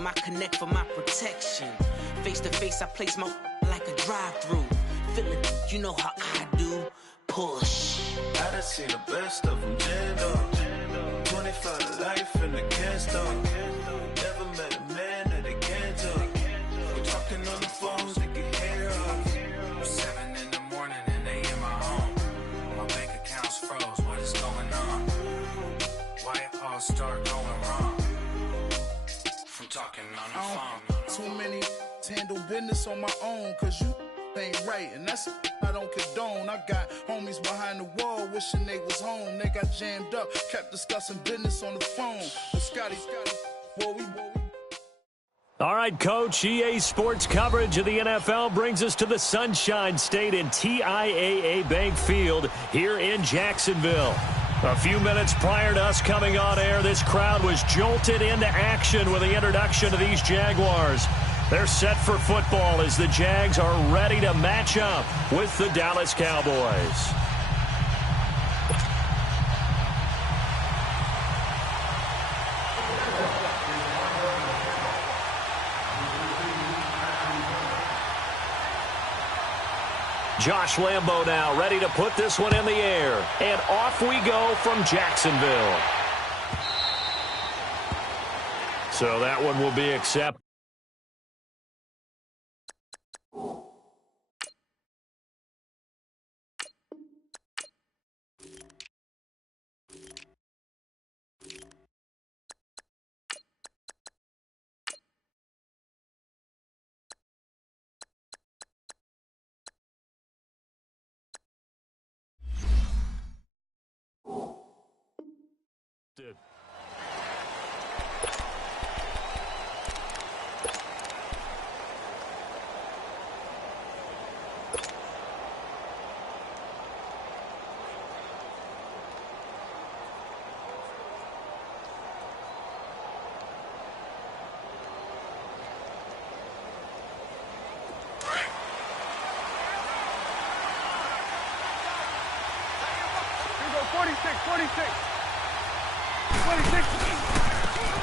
my connect for my protection. Face to face, I place my like a drive-through. Feeling, you know how I do. Push. I done seen the best of them jammed up. 25 to life and they can't stop. Never met a man that they can't talk. We're talking on the phones, they can hear us. 7 in the morning and they in my home. My bank account's froze, what is going on? Why it all start going wrong? From talking on the phone. Too many to handle business on my own, cause you ain't right, and that's I don't condone. I got homies behind the wall wishing they was home. They got jammed up, kept discussing business on the phone. But Scotty, whoa. All right, Coach, EA Sports coverage of the NFL brings us to the Sunshine State in TIAA Bank Field here in Jacksonville. A few minutes prior to us coming on air, this crowd was jolted into action with the introduction of these Jaguars. They're set for football as the Jags are ready to match up with the Dallas Cowboys. Josh Lambo now ready to put this one in the air. And off we go from Jacksonville. So that one will be accepted.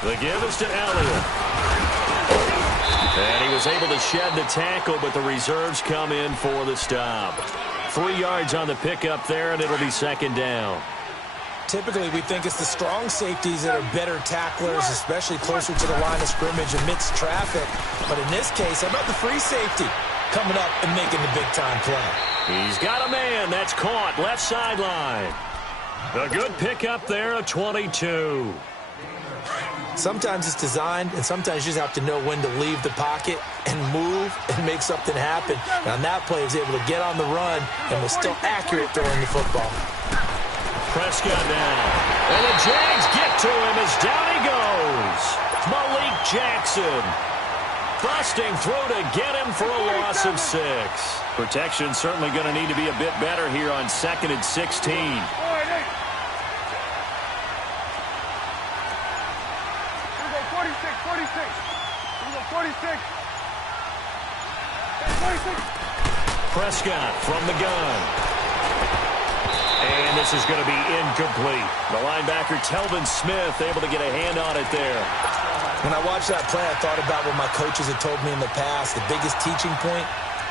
The give is to Elliott. And he was able to shed the tackle, but the reserves come in for the stop. 3 yards on the pickup there, and it'll be second down. Typically, we think it's the strong safeties that are better tacklers, especially closer to the line of scrimmage amidst traffic. But in this case, how about the free safety coming up and making the big-time play? He's got a man that's caught left sideline. A good pickup there, a 22. Sometimes it's designed, and sometimes you just have to know when to leave the pocket and move and make something happen. And on that play, he was able to get on the run and was still accurate throwing the football. Prescott now. And the Jags get to him as down he goes. Malik Jackson. Busting through to get him for a loss of 6. Protection certainly going to need to be a bit better here on 2nd and 16. Prescott from the gun. And this is going to be incomplete. The linebacker, Telvin Smith, able to get a hand on it there. When I watched that play, I thought about what my coaches had told me in the past. The biggest teaching point,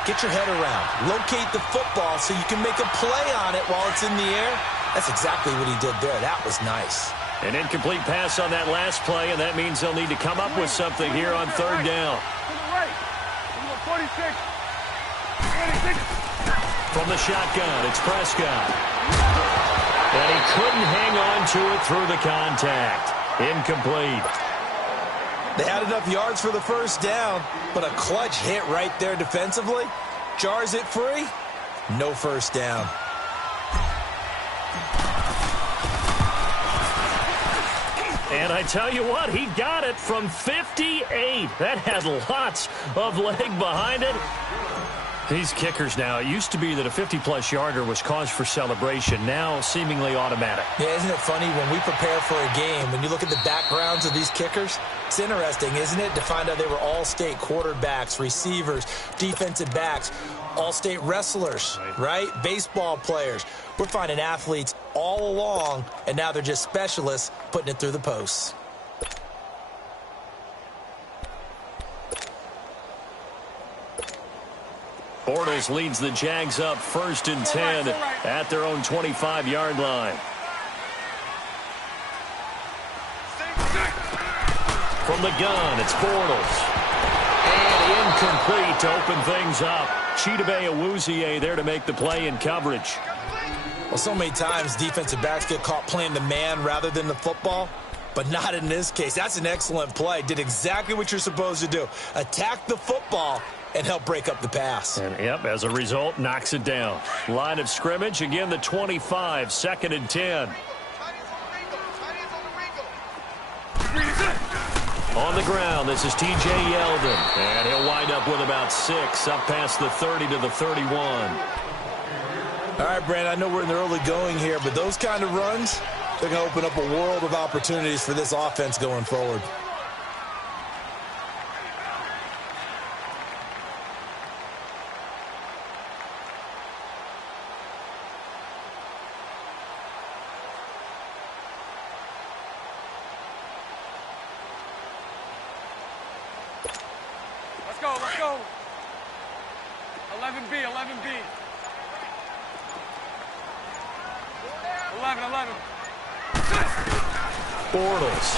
get your head around. Locate the football so you can make a play on it while it's in the air. That's exactly what he did there. That was nice. An incomplete pass on that last play, and that means they'll need to come up with something here on 3rd down. From the shotgun, it's Prescott. And he couldn't hang on to it through the contact. Incomplete. They had enough yards for the first down, but a clutch hit right there defensively. Jars it free. No first down. And I tell you what, he got it from 58. That had lots of leg behind it. These kickers now, it used to be that a 50-plus yarder was cause for celebration, now seemingly automatic. Yeah, isn't it funny when we prepare for a game, when you look at the backgrounds of these kickers, it's interesting, isn't it, to find out they were all-state quarterbacks, receivers, defensive backs, all-state wrestlers, right? Baseball players. We're finding athletes all along, and now they're just specialists putting it through the posts. Bortles leads the Jags up 1st and 10 at their own 25-yard line. From the gun, it's Bortles. And incomplete to open things up. Chidobe Awuzie there to make the play in coverage. Well, so many times defensive backs get caught playing the man rather than the football, but not in this case. That's an excellent play. Did exactly what you're supposed to do. Attack the football and help break up the pass. And, yep, as a result, knocks it down. Line of scrimmage, again the 25, 2nd and 10. On the ground, this is T.J. Yeldon. And he'll wind up with about 6, up past the 30 to the 31. All right, Brandon, I know we're in the early going here, but those kind of runs, they're going to open up a world of opportunities for this offense going forward. Let's go. 11B. 11. Bortles.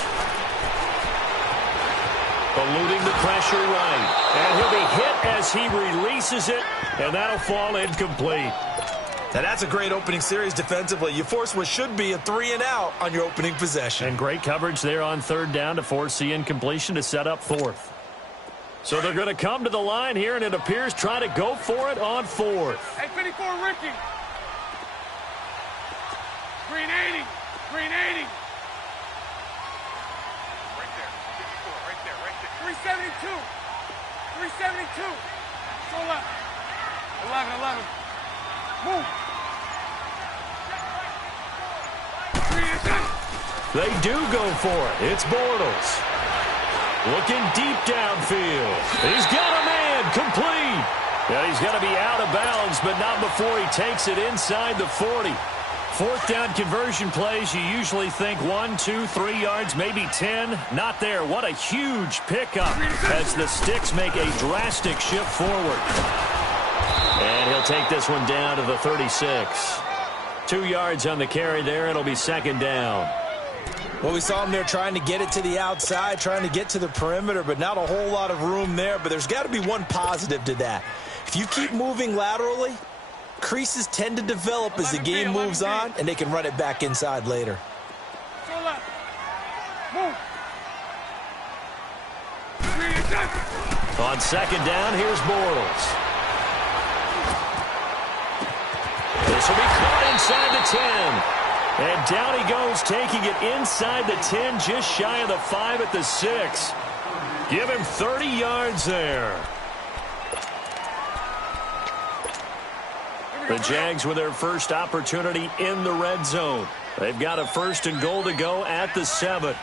Eluding the pressure right. And he'll be hit as he releases it, and that'll fall incomplete. Now, that's a great opening series defensively. You force what should be a 3-and-out on your opening possession. And great coverage there on 3rd down to force the incompletion to set up 4th. So they're going to come to the line here, and it appears try to go for it on 4th. Hey, 54, Ricky. Green 80. 372. So left. 11. Move. They do go for it. It's Bortles. Looking deep downfield. He's got a man complete. Yeah, he's going to be out of bounds, but not before he takes it inside the 40. 4th down conversion plays, you usually think 1, 2, 3 yards, maybe 10. Not there. What a huge pickup as the Sticks make a drastic shift forward. And he'll take this one down to the 36. 2 yards on the carry there. It'll be 2nd down. Well, we saw him there trying to get it to the outside, trying to get to the perimeter, but not a whole lot of room there. But there's got to be one positive to that. If you keep moving laterally, creases tend to develop as the game moves on, and they can run it back inside later. On 2nd down, here's Bortles. This will be caught inside the 10. And down he goes, taking it inside the 10, just shy of the 5 at the 6. Give him 30 yards there. The Jags with their first opportunity in the red zone. They've got a 1st and goal to go at the 7.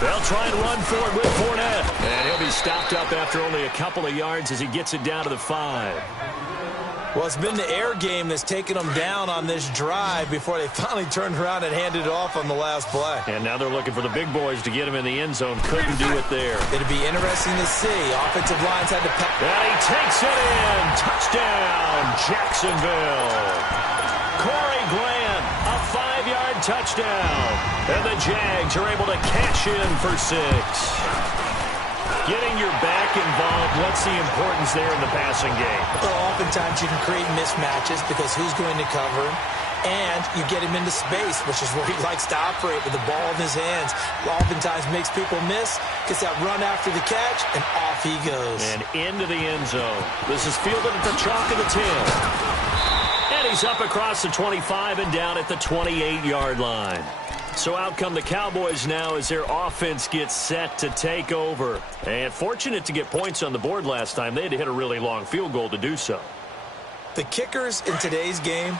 They'll try and run for it with Fournette. And he'll be stopped up after only a couple of yards as he gets it down to the 5. Well, it's been the air game that's taken them down on this drive before they finally turned around and handed it off on the last play. And now they're looking for the big boys to get him in the end zone. Couldn't do it there. It'll be interesting to see. Offensive lines had to... And he takes it in. Touchdown, Jacksonville. Corey Grant, a 5-yard touchdown. And the Jags are able to cash in for 6. Getting your back involved, what's the importance there in the passing game? Well, oftentimes you can create mismatches because who's going to cover him? And you get him into space, which is where he likes to operate with the ball in his hands. Oftentimes makes people miss, gets that run after the catch, and off he goes. And into the end zone. This is fielded at the chalk of the 10. And he's up across the 25 and down at the 28-yard line. So out come the Cowboys now as their offense gets set to take over. And fortunate to get points on the board last time. They had to hit a really long field goal to do so. The kickers in today's game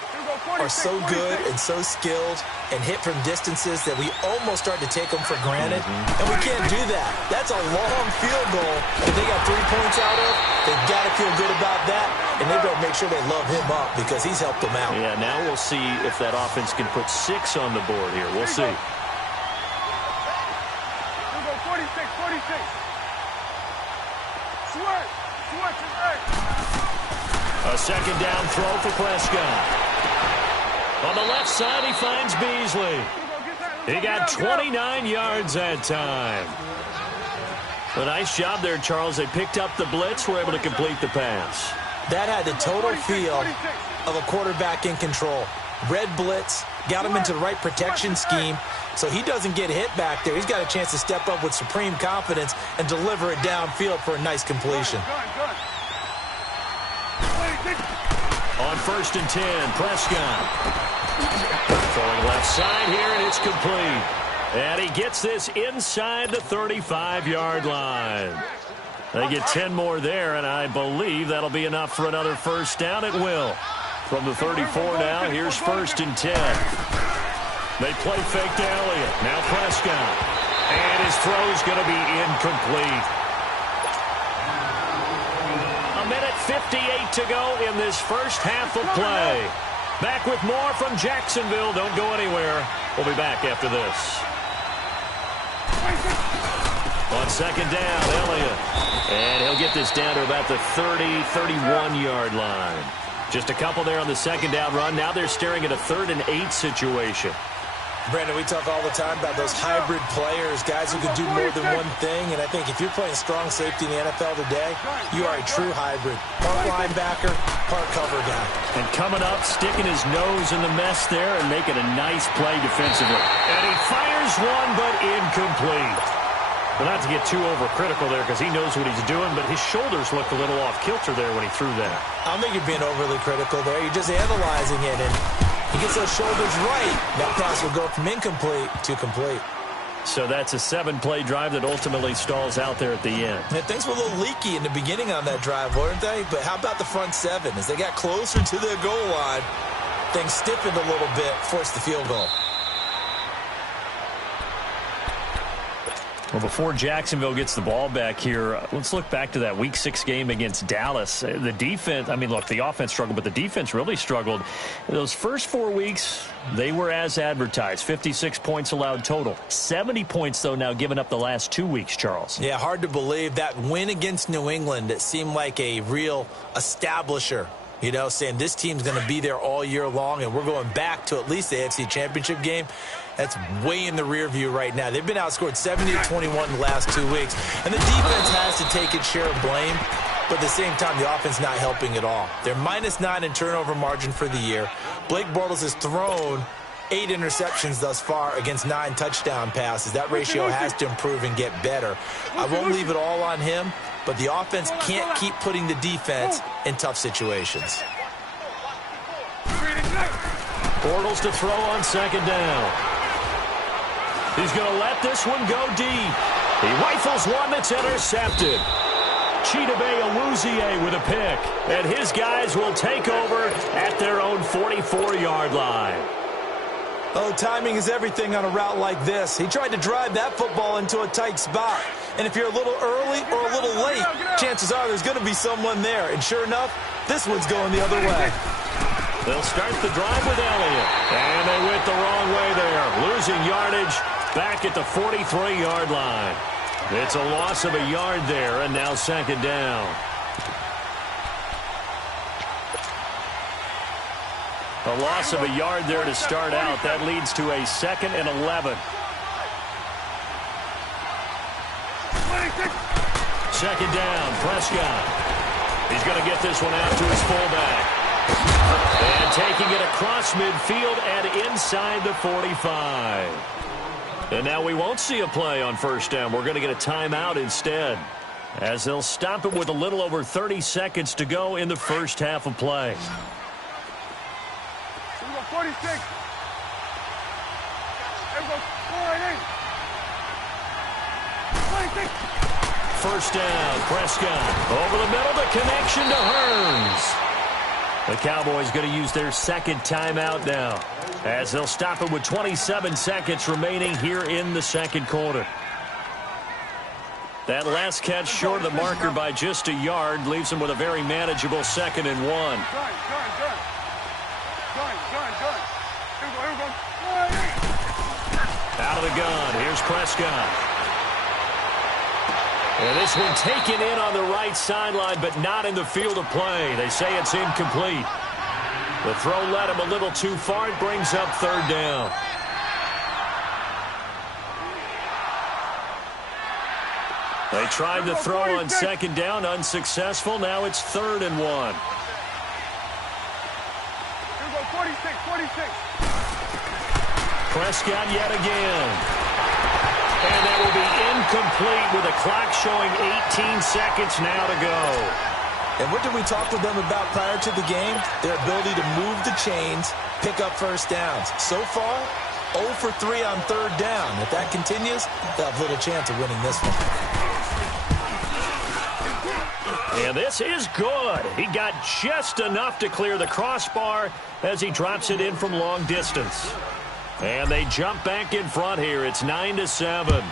are so good and so skilled and hit from distances that we almost start to take them for granted. And we can't do that. That's a long field goal that they got 3 points out of. They've got to feel good about that, and they better make sure they love him up because he's helped them out. Yeah, now we'll see if that offense can put 6 on the board here. We'll see. 46. A second down throw for Prescott. On the left side, he finds Beasley. He got 29 yards that time. A nice job there, Charles. They picked up the blitz, were able to complete the pass. That had the total feel of a quarterback in control. Red blitz, got him into the right protection scheme, so he doesn't get hit back there. He's got a chance to step up with supreme confidence and deliver it downfield for a nice completion. On 1st and 10, Prescott. Throwing left side here, and it's complete. And he gets this inside the 35-yard line. They get 10 more there, and I believe that'll be enough for another first down. It will. From the 34 now, here's 1st and 10. They play fake to Elliott. Now Prescott. And his throw's going to be incomplete. A minute 58 to go in this first half of play. Back with more from Jacksonville. Don't go anywhere. We'll be back after this. On second down, Elliott. And he'll get this down to about the 30, 31-yard line. Just a couple there on the second down run. Now they're staring at a 3rd and 8 situation. Brandon, we talk all the time about those hybrid players, guys who can do more than one thing, and I think if you're playing strong safety in the NFL today, you are a true hybrid. Part linebacker, part cover guy. And coming up, sticking his nose in the mess there and making a nice play defensively. And he fires one, but incomplete. But not to get too overcritical there because he knows what he's doing, but his shoulders looked a little off kilter there when he threw that. I don't think you're being overly critical there. You're just analyzing it, and he gets those shoulders right. That pass will go from incomplete to complete. So that's a 7-play drive that ultimately stalls out there at the end. And things were a little leaky in the beginning on that drive, weren't they? But how about the front 7? As they got closer to their goal line, things stiffened a little bit, forced the field goal. Well, before Jacksonville gets the ball back here, let's look back to that Week 6 game against Dallas. The defense, I mean, look, the offense struggled, but the defense really struggled. Those first 4 weeks, they were as advertised. 56 points allowed total. 70 points, though, now given up the last 2 weeks, Charles. Yeah, hard to believe. That win against New England, it seemed like a real establisher. You know, saying this team's going to be there all year long, and we're going back to at least the AFC Championship game. That's way in the rear view right now. They've been outscored 70-21 the last 2 weeks, and the defense has to take its share of blame, but at the same time, the offense not helping at all. They're -9 in turnover margin for the year. Blake Bortles has thrown 8 interceptions thus far against 9 touchdown passes. That ratio has to improve and get better. I won't leave it all on him, but the offense can't keep putting the defense in tough situations. Bortles to throw on second down. He's going to let this one go deep. He rifles one that's intercepted. Chidobe Awuzie with a pick. And his guys will take over at their own 44-yard line. Oh, timing is everything on a route like this. He tried to drive that football into a tight spot. And if you're a little early or a little late, chances are there's going to be someone there. And sure enough, this one's going the other way. They'll start the drive with Elliott. And they went the wrong way there. Losing yardage back at the 43-yard line. It's a loss of a yard there, and now second down. A loss of a yard there to start out. That leads to a 2nd and 11. Second down, Prescott. He's going to get this one out to his fullback. And taking it across midfield and inside the 45. And now we won't see a play on first down. We're going to get a timeout instead, as they'll stop it with a little over 30 seconds to go in the first half of play. 46. There we go. 46. First down, Prescott. Over the middle, the connection to Hearns. The Cowboys going to use their second timeout now, as they'll stop it with 27 seconds remaining here in the second quarter. That last catch short of the marker by just a yard leaves them with a very manageable 2nd and 1. Out of the gun. Here's Prescott. And this one taken in on the right sideline, but not in the field of play. They say it's incomplete. The throw led him a little too far. It brings up third down. They tried the throw on second down, unsuccessful. Now it's 3rd and 1. Here we go, 46. Prescott yet again. And that will be incomplete with a clock showing 18 seconds now to go. And what did we talk with them about prior to the game? Their ability to move the chains, pick up first downs. So far, 0 for 3 on 3rd down. If that continues, they'll have little chance of winning this one. And this is good. He got just enough to clear the crossbar as he drops it in from long distance. And they jump back in front here. It's 9-7.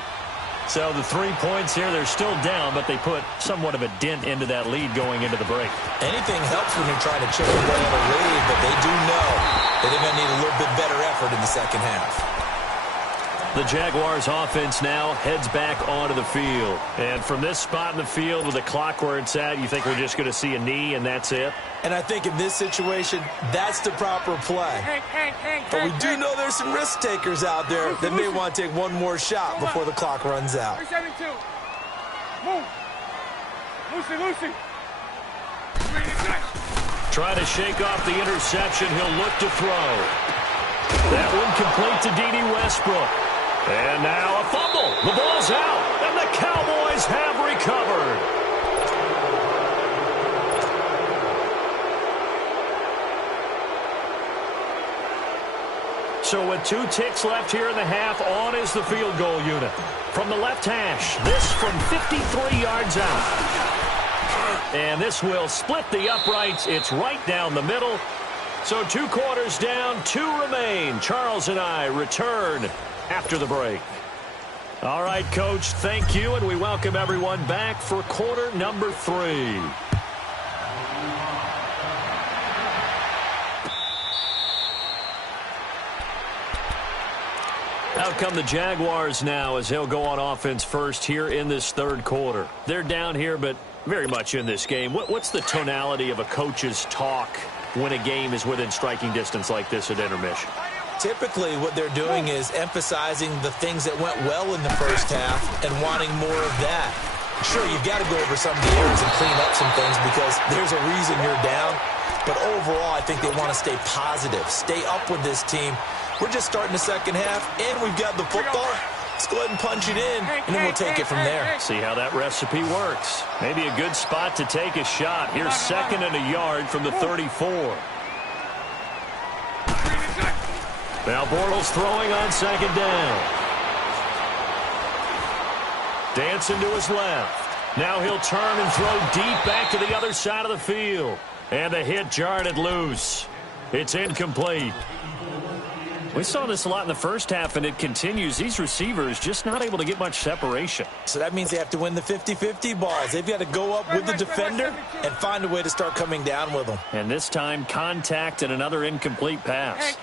So the 3 points here, they're still down, but they put somewhat of a dent into that lead going into the break. Anything helps when you're trying to chip away at a lead, but they do know that they're going to need a little bit better effort in the second half. The Jaguars offense now heads back onto the field. And from this spot in the field with the clock where it's at, you think we're just going to see a knee and that's it? And I think in this situation, that's the proper play. But we do know there's some risk takers out there that may want to take one more shot before the clock runs out. 372. Move. Lucy. Trying to shake off the interception. He'll look to throw. That one complete to D.D. Westbrook. And now a fumble. The ball's out, and the Cowboys have recovered. So with 2 ticks left here in the half, on is the field goal unit. From the left hash, this from 53 yards out. And this will split the uprights. It's right down the middle. So 2 quarters down, 2 remain. Charles and I return after the break. All right, Coach, thank you, and we welcome everyone back for quarter number 3. Out come the Jaguars now as they'll go on offense first here in this 3rd quarter. They're down here, but very much in this game. What's the tonality of a coach's talk when a game is within striking distance like this at intermission? Typically, what they're doing is emphasizing the things that went well in the first half and wanting more of that. Sure, you've got to go over some of the errors and clean up some things because there's a reason you're down. But overall, I think they want to stay positive, stay up with this team. We're just starting the second half, and we've got the football. Let's go ahead and punch it in, and then we'll take it from there. See how that recipe works. Maybe a good spot to take a shot. Here's 2nd and a yard from the 34. Now Bortles throwing on 2nd down. Dancing to his left. Now he'll turn and throw deep back to the other side of the field. And the hit jarred it loose. It's incomplete. We saw this a lot in the first half, and it continues. These receivers just not able to get much separation. So that means they have to win the 50-50 balls. They've got to go up with the defender and find a way to start coming down with them. And this time, contact and another incomplete pass.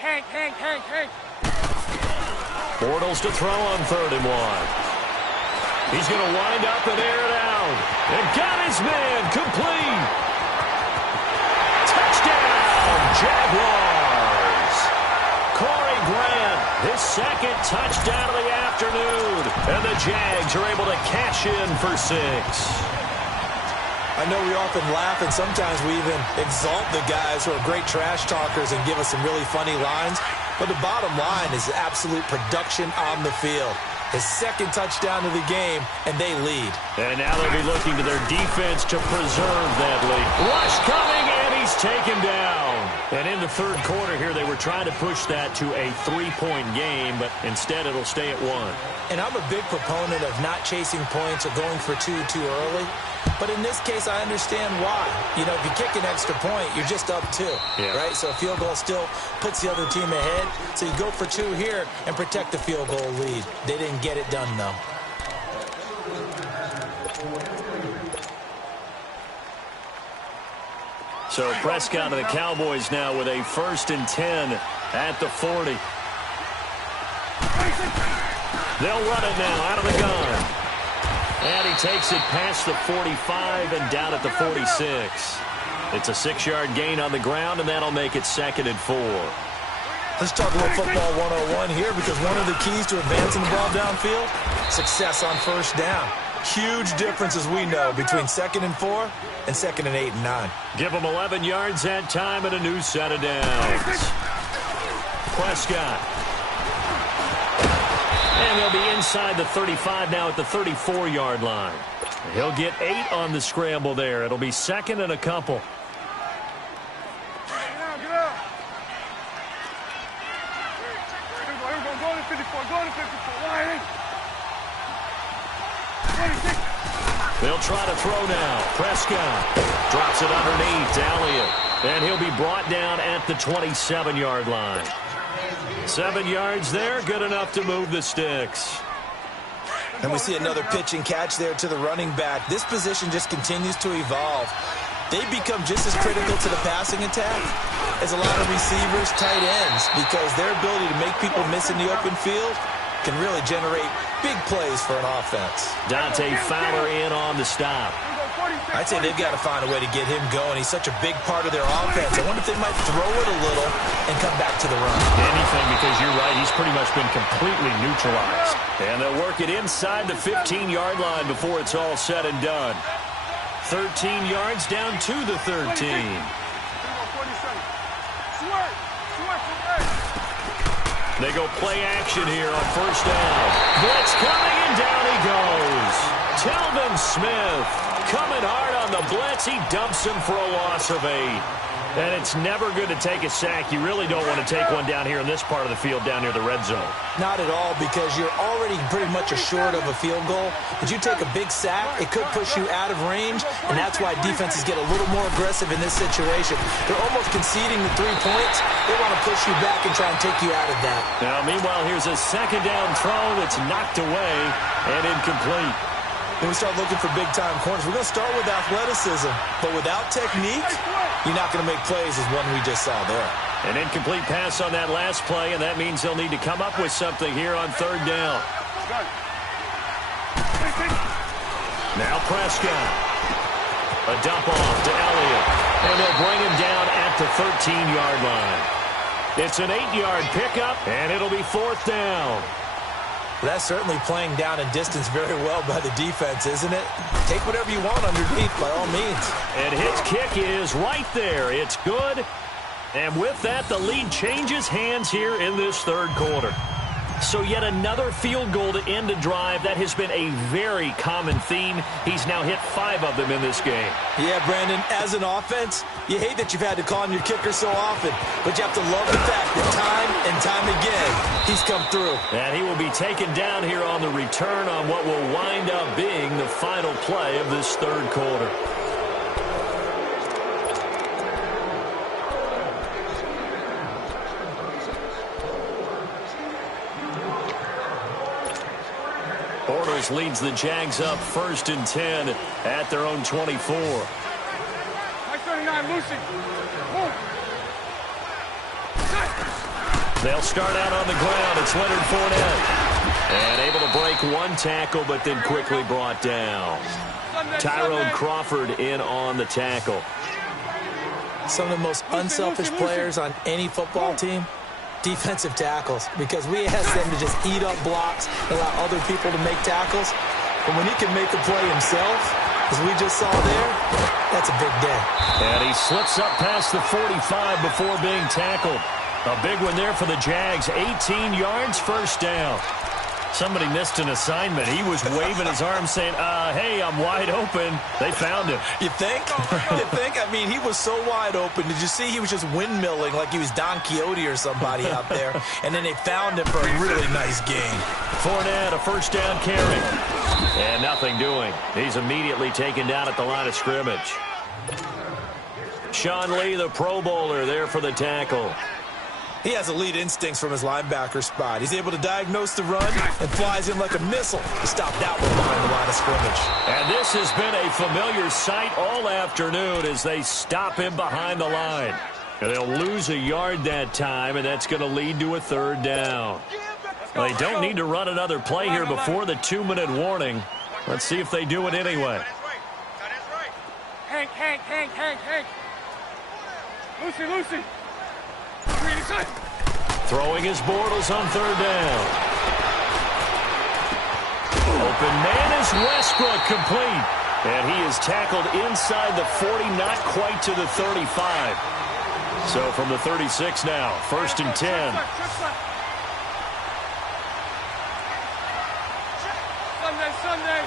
Bortles to throw on 3rd and 1. He's going to wind up and air it out. And got his man complete. Touchdown, Jaguars. His 2nd touchdown of the afternoon. And the Jags are able to cash in for 6. I know we often laugh, and sometimes we even exalt the guys who are great trash talkers and give us some really funny lines. But the bottom line is absolute production on the field. His 2nd touchdown of the game, and they lead. And now they'll be looking to their defense to preserve that lead. Rush coming, and he's taken down. And in the 3rd quarter here, they were trying to push that to a 3-point game, but instead it'll stay at 1. And I'm a big proponent of not chasing points or going for 2 too early. But in this case, I understand why. You know, if you kick an extra point, you're just up 2, right? So a field goal still puts the other team ahead. So you go for 2 here and protect the field goal lead. They didn't get it done, though. So Prescott and the Cowboys now with a 1st and 10 at the 40. They'll run it now out of the gun. And he takes it past the 45 and down at the 46. It's a 6-yard gain on the ground, and that'll make it 2nd and 4. Let's talk a little football 101 here, because one of the keys to advancing the ball downfield, success on first down. Huge difference, as we know, between 2nd and 4 and 2nd and 8 and 9. Give them 11 yards that time and a new set of downs. Prescott. And they'll be inside the 35 now at the 34-yard line. He'll get 8 on the scramble there. It'll be 2nd and a couple. Get out. Here we go. Go to 54. Go to 54. Line. They'll try to throw now. Prescott drops it underneath to Elliott. And he'll be brought down at the 27-yard line. 7 yards there, good enough to move the sticks. And we see another pitch and catch there to the running back. This position just continues to evolve. They become just as critical to the passing attack as a lot of receivers, tight ends, because their ability to make people miss in the open field can really generate big plays for an offense. Dante Fowler in on the stop. I'd say they've got to find a way to get him going. He's such a big part of their offense. I wonder if they might throw it a little and come back to the run. Anything, because you're right, he's pretty much been completely neutralized. And they'll work it inside the 15-yard line before it's all said and done. 13 yards down to the 13. They go play action here on first down. Blitz coming, and down he goes. Telvin Smith coming hard on the blitz. He dumps him for a loss of 8. And it's never good to take a sack. You really don't want to take one down here in this part of the field, down near the red zone. Not at all, because you're already pretty much assured of a field goal. If you take a big sack, it could push you out of range, and that's why defenses get a little more aggressive in this situation. They're almost conceding the 3 points. They want to push you back and try and take you out of that. Now, meanwhile, here's a second down throw that's knocked away and incomplete. When we start looking for big-time corners, we're going to start with athleticism, but without technique, you're not going to make plays as one we just saw there. An incomplete pass on that last play, and that means they'll need to come up with something here on third down. Now Prescott. A dump off to Elliott, and they'll bring him down at the 13-yard line. It's an 8-yard pickup, and it'll be 4th down. That's certainly playing down in distance very well by the defense, isn't it? Take whatever you want underneath, by all means. And his kick is right there. It's good. And with that, the lead changes hands here in this third quarter. So yet another field goal to end a drive. That has been a very common theme. He's now hit 5 of them in this game. Yeah, Brandon, as an offense, you hate that you've had to call on your kicker so often, but you have to love the fact that time and time again, he's come through. And he will be taken down here on the return on what will wind up being the final play of this third quarter. Bortles leads the Jags up 1st and 10 at their own 24. Mike 39, Lucy. Move. They'll start out on the ground. It's Leonard Fournette. And able to break one tackle, but then quickly brought down. Tyrone Crawford in on the tackle. Some of the most unselfish players on any football team, defensive tackles, because we ask them to just eat up blocks and allow other people to make tackles. But when he can make a play himself, as we just saw there, that's a big day. And he slips up past the 45 before being tackled. A big one there for the Jags. 18 yards, first down. Somebody missed an assignment. He was waving his arm saying, hey, I'm wide open. They found him. You think? You think? I mean, he was so wide open. Did you see he was just windmilling like he was Don Quixote or somebody out there? And then they found him for a really nice gain. Fournette, a first down carry. And nothing doing. He's immediately taken down at the line of scrimmage. Sean Lee, the Pro Bowler, there for the tackle. He has elite instincts from his linebacker spot. He's able to diagnose the run and flies in like a missile to stop that one behind the line of scrimmage. And this has been a familiar sight all afternoon as they stop him behind the line. And they'll lose a yard that time, and that's going to lead to a third down. Well, they don't need to run another play here before the 2-minute warning. Let's see if they do it anyway. Hank. Lucy. Throwing his Bortles on third down. Open man is Westbrook, complete. And he is tackled inside the 40, not quite to the 35. So from the 36 now, 1st and 10. Sunday.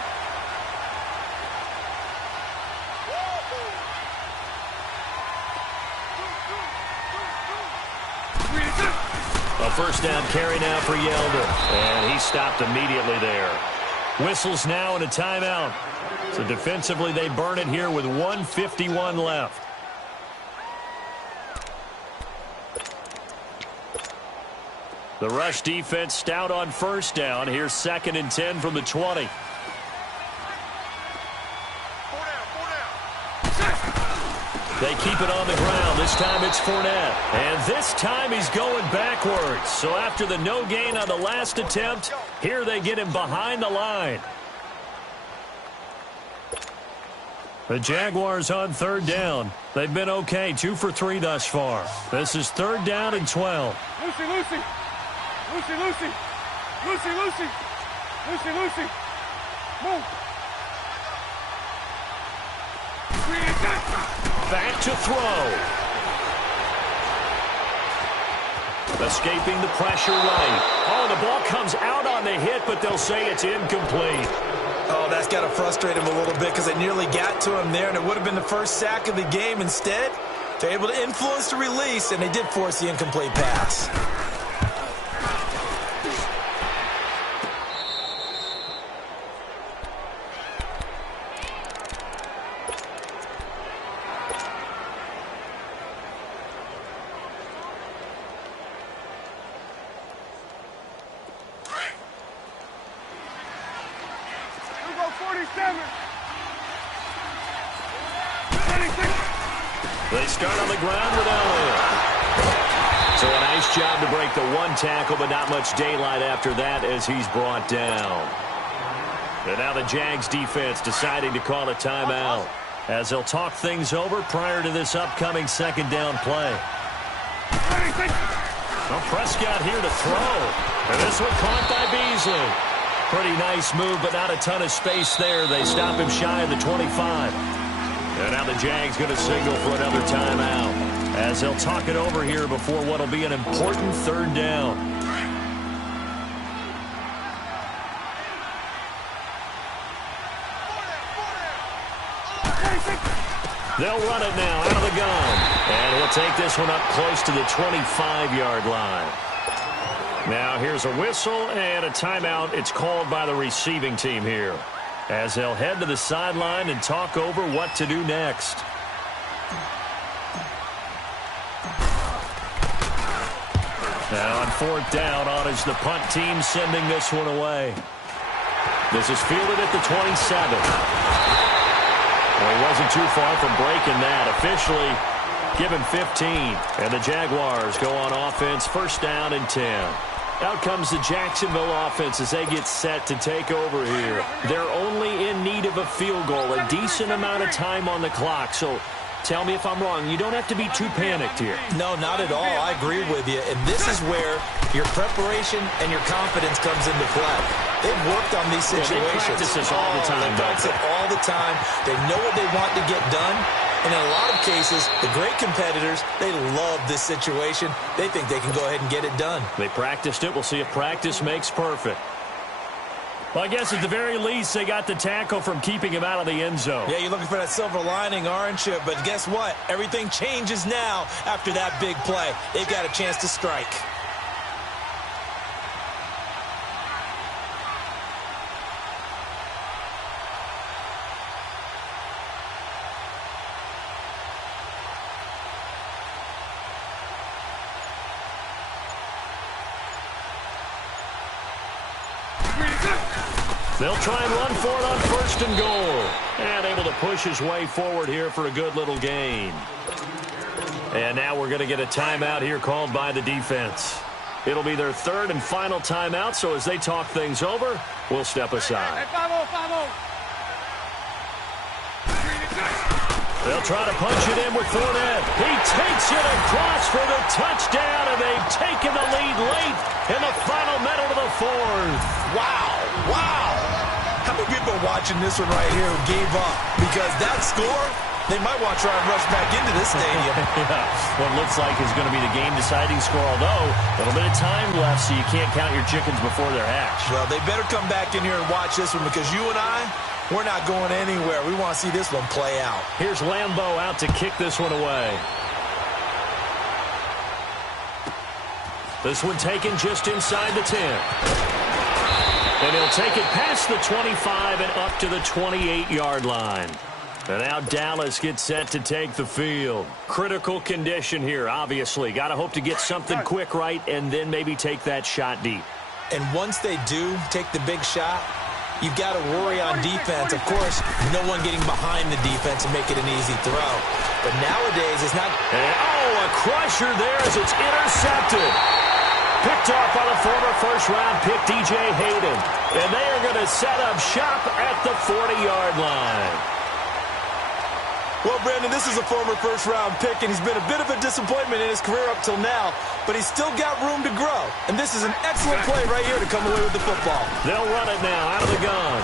A first down carry now for Yelder. And he stopped immediately there. Whistles now and a timeout. So defensively they burn it here with 1:51 left. The rush defense stout on first down. Here's 2nd and 10 from the 20. They keep it on the ground. This time it's Fournette. And this time he's going backwards. So after the no gain on the last attempt, here they get him behind the line. The Jaguars on third down. They've been okay, 2 for 3 thus far. This is 3rd down and 12. Lucy. Move. Back to throw. Escaping the pressure right. Oh, the ball comes out on the hit, but they'll say it's incomplete. Oh, that's got to frustrate him a little bit because they nearly got to him there, and it would have been the first sack of the game. Instead, they're able to influence the release, and they did force the incomplete pass. They start on the ground with Elliott. So a nice job to break the one tackle, but not much daylight after that as he's brought down. And now the Jags defense deciding to call a timeout as they'll talk things over prior to this upcoming 2nd down play. Well, Prescott here to throw. And this one caught by Beasley. Pretty nice move, but not a ton of space there. They stop him shy of the 25. And now the Jags going to signal for another timeout as they'll talk it over here before what will be an important 3rd down. They'll run it now out of the gun. And he'll take this one up close to the 25-yard line. Now here's a whistle and a timeout. It's called by the receiving team here, as they'll head to the sideline and talk over what to do next. Now on 4th down, on is the punt team sending this one away. This is fielded at the 27. Well, he wasn't too far from breaking that. Officially, give him 15. And the Jaguars go on offense, 1st down and 10. Out comes the Jacksonville offense as they get set to take over here. They're only in need of a field goal, a decent amount of time on the clock. So tell me if I'm wrong. You don't have to be too panicked here. No, not at all. I agree with you. And this is where your preparation and your confidence comes into play. They've worked on these situations. Yeah, they practice this all the time. They practice it all the time. They know what they want to get done. And in a lot of cases, the great competitors, they love this situation. They think they can go ahead and get it done. They practiced it. We'll see if practice makes perfect. Well, I guess at the very least, they got the tackle from keeping him out of the end zone. Yeah, you're looking for that silver lining, aren't you? But guess what? Everything changes now after that big play. They've got a chance to strike. They'll try and run for it on 1st and goal. And able to push his way forward here for a good little gain. And now we're going to get a timeout here called by the defense. It'll be their third and final timeout, so as they talk things over, we'll step aside. Hey, 5-0, 5-0. They'll try to punch it in with Fournette. He takes it across for the touchdown, and they've taken the lead late in the final minute of the fourth. Wow. How many people are watching this one right here who gave up? Because that score, they might want to try and rush back into this stadium. Yeah, what looks like is going to be the game-deciding score, although a little bit of time left, so you can't count your chickens before they're hatched. Well, they better come back in here and watch this one because you and I, we're not going anywhere. We want to see this one play out. Here's Lambeau out to kick this one away. This one taken just inside the 10. And he'll take it past the 25 and up to the 28-yard line. And now Dallas gets set to take the field. Critical condition here, obviously. Got to hope to get something quick right and then maybe take that shot deep. And once they do take the big shot, you've got to worry on defense. Of course, no one getting behind the defense and make it an easy throw. But nowadays, it's not... a crusher there as it's intercepted. Picked off by the former first-round pick, DJ Hayden. And they are going to set up shop at the 40-yard line. Well, Brandon, this is a former first-round pick, and he's been a bit of a disappointment in his career up till now, but he's still got room to grow. And this is an excellent play right here to come away with the football. They'll run it now out of the gun.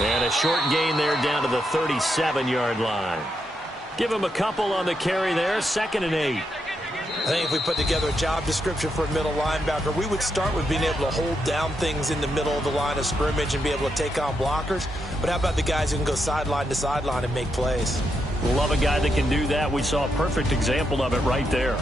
And a short gain there down to the 37-yard line. Give him a couple on the carry there, 2nd and 8. I think if we put together a job description for a middle linebacker, we would start with being able to hold down things in the middle of the line of scrimmage and be able to take on blockers. But how about the guys who can go sideline to sideline and make plays? Love a guy that can do that. We saw a perfect example of it right there.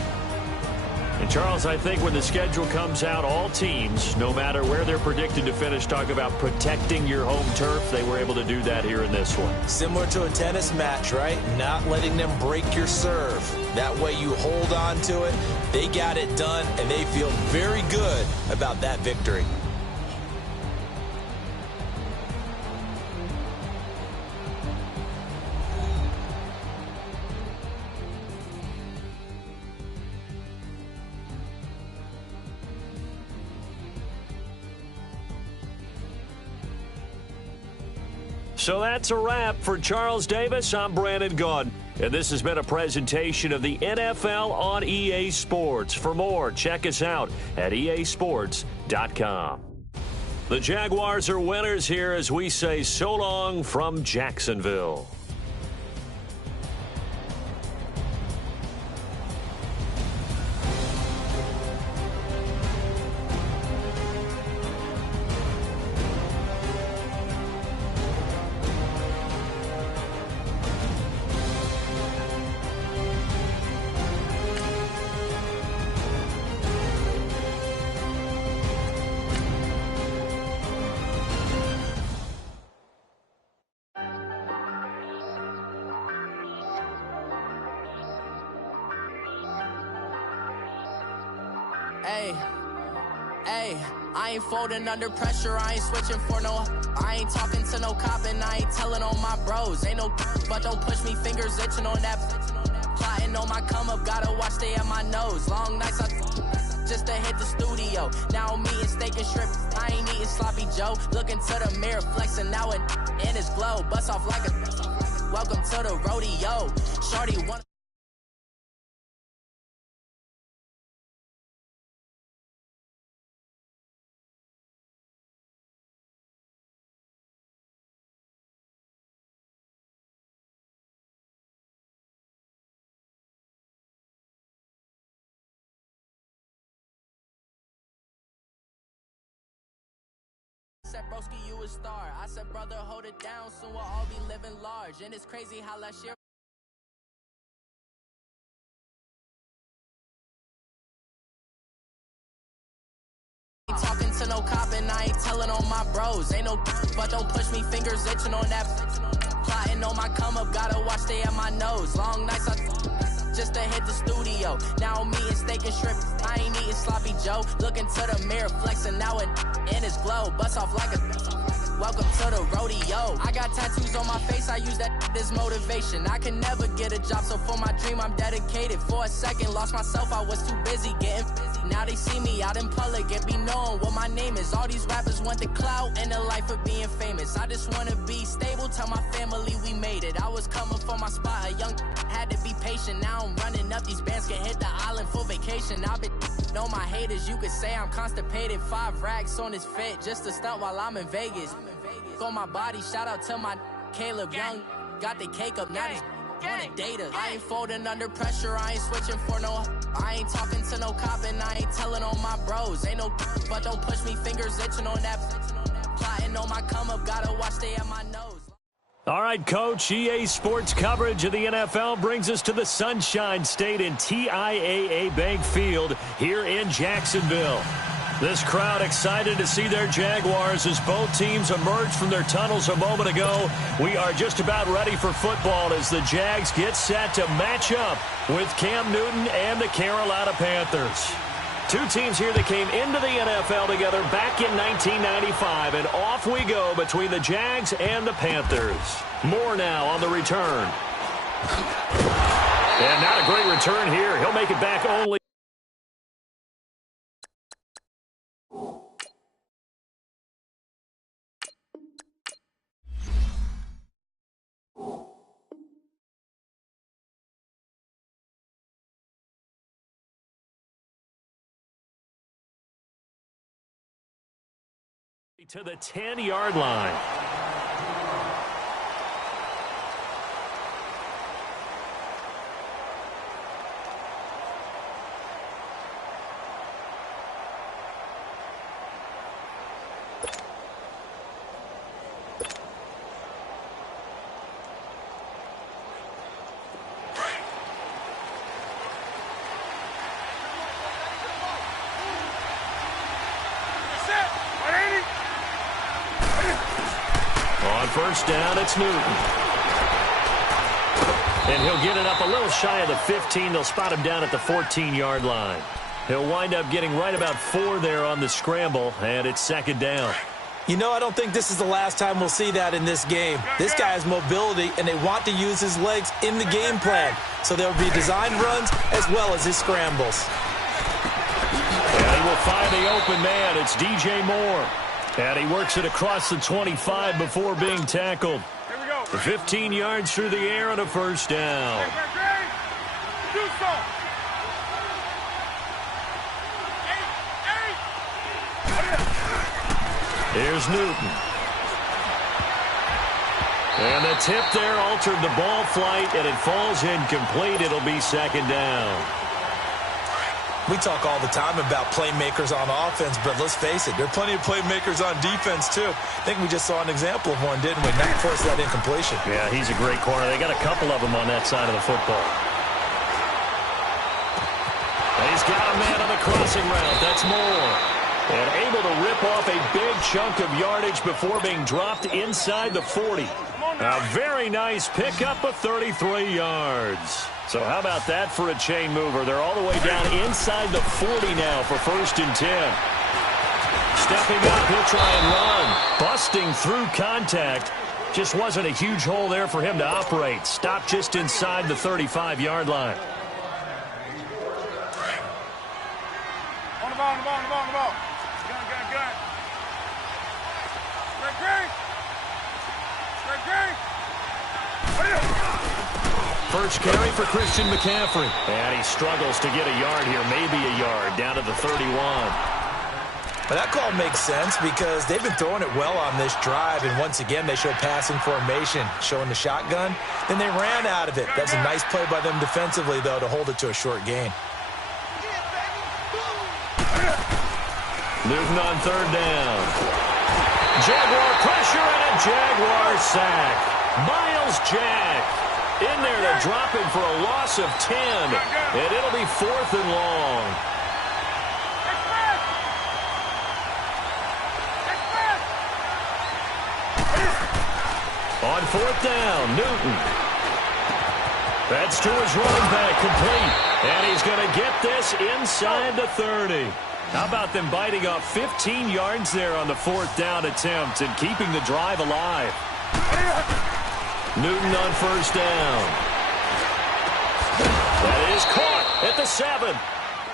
And, Charles, I think when the schedule comes out, all teams, no matter where they're predicted to finish, talk about protecting your home turf. They were able to do that here in this one. Similar to a tennis match, right? Not letting them break your serve. That way you hold on to it. They got it done, and they feel very good about that victory. So that's a wrap for Charles Davis. I'm Brandon Gaudin, and this has been a presentation of the NFL on EA Sports. For more, check us out at easports.com. The Jaguars are winners here as we say so long from Jacksonville. I ain't folding under pressure, I ain't switching for no. I ain't talking to no cop and I ain't telling on my bros. Ain't no but don't push me, fingers itching on that. Plotting on my come up, gotta watch stay at my nose. Long nights just to hit the studio. Now I'm eating steak and shrimp, I ain't eating sloppy Joe. Looking to the mirror, flexing now and in his glow. Bust off like a welcome to the rodeo. Shorty one. Said broski, you a star. I said brother, hold it down, soon we'll all be living large. And it's crazy how last year ain't talking to no cop and I ain't telling on my bros. Ain't no but don't push me, fingers itching on that. Plotting on my come up, gotta watch stay at my nose. Long nights just to hit the studio. Now I'm eating steak and shrimp, I ain't eating sloppy Joe. Looking to the mirror, flexing now and in his glow. Bust off like a welcome to the rodeo. I got tattoos on my face, I use that as motivation. I can never get a job, so for my dream I'm dedicated. For a second, lost myself, I was too busy getting busy. Now they see me out in public and be knowing what my name is. All these rappers want the clout and the life of being famous. I just wanna be stable, tell my family we made it. I was coming for my spot, a young had to be patient. Now I'm running up, these bands can hit the island for vacation. I've been on my haters, you could say I'm constipated. 5 racks on his fit, just to stunt while I'm in Vegas. On my body, shout out to my Caleb Young. Got the cake up, now these wanna date us. I ain't folding under pressure, I ain't switching for no. I ain't talking to no cop and I ain't telling on my bros. Ain't no but don't push me, fingers itching on that. Plotting on my come up, gotta watch stay at my nose. All right, Coach, EA Sports coverage of the NFL brings us to the Sunshine State in TIAA Bank Field here in Jacksonville. This crowd excited to see their Jaguars as both teams emerged from their tunnels a moment ago. We are just about ready for football as the Jags get set to match up with Cam Newton and the Carolina Panthers. Two teams here that came into the NFL together back in 1995, and off we go between the Jags and the Panthers. More now on the return. And not a great return here. He'll make it back only. To the 10-yard line. First down, it's Newton. And he'll get it up a little shy of the 15. They'll spot him down at the 14-yard line. He'll wind up getting right about 4 there on the scramble, and it's second down. You know, I don't think this is the last time we'll see that in this game. This guy has mobility, and they want to use his legs in the game plan. So there will be designed runs as well as his scrambles. And he will find the open man. It's DJ Moore. And he works it across the 25 before being tackled. Here we go. 15 yards through the air and a first down. Do so. Here's Newton. And the tip there altered the ball flight, and it falls incomplete. It'll be second down. We talk all the time about playmakers on offense, but let's face it, there are plenty of playmakers on defense, too. I think we just saw an example of one, didn't we? Not force that incompletion. Yeah, he's a great corner. They got a couple of them on that side of the football. And he's got a man on the crossing route. That's Moore. And able to rip off a big chunk of yardage before being dropped inside the 40. A very nice pickup of 33 yards. So how about that for a chain mover? They're all the way down inside the 40 now for 1st and 10. Stepping up, he'll try and run. Busting through contact. Just wasn't a huge hole there for him to operate. Stopped just inside the 35-yard line. On the ball, on the ball, on the ball, on the ball. Gun. Greg. First carry for Christian McCaffrey. And he struggles to get a yard here, maybe a yard, down to the 31. But that call makes sense because they've been throwing it well on this drive, and once again they show passing formation, showing the shotgun. Then they ran out of it. That's a nice play by them defensively, though, to hold it to a short gain. Newton on 3rd down. Jaguar pressure and a Jaguar sack. Miles Jack in there to drop him for a loss of 10. And it'll be 4th and long. On 4th down, Newton. That's to his running back, complete. And he's going to get this inside the 30. How about them biting off 15 yards there on the 4th down attempt and keeping the drive alive? Newton on 1st down. That is caught at the 7.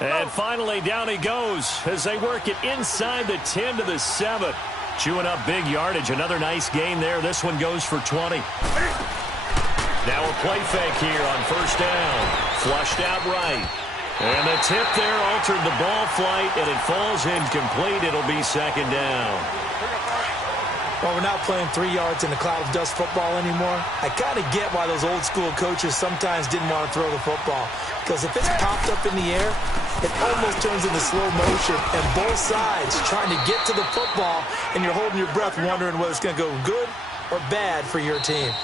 And finally, down he goes as they work it inside the 10 to the 7. Chewing up big yardage. Another nice gain there. This one goes for 20. Now a play fake here on 1st down. Flushed out right. And the tip there altered the ball flight, and it falls incomplete. It'll be 2nd down. Well, we're not playing 3 yards in a cloud of dust football anymore. I kind of get why those old-school coaches sometimes didn't want to throw the football. Because if it's popped up in the air, it almost turns into slow motion, and both sides trying to get to the football, and you're holding your breath wondering whether it's going to go good or bad for your team.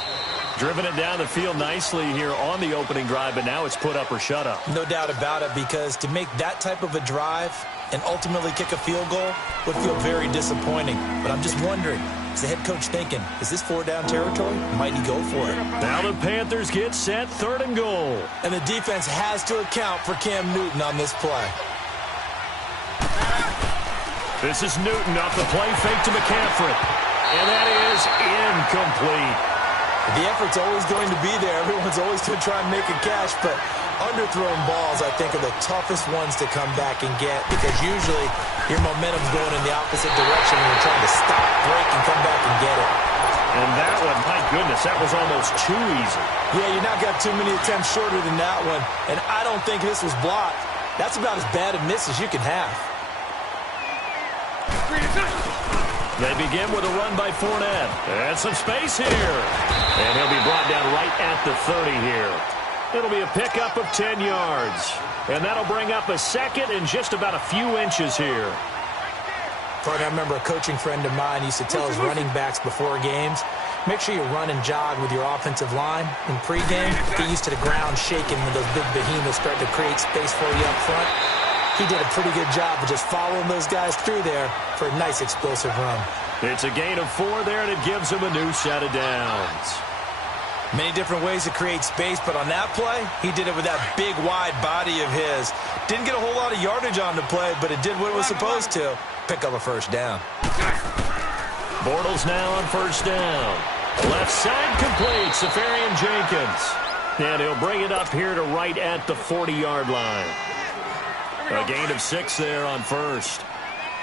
Driven it down the field nicely here on the opening drive, but now it's put up or shut up. No doubt about it, because to make that type of a drive and ultimately kick a field goal would feel very disappointing. But I'm just wondering, is the head coach thinking, is this 4-down territory? Might he go for it? Now the Panthers get set, 3rd and goal. And the defense has to account for Cam Newton on this play. This is Newton off the play fake to McCaffrey. And that is incomplete. The effort's always going to be there. Everyone's always going to try and make a catch, but underthrown balls, I think, are the toughest ones to come back and get, because usually your momentum's going in the opposite direction when you're trying to stop, break, and come back and get it. And that one, my goodness, that was almost too easy. Yeah, you not got too many attempts shorter than that one, and I don't think this was blocked. That's about as bad a miss as you can have. They begin with a run by Fournette. And some space here. And he'll be brought down right at the 30 here. It'll be a pickup of 10 yards. And that'll bring up a 2nd and just about a few inches here. I remember a coaching friend of mine used to tell his running backs before games, make sure you run and jog with your offensive line in pregame. Get used to the ground shaking when those big behemoths start to create space for you up front. He did a pretty good job of just following those guys through there for a nice explosive run. It's a gain of 4 there, and it gives him a new set of downs. Many different ways to create space, but on that play, he did it with that big, wide body of his. Didn't get a whole lot of yardage on the play, but it did what it was supposed to. Pick up a 1st down. Bortles now on 1st down. Left side complete, Safarian Jenkins. And he'll bring it up here to right at the 40-yard line. A gain of 6 there on 1st.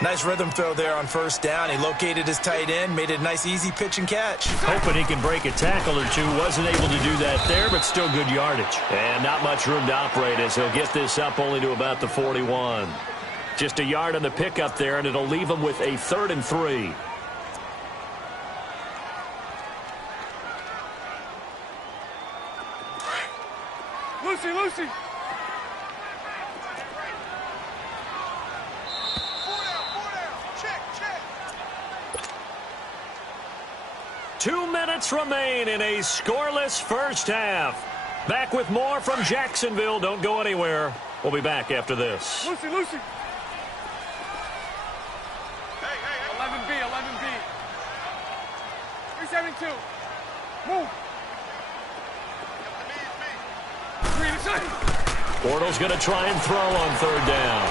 Nice rhythm throw there on 1st down. He located his tight end, made it a nice, easy pitch and catch. Hoping he can break a tackle or two. Wasn't able to do that there, but still good yardage. And not much room to operate as he'll get this up only to about the 41. Just a yard on the pickup there, and it'll leave him with a 3rd and 3. Lucy. 2 minutes remain in a scoreless 1st half. Back with more from Jacksonville. Don't go anywhere. We'll be back after this. Lucy. Hey. 11B. 372. Move. Bortles going to try and throw on 3rd down.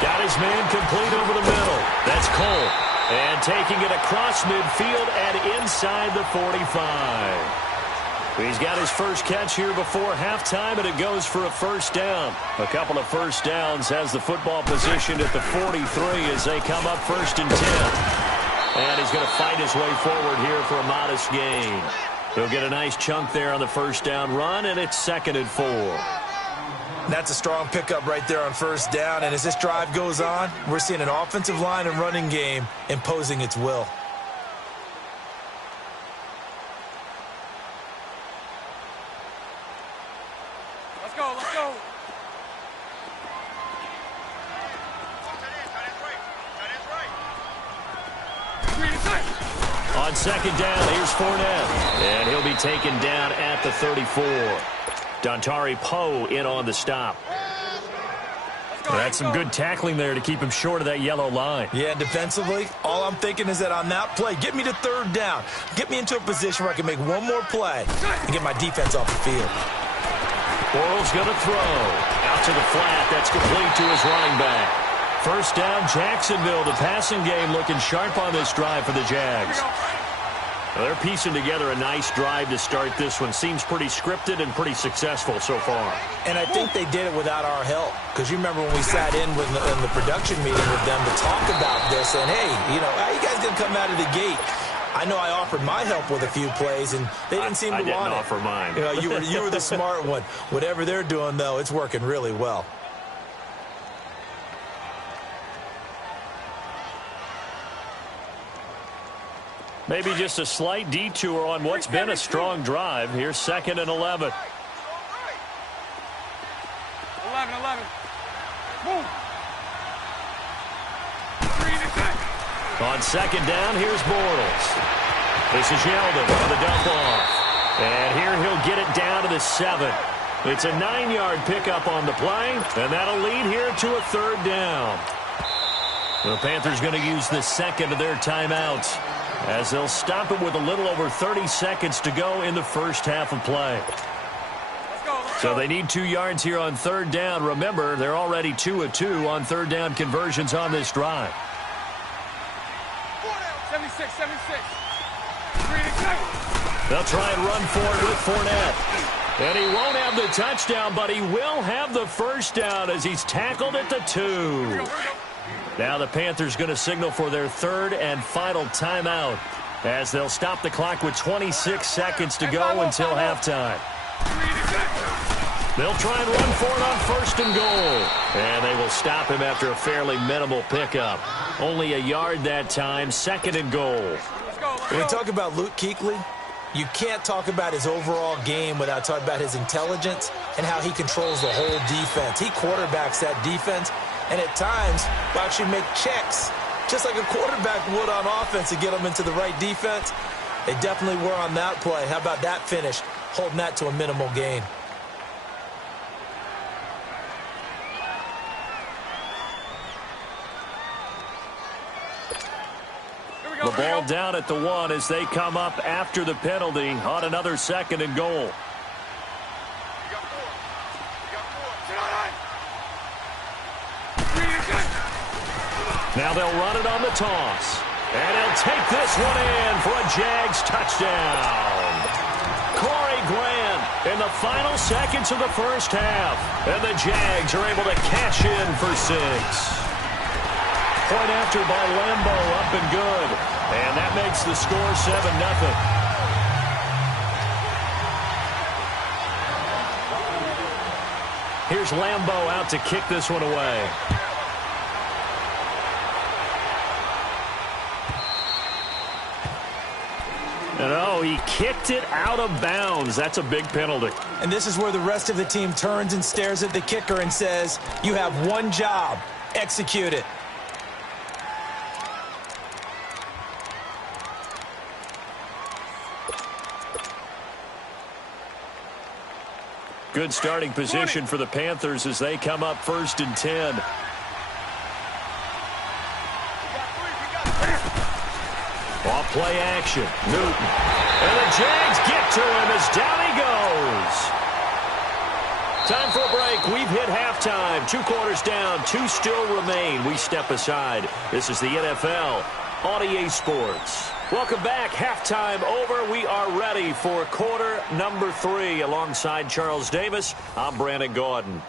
Got his man complete over the middle. That's Cole. And taking it across midfield and inside the 45. He's got his first catch here before halftime, and it goes for a 1st down. A couple of 1st downs has the football positioned at the 43 as they come up 1st and 10. And he's going to fight his way forward here for a modest gain. He'll get a nice chunk there on the 1st down run, and it's 2nd and 4. That's a strong pickup right there on 1st down, and as this drive goes on, we're seeing an offensive line and running game imposing its will. Let's go. On 2nd down, here's Fournette. And he'll be taken down at the 34. Dontari Poe in on the stop. That's some good tackling there to keep him short of that yellow line. Yeah, defensively, all I'm thinking is that on that play, get me to third down. Get me into a position where I can make one more play and get my defense off the field. Bortles going to throw. Out to the flat. That's complete to his running back. First down, Jacksonville. The passing game looking sharp on this drive for the Jags. Well, they're piecing together a nice drive to start this one. Seems pretty scripted and pretty successful so far. And I think they did it without our help. Because you remember when we sat in the production meeting with them to talk about this. And, hey, how you guys going to come out of the gate? I know I offered my help with a few plays, and they didn't seem to want it. I didn't offer mine. You were the smart one. Whatever they're doing, though, it's working really well. Maybe just a slight detour on what's been a strong drive. Here's 2nd and 11. 11. Move. On 2nd down, here's Bortles. This is Yeldon on the dump off. And here he'll get it down to the 7. It's a 9-yard pickup on the play, and that'll lead here to a 3rd down. The Panthers going to use the 2nd of their timeouts, as they'll stop it with a little over 30 seconds to go in the first half of play. So they need 2 yards here on 3rd down. Remember, they're already 2 of 2 on 3rd down conversions on this drive. 76. They'll try and run for it with Fournette. And he won't have the touchdown, but he will have the first down as he's tackled at the 2. Now the Panthers going to signal for their 3rd and final timeout, as they'll stop the clock with 26 seconds to go until halftime. They'll try and run for it on 1st and goal. And they will stop him after a fairly minimal pickup. Only a yard that time, 2nd and goal. When we talk about Luke Kuechly, you can't talk about his overall game without talking about his intelligence and how he controls the whole defense. He quarterbacks that defense, and at times will actually make checks, just like a quarterback would on offense to get them into the right defense. They definitely were on that play. How about that finish, holding that to a minimal gain? The ball down at the 1 as they come up after the penalty on another 2nd and goal. Now they'll run it on the toss. And he'll take this one in for a Jags touchdown. Corey Grant in the final seconds of the first half. And the Jags are able to cash in for 6. Point after by Lambo, up and good. And that makes the score 7-0. Here's Lambo out to kick this one away. No, he kicked it out of bounds. That's a big penalty. And this is where the rest of the team turns and stares at the kicker and says, you have one job, execute it. Good starting position for the Panthers as they come up 1st and 10. Off play action. Newton. And the Jags get to him as down he goes. Time for a break. We've hit halftime. 2 quarters down. 2 still remain. We step aside. This is the NFL on EA Sports. Welcome back. Halftime over. We are ready for quarter number 3. Alongside Charles Davis, I'm Brandon Gordon.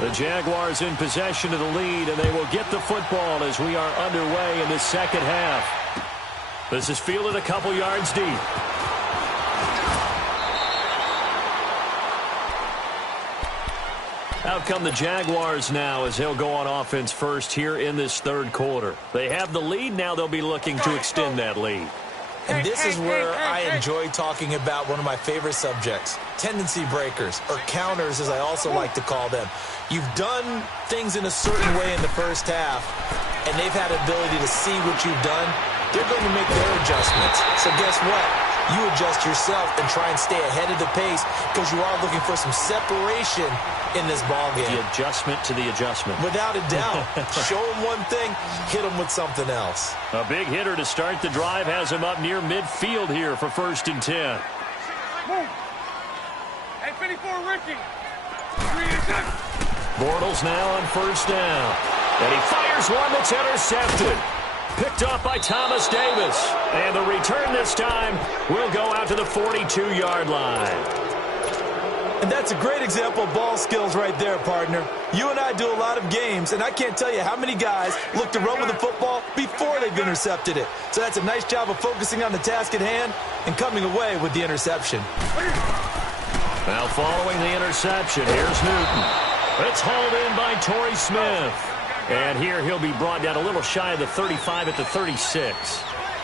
The Jaguars in possession of the lead, and they will get the football as we are underway in the second half. This is fielded a couple yards deep. Out come the Jaguars now as they'll go on offense first here in this 3rd quarter. They have the lead. Now they'll be looking to extend that lead. And this is where I enjoy talking about one of my favorite subjects, tendency breakers, or counters as I also like to call them. You've done things in a certain way in the first half, and they've had the ability to see what you've done. They're going to make their adjustments. So guess what? you adjust yourself and try and stay ahead of the pace because you are looking for some separation in this ballgame. The adjustment to the adjustment. Without a doubt. Show him one thing, hit him with something else. A big hitter to start the drive has him up near midfield here for 1st and 10. Move. Hey, 54, Ricky. Bortles now on 1st down. And he fires one that's intercepted. Picked off by Thomas Davis. And the return this time will go out to the 42-yard line. And that's a great example of ball skills right there, partner. You and I do a lot of games, and I can't tell you how many guys look to run with the football before they've intercepted it. So that's a nice job of focusing on the task at hand and coming away with the interception. Now following the interception, here's Newton. It's hauled in by Torrey Smith. And here he'll be brought down a little shy of the 35 at the 36.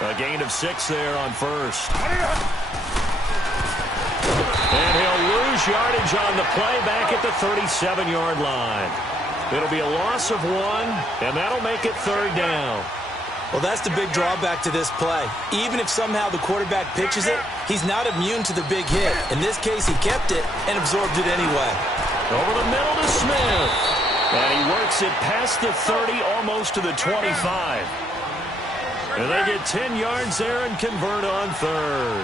A gain of 6 there on 1st. And he'll lose yardage on the play back at the 37-yard line. It'll be a loss of 1, and that'll make it 3rd down. Well, that's the big drawback to this play. Even if somehow the quarterback pitches it, he's not immune to the big hit. In this case, he kept it and absorbed it anyway. Over the middle to Smith. And he works it past the 30, almost to the 25. And they get 10 yards there and convert on 3rd.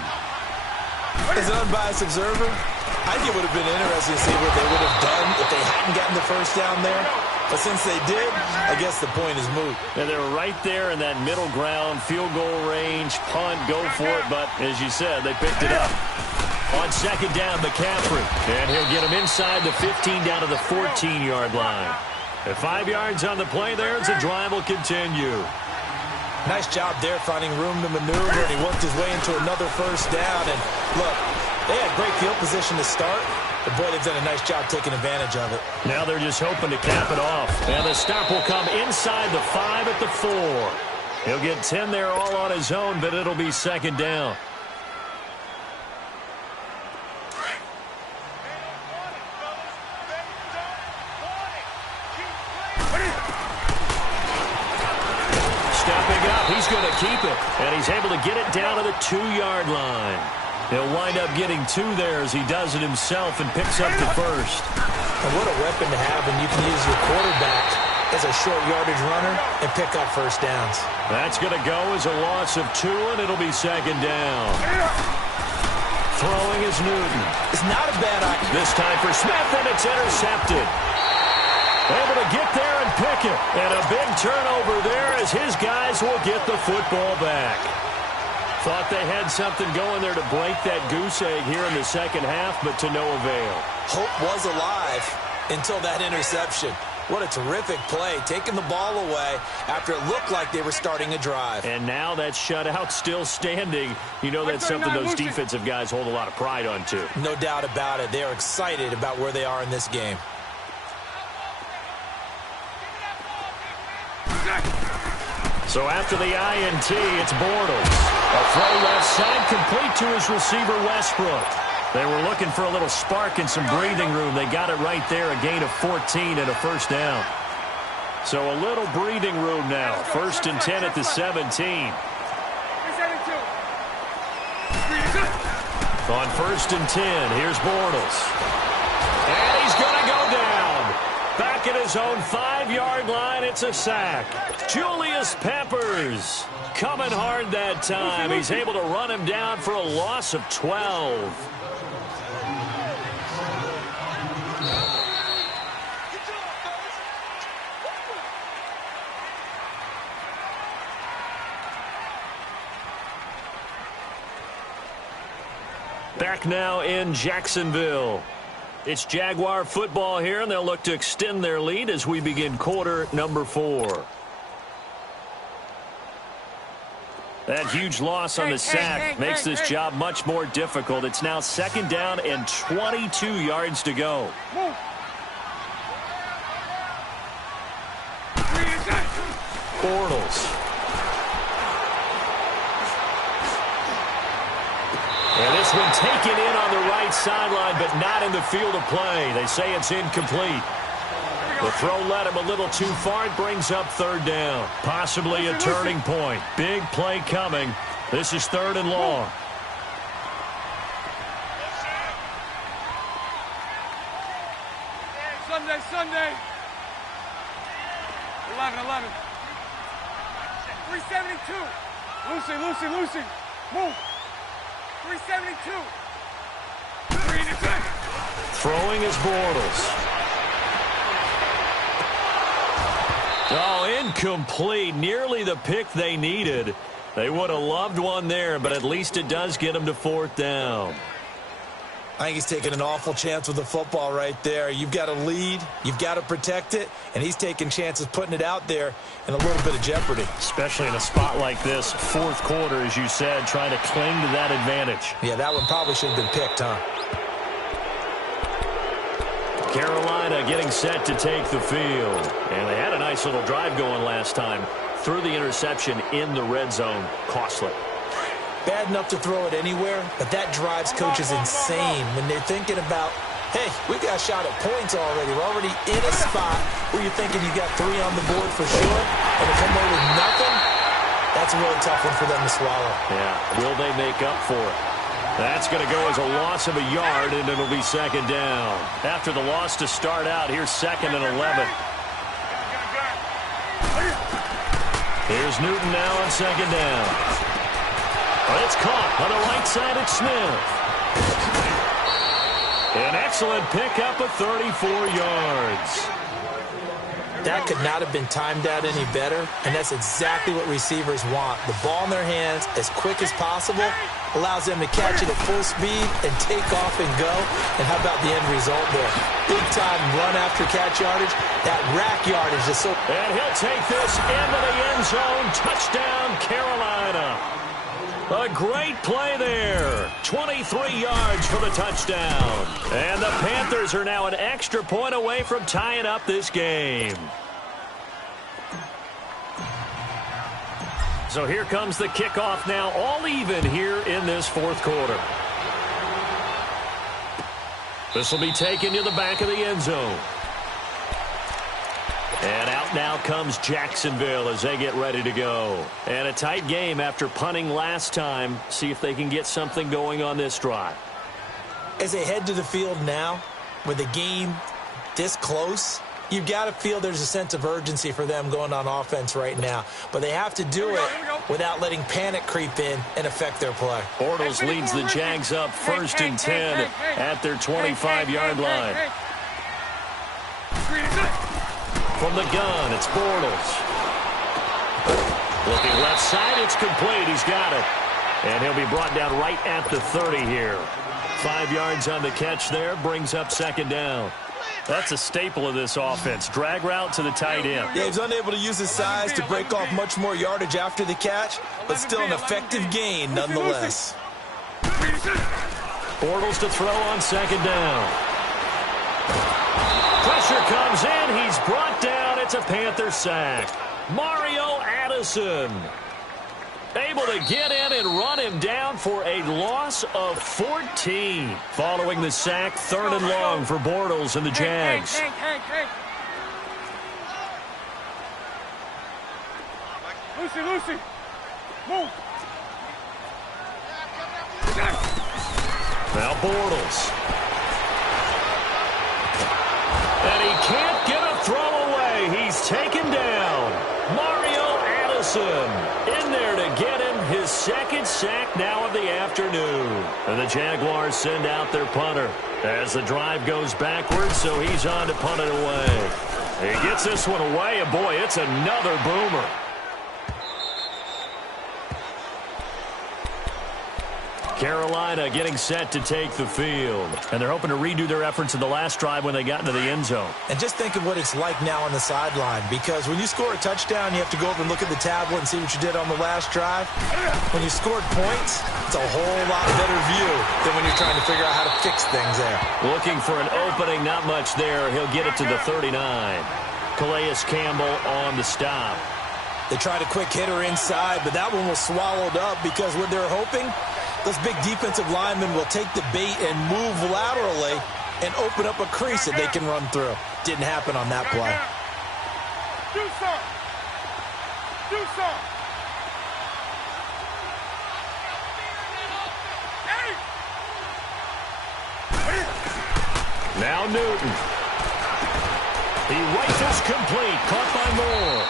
As an unbiased observer, I think it would have been interesting to see what they would have done if they hadn't gotten the 1st down there. But since they did, I guess the point is moot. And they were right there in that middle ground, field goal range, punt, go for it. But as you said, they picked it up. On 2nd down, McCaffrey. And he'll get him inside the 15 down to the 14-yard line. At 5 yards on the play there, as the drive will continue. Nice job there finding room to maneuver, and he worked his way into another 1st down. And look, they had great field position to start, but boy, they've done a nice job taking advantage of it. Now they're just hoping to cap it off. And the stop will come inside the 5 at the 4. He'll get 10 there all on his own, but it'll be 2nd down. He's going to keep it, and he's able to get it down to the 2-yard line. He'll wind up getting 2 there as he does it himself and picks up the 1st. And what a weapon to have when you can use your quarterback as a short yardage runner and pick up 1st downs. That's going to go as a loss of 2, and it'll be 2nd down. Throwing is Newton. It's not a bad idea. This time for Smith, and it's intercepted. Able to get there and pick it. And a big turnover there as his guys will get the football back. Thought they had something going there to break that goose egg here in the 2nd half, but to no avail. Hope was alive until that interception. What a terrific play, taking the ball away after it looked like they were starting a drive. And now that shutout still standing. You know that's something those defensive guys hold a lot of pride on, too. No doubt about it. They are excited about where they are in this game. So after the INT, it's Bortles. A throw left side complete to his receiver, Westbrook. They were looking for a little spark and some breathing room. They got it right there, a gain of 14 and a 1st down. So a little breathing room now. 1st and 10 at the 17. On 1st and 10, here's Bortles. And he's going to go down. Back at his own 5-yard line, it's a sack. Julius Peppers coming hard that time. He's able to run him down for a loss of 12. Back now in Jacksonville. It's Jaguar football here, and they'll look to extend their lead as we begin quarter number 4. That huge loss on the sack makes this job much more difficult. It's now 2nd down and 22 yards to go. Bortles. And this one taken in on the right sideline, but not in the field of play. They say it's incomplete. The throw led him a little too far. It brings up 3rd down. Possibly a turning point. Big play coming. This is 3rd and long. 11. 372. Lucy. Move. 372. Throwing is Bortles. Oh, incomplete. Nearly the pick they needed. They would have loved one there, but at least it does get them to 4th down. I think he's taking an awful chance with the football right there. You've got to lead, you've got to protect it, and he's taking chances putting it out there in a little bit of jeopardy. Especially in a spot like this, 4th quarter, as you said, trying to cling to that advantage. Yeah, that one probably should have been picked, huh? Carolina getting set to take the field. And they had a nice little drive going last time. Threw the interception in the red zone. Costly. Bad enough to throw it anywhere, but that drives coaches insane when they're thinking about, hey, we've got a shot at points already. We're already in a spot where you're thinking you got 3 on the board for sure, and to come away with nothing, that's a really tough one for them to swallow. Yeah, will they make up for it? That's going to go as a loss of a yard, and it'll be 2nd down. After the loss to start out, here's 2nd and 11. Here's Newton now on 2nd down. It's caught on the right side at Smith. An excellent pickup of 34 yards. That could not have been timed out any better, and that's exactly what receivers want. The ball in their hands as quick as possible allows them to catch it at full speed and take off and go. And how about the end result there? Big time run after catch yardage. That rack yardage is so... And he'll take this into the end zone. Touchdown, Carolina. A great play there. 23 yards for the touchdown. And the Panthers are now an extra point away from tying up this game. So here comes the kickoff now, all even here in this 4th quarter. This will be taken to the back of the end zone. And out now comes Jacksonville as they get ready to go. And a tight game after punting last time. See if they can get something going on this drive. As they head to the field now, with the game this close, you've got to feel there's a sense of urgency for them going on offense right now. But they have to do it without letting panic creep in and affect their play. Bortles leads the Jags up 1st and 10 at their 25-yard line. From the gun, it's Bortles. Looking left side, it's complete. He's got it. And he'll be brought down right at the 30 here. 5 yards on the catch there, brings up 2nd down. That's a staple of this offense. Drag route to the tight end. Yeah, he's unable to use his size to break off much more yardage after the catch, but still an effective gain nonetheless. Bortles to throw on 2nd down. Pressure comes in. He's brought down. It's a Panther sack. Mario Addison able to get in and run him down for a loss of 14. Following the sack, 3rd and long for Bortles and the Jags. Lucy. Move. Now Bortles. And he can't get a throw away. He's taken down. Mario Addison in there to get him his 2nd sack now of the afternoon. And the Jaguars send out their punter as the drive goes backwards, so he's on to punt it away. He gets this one away, and boy, it's another boomer. Carolina getting set to take the field. And they're hoping to redo their efforts in the last drive when they got into the end zone. And just think of what it's like now on the sideline, because when you score a touchdown, you have to go over and look at the tablet and see what you did on the last drive. When you scored points, it's a whole lot better view than when you're trying to figure out how to fix things there. Looking for an opening, not much there. He'll get it to the 39. Calais Campbell on the stop. They tried a quick hitter inside, but that one was swallowed up because what they're hoping, those big defensive linemen will take the bait and move laterally and open up a crease that they can run through. Didn't happen on that play. Do some. Now Newton. He rifles complete, caught by Moore.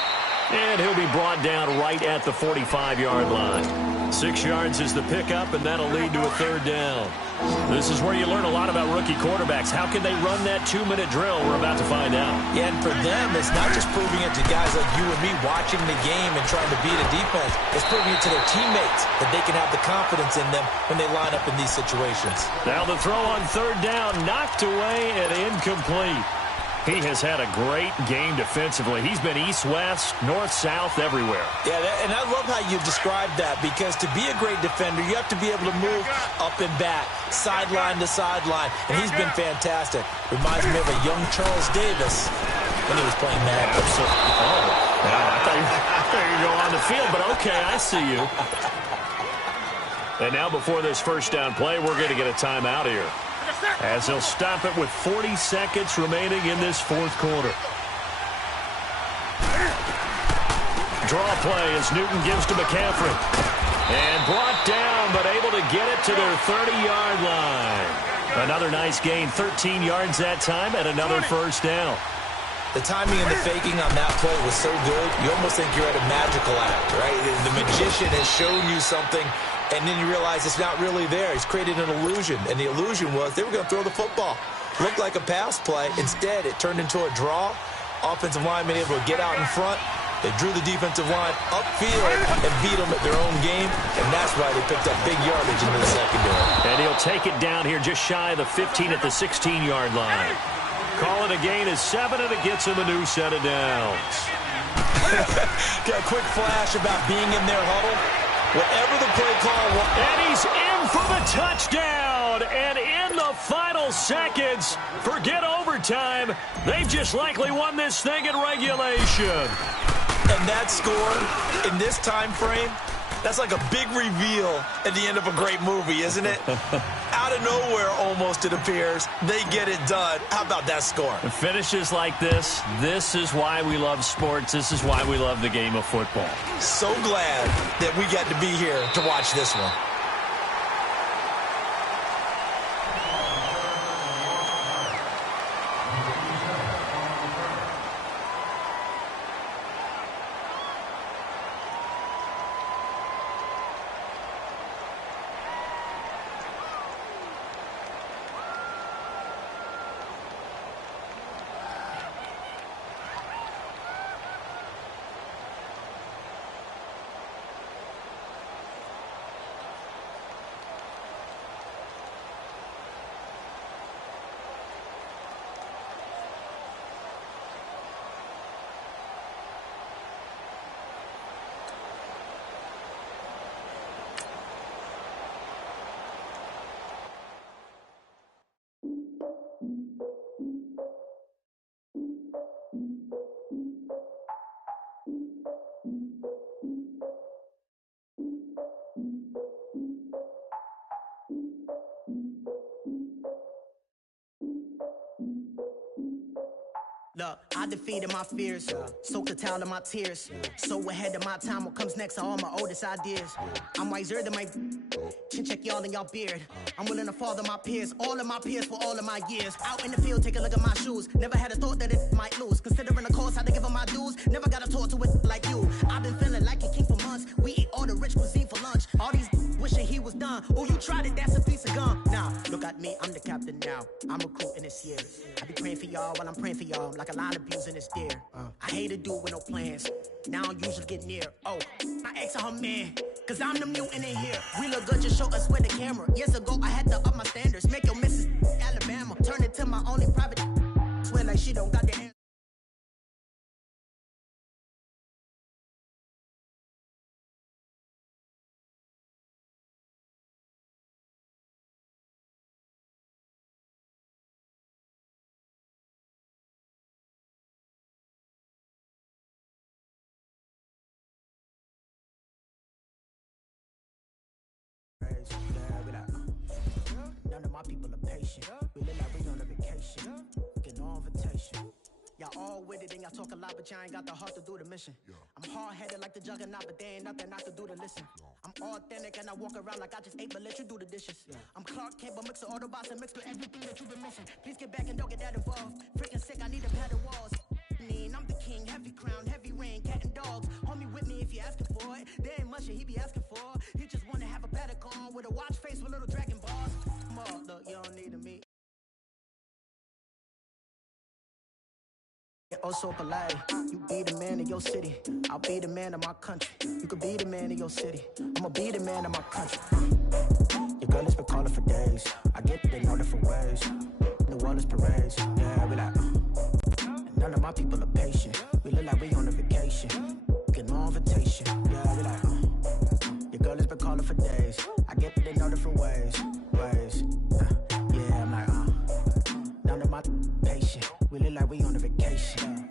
And he'll be brought down right at the 45-yard line. 6 yards is the pickup, and that'll lead to a 3rd down. This is where you learn a lot about rookie quarterbacks. How can they run that 2-minute drill? We're about to find out. Yeah, and for them, it's not just proving it to guys like you and me watching the game and trying to beat a defense. It's proving it to their teammates that they can have the confidence in them when they line up in these situations. Now the throw on 3rd down, knocked away and incomplete. He has had a great game defensively. He's been east-west, north-south, everywhere. Yeah, and I love how you described that, because to be a great defender, you have to be able to move up and back, sideline to sideline, and he's been fantastic. Reminds me of a young Charles Davis when he was playing that. Oh, I thought you were going to go on the field, but okay, I see you. And now before this first down play, we're going to get a timeout here, as he'll stop it with 40 seconds remaining in this 4th quarter. Draw play as Newton gives to McCaffrey. And brought down, but able to get it to their 30-yard line. Another nice gain, 13 yards that time, and another first down. The timing and the faking on that play was so good, you almost think you're at a magical act, right? The magician has shown you something, and then you realize it's not really there. He's created an illusion, and the illusion was they were going to throw the football. Looked like a pass play. Instead, it turned into a draw. Offensive lineman able to get out in front. They drew the defensive line upfield and beat them at their own game, and that's why they picked up big yardage into the secondary. And he'll take it down here just shy of the 15 at the 16-yard line. Call it a gain of 7, and it gets him a new set of downs. Got a quick flash about being in their huddle. Whatever the play call was. And he's in for the touchdown. And in the final seconds, forget overtime. They've just likely won this thing in regulation. And that score in this time frame, that's like a big reveal at the end of a great movie, isn't it? Out of nowhere, almost, it appears, they get it done. How about that score? The finishes like this is why we love sports. This is why we love the game of football. So glad that we got to be here to watch this one. Look, I defeated my fears, soaked a towel in my tears. So ahead of my time, what comes next are all my oldest ideas. I'm wiser than my chin check y'all in y'all beard. I'm willing to father my peers, all of my peers for all of my years. Out in the field, take a look at my shoes. Never had a thought that it might lose. Considering the cost, had to give them my dues. Never got to talk to it like you. I've been feeling like a king for months. We eat all the rich cuisine for lunch. All these wishing he was done. Oh, you tried it, that's a piece of gum. Now, look at me, I'm the captain now. I'm recruiting this year. I be praying for y'all while I'm praying for y'all. Like a line of views in this deer. I hate to do it with no plans. Now I usually get near. Oh, my ex and her man. Cause I'm the mutant in here. We look good, just show us with the camera. Years ago, I had to up my standards. Make your Mrs. Alabama. Turn it to my only private. Swear like she don't got the answer. None of my people are patient. We look like we on a vacation. Get no invitation. Y'all all with it and y'all talk a lot, but y'all ain't got the heart to do the mission. I'm hard-headed like the juggernaut, but there ain't nothing I can do to listen. I'm authentic and I walk around like I just ate, but let you do the dishes. I'm Clark Kent, but mix the Autobots and mix with everything that you've been missing. Please get back and don't get that involved. Freaking sick, I need a padded walls. mean? I'm the king, heavy crown, heavy rain, cat and dogs. Homie with me if you're asking for it. There ain't much that he be asking for. He just wanna have a paddock on with a watch face with little dragon balls. Look, you don't need me. Oh, so polite. You be the man of your city. I'll be the man of my country. You could be the man of your city. I'ma be the man of my country. Your girl has been calling for days. I get it in all different ways. New Orleans parades. Yeah, we like. And none of my people are patient. We look like we on a vacation. Get no invitation. Yeah, we like. Your girl has been calling for days. I get it in all different ways. Yeah, I'm like, none of my patient. We look like we on a vacation.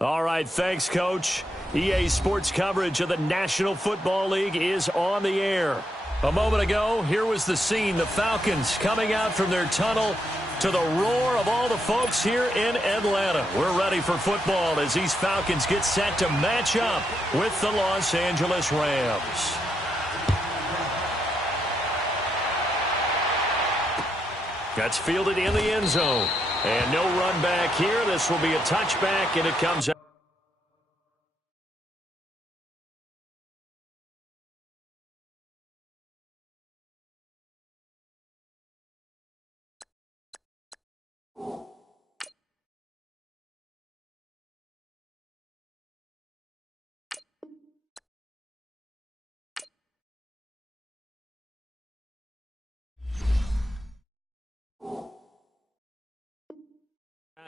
All right, thanks, Coach. EA Sports coverage of the National Football League is on the air. A moment ago, here was the scene. The Falcons coming out from their tunnel to the roar of all the folks here in Atlanta. We're ready for football as these Falcons get set to match up with the Los Angeles Rams. That's fielded in the end zone. And no run back here. This will be a touchback, and it comes out.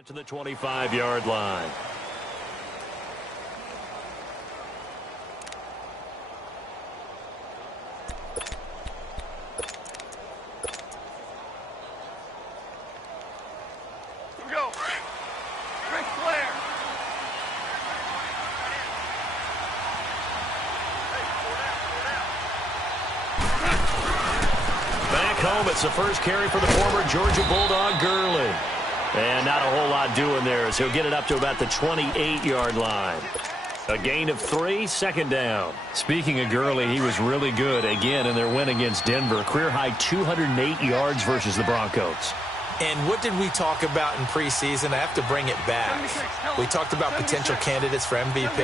To the 25-yard line. Here we go. Ric Flair. Back home, it's the first carry for the former Georgia Bulldog, Gurley. And not a whole lot doing there as he'll get it up to about the 28-yard line. A gain of 3, second down. Speaking of Gurley, he was really good again in their win against Denver. Career-high 208 yards versus the Broncos. And what did we talk about in preseason? I have to bring it back. We talked about potential candidates for MVP.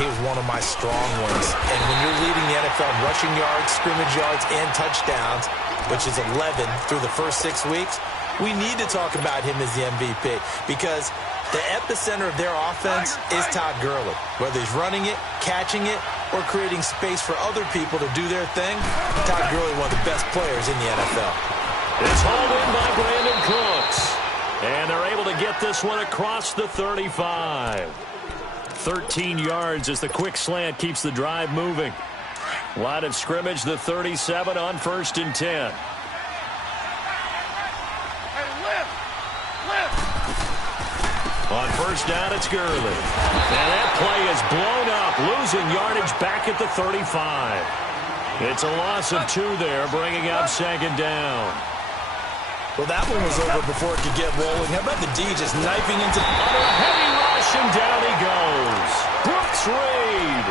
He was one of my strong ones. And when you're leading the NFL in rushing yards, scrimmage yards, and touchdowns, which is 11 through the first 6 weeks, we need to talk about him as the MVP because the epicenter of their offense is Todd Gurley. Whether he's running it, catching it, or creating space for other people to do their thing, Todd Gurley, one of the best players in the NFL. It's hauled in by Brandon Cooks. And they're able to get this one across the 35. 13 yards as the quick slant keeps the drive moving. Line of scrimmage, the 37 on 1st and 10. On first down, it's Gurley. And that play is blown up, losing yardage back at the 35. It's a loss of 2 there, bringing up second down. Well, that one was over before it could get rolling. How about the D just knifing into... Under a heavy rush, and down he goes. Brooks Reed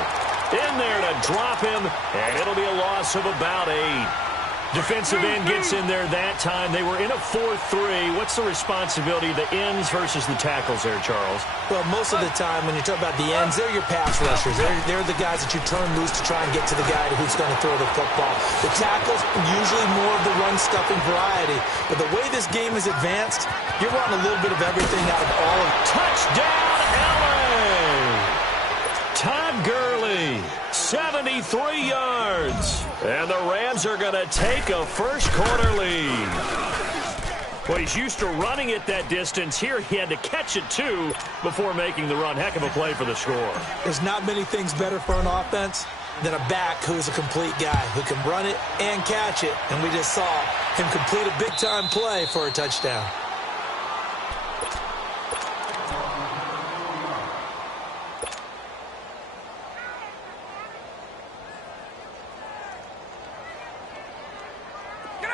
in there to drop him, and it'll be a loss of about 8. Defensive end gets in there that time. They were in a 4-3. What's the responsibility of the ends versus the tackles there, Charles? Well, most of the time when you talk about the ends, they're your pass rushers. They're the guys that you turn loose to try and get to the guy who's going to throw the football. The tackles, usually more of the run-stuffing variety. But the way this game is advanced, you're wanting a little bit of everything out of all of it. Touchdown, LA! Todd Gurley, 73 yards. And the Rams are going to take a first-quarter lead. Well, he's used to running it that distance. Here he had to catch it, too, before making the run. Heck of a play for the score. There's not many things better for an offense than a back who's a complete guy who can run it and catch it. And we just saw him complete a big-time play for a touchdown.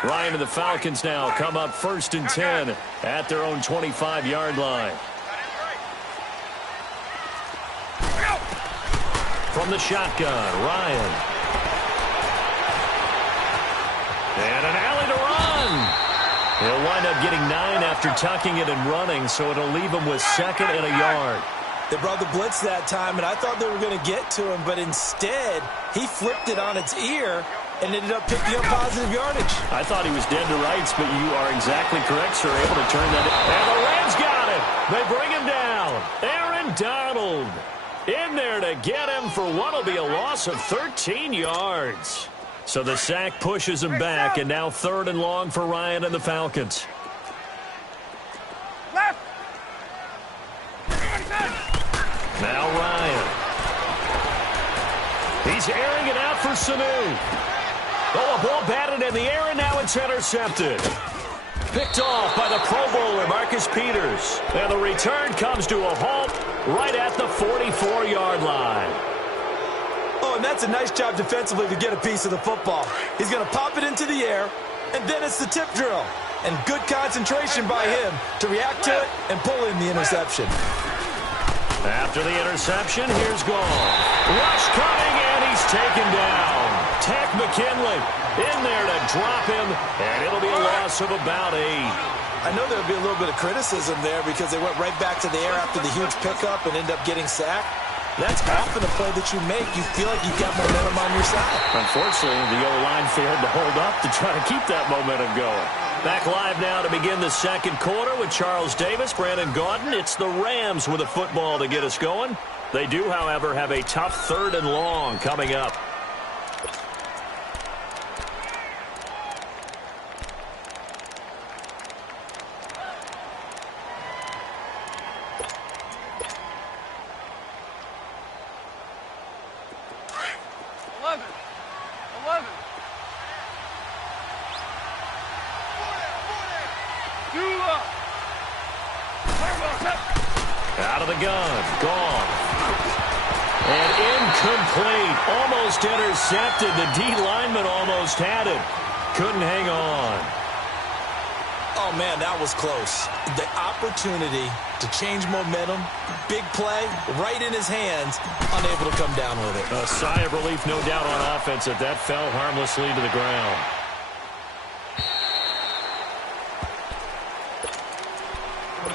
Ryan and the Falcons now come up 1st and 10 at their own 25-yard line. From the shotgun, Ryan. And an alley to He'll wind up getting 9 after tucking it and running, so it'll leave him with 2nd and a yard. They brought the blitz that time, and I thought they were going to get to him, but instead, he flipped it on its ear and ended up picking up positive yardage. I thought he was dead to rights, but you are exactly correct, sir. Able to turn that in. And the Rams got it. They bring him down. Aaron Donald in there to get him for what will be a loss of 13 yards. So the sack pushes him back, and now 3rd and long for Ryan and the Falcons. Left. Now Ryan. He's airing it out for Sanu. Oh, a ball batted in the air, and now it's intercepted. Picked off by the Pro Bowler, Marcus Peters. And the return comes to a halt right at the 44-yard line. Oh, and that's a nice job defensively to get a piece of the football. He's going to pop it into the air, and then it's the tip drill. And good concentration by him to react to it and pull in the interception. After the interception, here's Gall. Rush coming, and he's taken down. Tech McKinley in there to drop him, and it'll be a loss of about 8. I know there'll be a little bit of criticism there because they went right back to the air after the huge pickup and end up getting sacked. That's often a play that you make. You feel like you've got momentum on your side. Unfortunately, the O-line failed to hold up to try to keep that momentum going. Back live now to begin the 2nd quarter with Charles Davis, Brandon Gaudin. It's the Rams with a football to get us going. They do, however, have a tough 3rd and long coming up. Out of the gun, gone. And incomplete, almost intercepted. The D lineman almost had it. Couldn't hang on. Oh, man, that was close. The opportunity to change momentum, big play, right in his hands, unable to come down with it. A sigh of relief, no doubt, on offense if that fell harmlessly to the ground.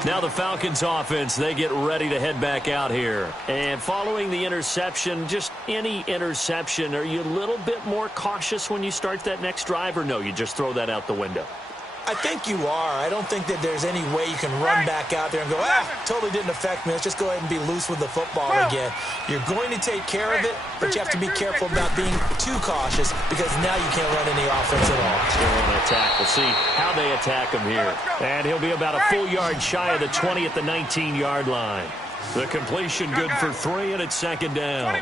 Now the Falcons offense, they get ready to head back out here. And following the interception, just any interception, are you a little bit more cautious when you start that next drive, or no, you just throw that out the window? I think you are. I don't think that there's any way you can run back out there and go, totally didn't affect me. Let's just go ahead and be loose with the football again. You're going to take care of it, but you have to be careful about being too cautious because now you can't run any offense at all. Still on an attack. We'll see how they attack him here. And he'll be about a full yard shy of the 20 at the 19-yard line. The completion good for 3, and it's 2nd down.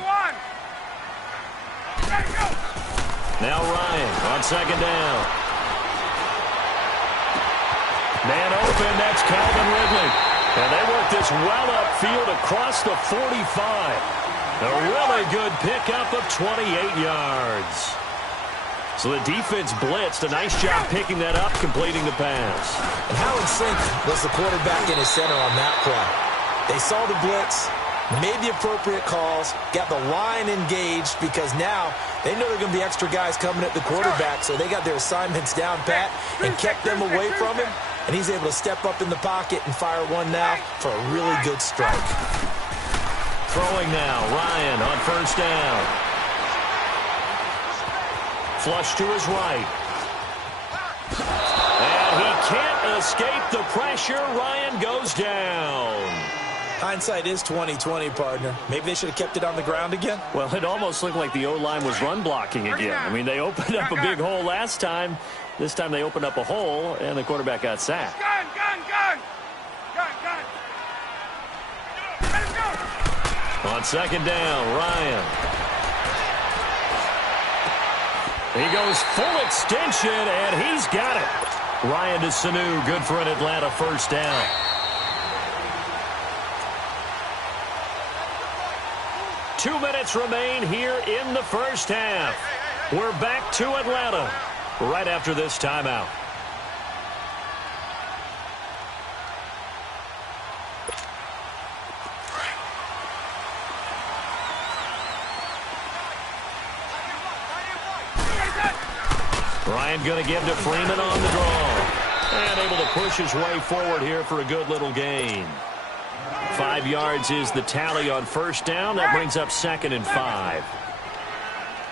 Now Ryan on 2nd down. Man open, that's Calvin Ridley. And they work this well upfield across the 45. A really good pickup of 28 yards. So the defense blitzed. A nice job picking that up, completing the pass. And how in sync was the quarterback in his center on that play? They saw the blitz, made the appropriate calls, got the line engaged because now they know there are going to be extra guys coming at the quarterback, so they got their assignments down pat and kept them away from him. And he's able to step up in the pocket and fire one now for a really good strike. Throwing now, Ryan on 1st down. Flush to his right. And he can't escape the pressure. Ryan goes down. Hindsight is 20/20, partner. Maybe they should have kept it on the ground again. Well, it almost looked like the O-line was run blocking again. I mean, they opened up a big hole last time. This time they opened up a hole, and the quarterback got sacked. Gun! Let's go! On 2nd down, Ryan. He goes full extension, and he's got it. Ryan to Sanu, good for an Atlanta 1st down. Two minutes remain here in the 1st half. We're back to Atlanta right after this timeout. Ryan going to give to Freeman on the draw. And able to push his way forward here for a good little gain. 5 yards is the tally on first down. That brings up 2nd and 5.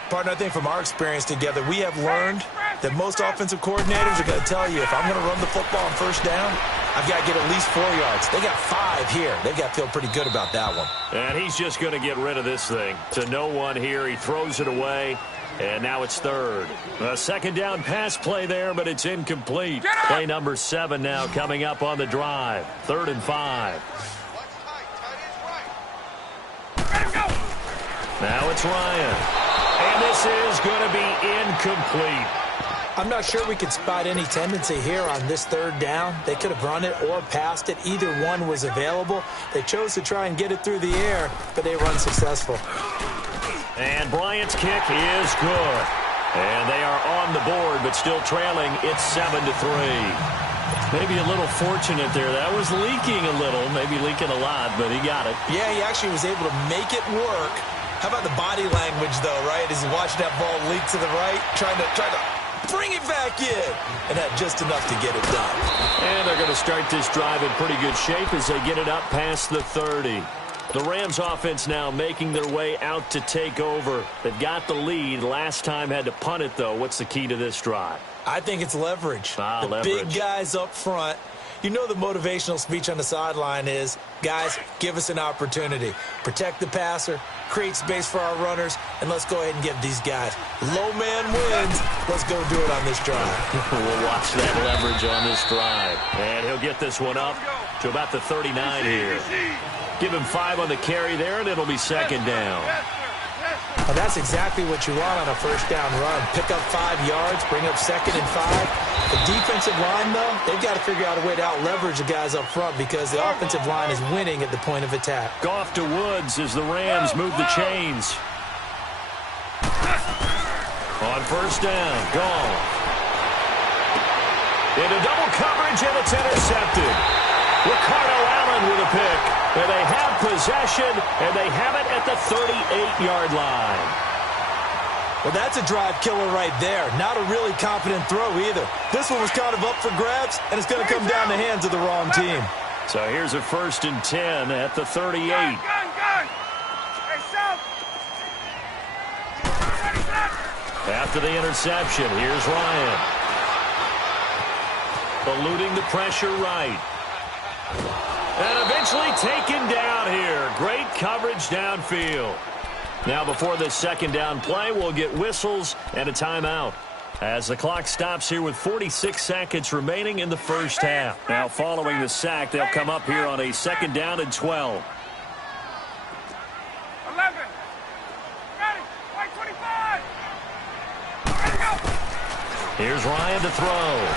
Partner, I think from our experience together, we have learned that most offensive coordinators are going to tell you, if I'm going to run the football on first down, I've got to get at least 4 yards. They got 5 here. They've got to feel pretty good about that one. And he's just going to get rid of this thing. To no one here. He throws it away. And now it's 3rd. A 2nd down pass play there, but it's incomplete. Play number 7 now coming up on the drive. 3rd and 5. Now it's Ryan. And this is going to be incomplete. I'm not sure we could spot any tendency here on this 3rd down. They could have run it or passed it. Either one was available. They chose to try and get it through the air, but they were unsuccessful. And Bryant's kick is good. And they are on the board, but still trailing. It's 7-3. Maybe a little fortunate there. That was leaking a little, maybe leaking a lot, but he got it. Yeah, he actually was able to make it work. How about the body language, though, right? As he watched that ball leak to the right, trying to bring it back in, and had just enough to get it done. And they're going to start this drive in pretty good shape as they get it up past the 30. The Rams offense now making their way out to take over. They've got the lead. Last time had to punt it, though. What's the key to this drive? I think it's leverage. Leverage. Big guys up front. You know the motivational speech on the sideline is, guys, give us an opportunity. Protect the passer, create space for our runners, and let's go ahead and give these guys. Low man wins. Let's go do it on this drive. We'll watch that leverage on this drive. And he'll get this one up to about the 39 here. Give him 5 on the carry there, and it'll be 2nd down. Well, that's exactly what you want on a first down run. Pick up 5 yards, bring up 2nd and 5. The defensive line, though, they've got to figure out a way to out-leverage the guys up front because the offensive line is winning at the point of attack. Goff to Woods as the Rams move the chains. On first down, Goff. Into double coverage, and it's intercepted. Ricardo Allen with a pick. And they have possession, and they have it at the 38-yard line. Well, that's a drive killer right there. Not a really confident throw either. This one was kind of up for grabs, and it's going to come down the hands of the wrong team. So here's a 1st and 10 at the 38. Gun. Hey, South. After the interception, here's Ryan. Eluding the pressure right. And eventually taken down here. Great coverage downfield. Now before this 2nd down play, we'll get whistles and a timeout. As the clock stops here with 46 seconds remaining in the first half. Now following the sack, they'll come up here on a 2nd down and 12. 11. Ready. White 25. Ready to go. Here's Ryan to throw.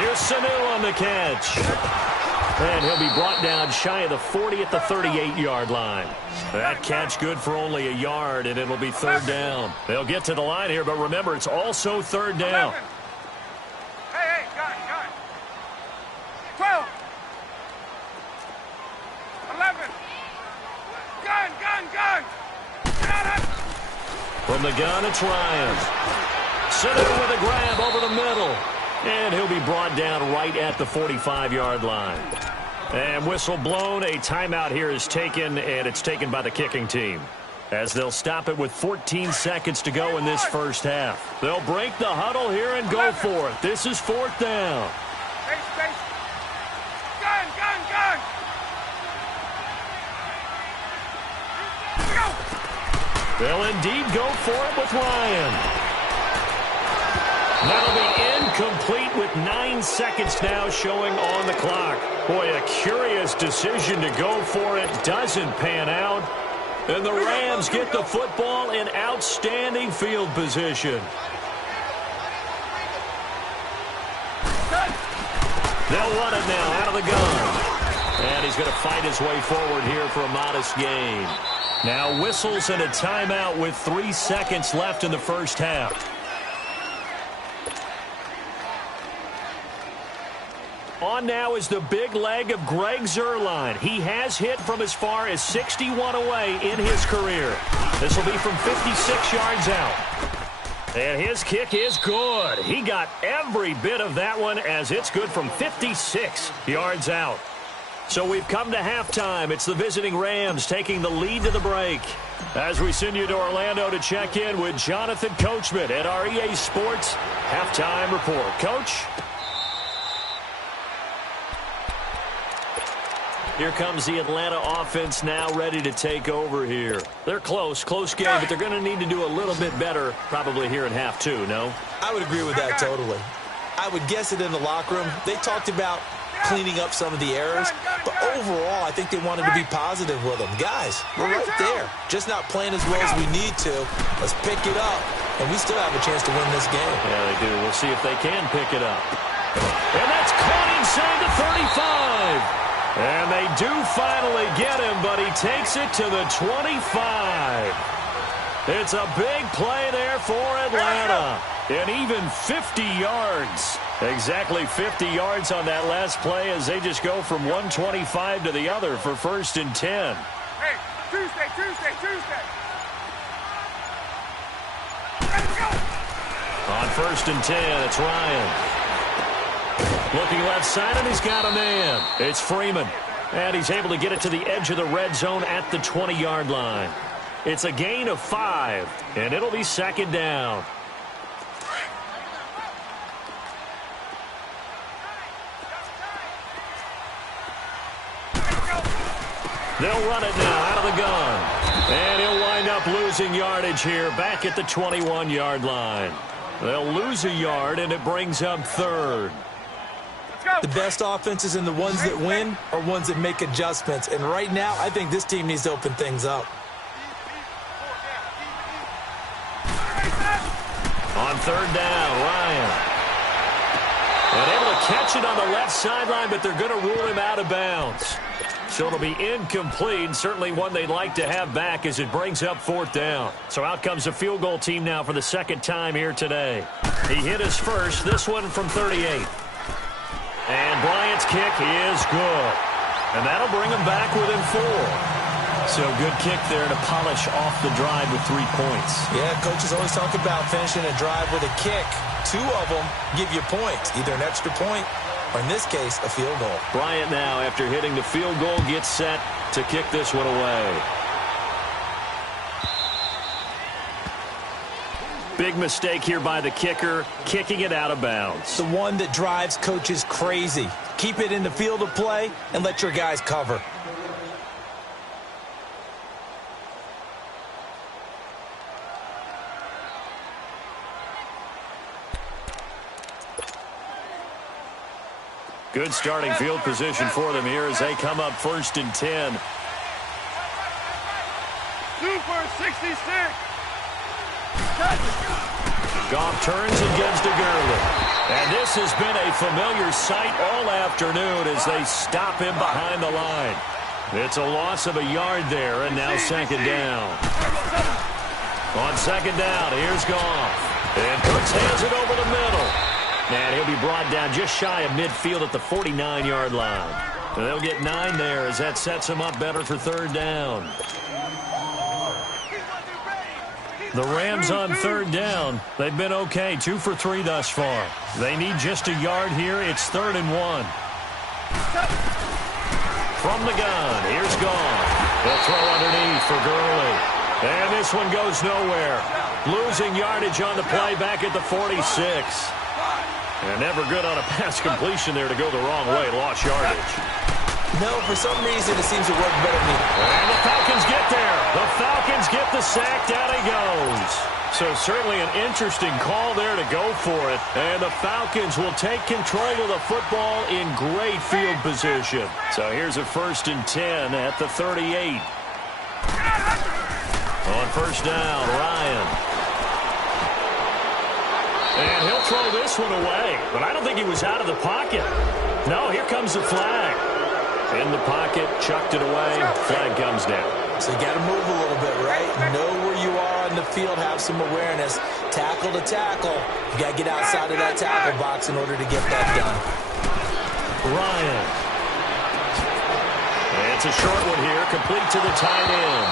Here's Sanu on the catch. And he'll be brought down shy of the 40 at the 38-yard line. That catch good for only a yard, and it'll be 3rd down. They'll get to the line here, but remember, it's also 3rd down. 11. Hey, gun. 12. 11. Gun. Got it. From the gun, it's Ryan. Sanu with a grab over the middle. And he'll be brought down right at the 45-yard line. And whistle blown. A timeout here is taken, and it's taken by the kicking team. As they'll stop it with 14 seconds to go in this first half. They'll break the huddle here and go for it. This is 4th down. Space. Gun. Go. They'll indeed go for it with Ryan. That'll be incomplete with 9 seconds now showing on the clock. Boy, a curious decision to go for it. Doesn't pan out. And the Rams get the football in outstanding field position. They'll run it now out of the gun. And he's going to fight his way forward here for a modest gain. Now whistles and a timeout with 3 seconds left in the first half. On now is the big leg of Greg Zuerlein. He has hit from as far as 61 away in his career. This will be from 56 yards out. And his kick is good. He got every bit of that one as it's good from 56 yards out. So we've come to halftime. It's the visiting Rams taking the lead to the break. As we send you to Orlando to check in with Jonathan Coachman at our EA Sports Halftime Report. Coach? Here comes the Atlanta offense now ready to take over here. They're close game, but they're going to need to do a little bit better probably here in half two, no? I would agree with that totally. I would guess it in the locker room. They talked about cleaning up some of the errors, but overall, I think they wanted to be positive with them. Guys, we're right there. Just not playing as well as we need to. Let's pick it up, and we still have a chance to win this game. Yeah, they do. We'll see if they can pick it up. And that's caught inside the 35. And they do finally get him, but he takes it to the 25. It's a big play there for Atlanta. And even 50 yards. Exactly 50 yards on that last play as they just go from 125 to the other for 1st and 10. Hey, Tuesday. On 1st and 10, it's Ryan. Looking left side, and he's got a man. It's Freeman. And he's able to get it to the edge of the red zone at the 20-yard line. It's a gain of 5, and it'll be 2nd down. They'll run it now out of the gun. And he'll wind up losing yardage here back at the 21-yard line. They'll lose a yard, and it brings up 3rd. The best offenses and the ones that win are ones that make adjustments. And right now, I think this team needs to open things up. On 3rd down, Ryan. And able to catch it on the left sideline, but they're going to rule him out of bounds. So it'll be incomplete, certainly one they'd like to have back as it brings up 4th down. So out comes a field goal team now for the 2nd time here today. He hit his first, this one from 38. And Bryant's kick is good. And that'll bring him back within 4. So good kick there to polish off the drive with 3 points. Yeah, coaches always talk about finishing a drive with a kick. 2 of them give you points, either an extra point or, in this case, a field goal. Bryant now, after hitting the field goal, gets set to kick this one away. Big mistake here by the kicker, kicking it out of bounds. The one that drives coaches crazy. Keep it in the field of play and let your guys cover. Good starting field position for them here as they come up 1st and 10. Super 66. Goff turns and gives to Gurley. And this has been a familiar sight all afternoon as they stop him behind the line. It's a loss of a yard there, and now 2nd down. On 2nd down, here's Goff. And Cooks hands it over the middle. And he'll be brought down just shy of midfield at the 49-yard line. And they'll get 9 there as that sets him up better for 3rd down. The Rams on 3rd down. They've been okay, 2 for 3 thus far. They need just a yard here. It's 3rd and 1. From the gun, here's Goff. They'll throw underneath for Gurley. And this one goes nowhere. Losing yardage on the play back at the 46. And never good on a pass completion there to go the wrong way. Lost yardage. No, for some reason it seems to work better than me. And the Falcons get there. The Falcons get the sack. Down he goes. So certainly an interesting call there to go for it. And the Falcons will take control of the football in great field position. So here's a 1st and 10 at the 38. On 1st down, Ryan. And he'll throw this one away. But I don't think he was out of the pocket. No, here comes the flag. In the pocket, chucked it away, flag comes down. So you got to move a little bit, right? Know where you are on the field, have some awareness. Tackle to tackle. You got to get outside of that tackle box in order to get that done. Ryan. And it's a short one here, complete to the tight end.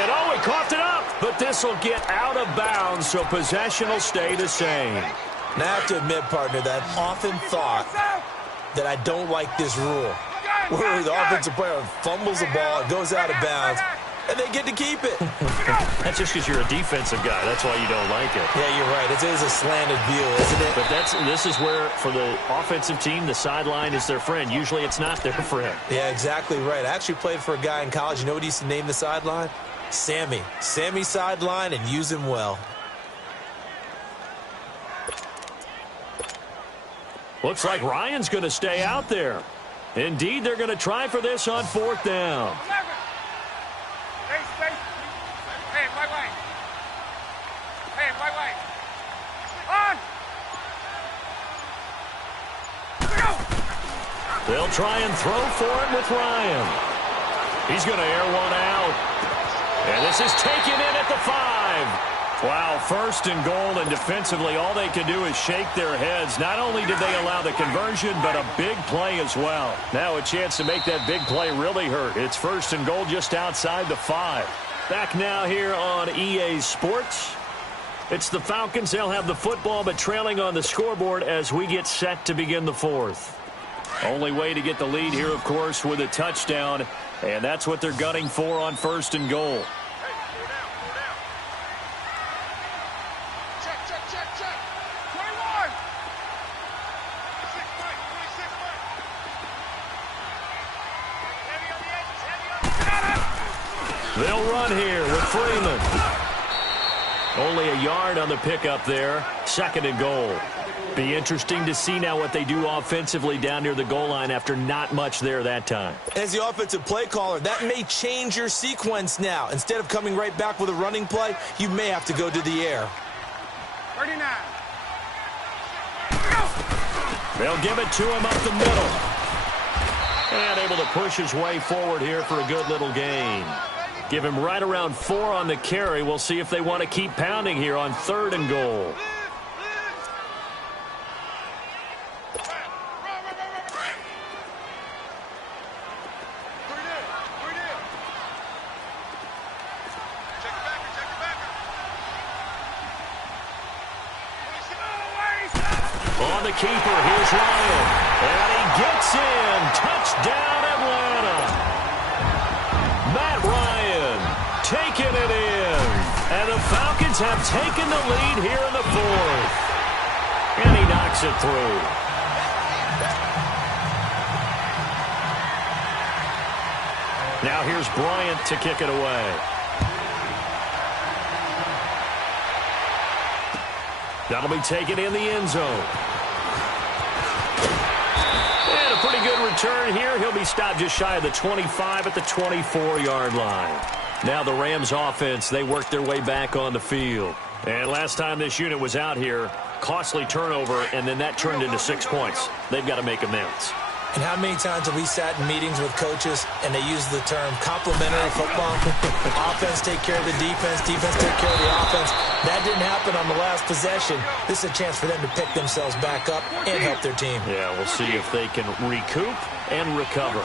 And oh, he coughed it up. but this will get out of bounds, so possession will stay the same. Now, I have to admit, partner, that I've often thought that I don't like this rule, where the offensive player fumbles the ball, it goes out of bounds, and they get to keep it. That's just because you're a defensive guy. That's why you don't like it. Yeah, you're right. It is a slanted view, isn't it? But this is where, for the offensive team, the sideline is their friend. Usually it's not their friend. Yeah, exactly right. I actually played for a guy in college. You know what he used to name the sideline? Sammy. Sammy sideline, and use him well. Looks like Ryan's going to stay out there. Indeed, they're going to try for this on 4th down. They'll try and throw for it with Ryan. He's going to air one out. And this is taken in at the 5. Wow, 1st and goal, and defensively all they can do is shake their heads. Not only did they allow the conversion, but a big play as well. Now a chance to make that big play really hurt. It's 1st and goal just outside the 5. Back now here on EA Sports. It's the Falcons. They'll have the football, but trailing on the scoreboard as we get set to begin the 4th. Only way to get the lead here, of course, with a touchdown, and that's what they're gunning for on 1st and goal. They'll run here with Freeman. Only a yard on the pickup there. 2nd and goal. Be interesting to see now what they do offensively down near the goal line after not much there that time. As the offensive play caller, that may change your sequence now. Instead of coming right back with a running play, you may have to go to the air. 39. They'll give it to him up the middle. And able to push his way forward here for a good little gain. Give him right around 4 on the carry. We'll see if they want to keep pounding here on 3rd and goal. On the keeper, here's Ryan. And he gets in. Touchdown, Atlanta. Matt Ryan taking it in. And the Falcons have taken the lead here in the 4th. And he knocks it through. Now here's Bryant to kick it away. That'll be taken in the end zone. And a pretty good return here. He'll be stopped just shy of the 25 at the 24-yard line. Now the Rams offense, they work their way back on the field. And last time this unit was out here, costly turnover, and then that turned into 6 points. They've got to make amends. And how many times have we sat in meetings with coaches and they use the term complementary football? Offense take care of the defense, defense take care of the offense. That didn't happen on the last possession. This is a chance for them to pick themselves back up and help their team. Yeah, we'll see if they can recoup and recover.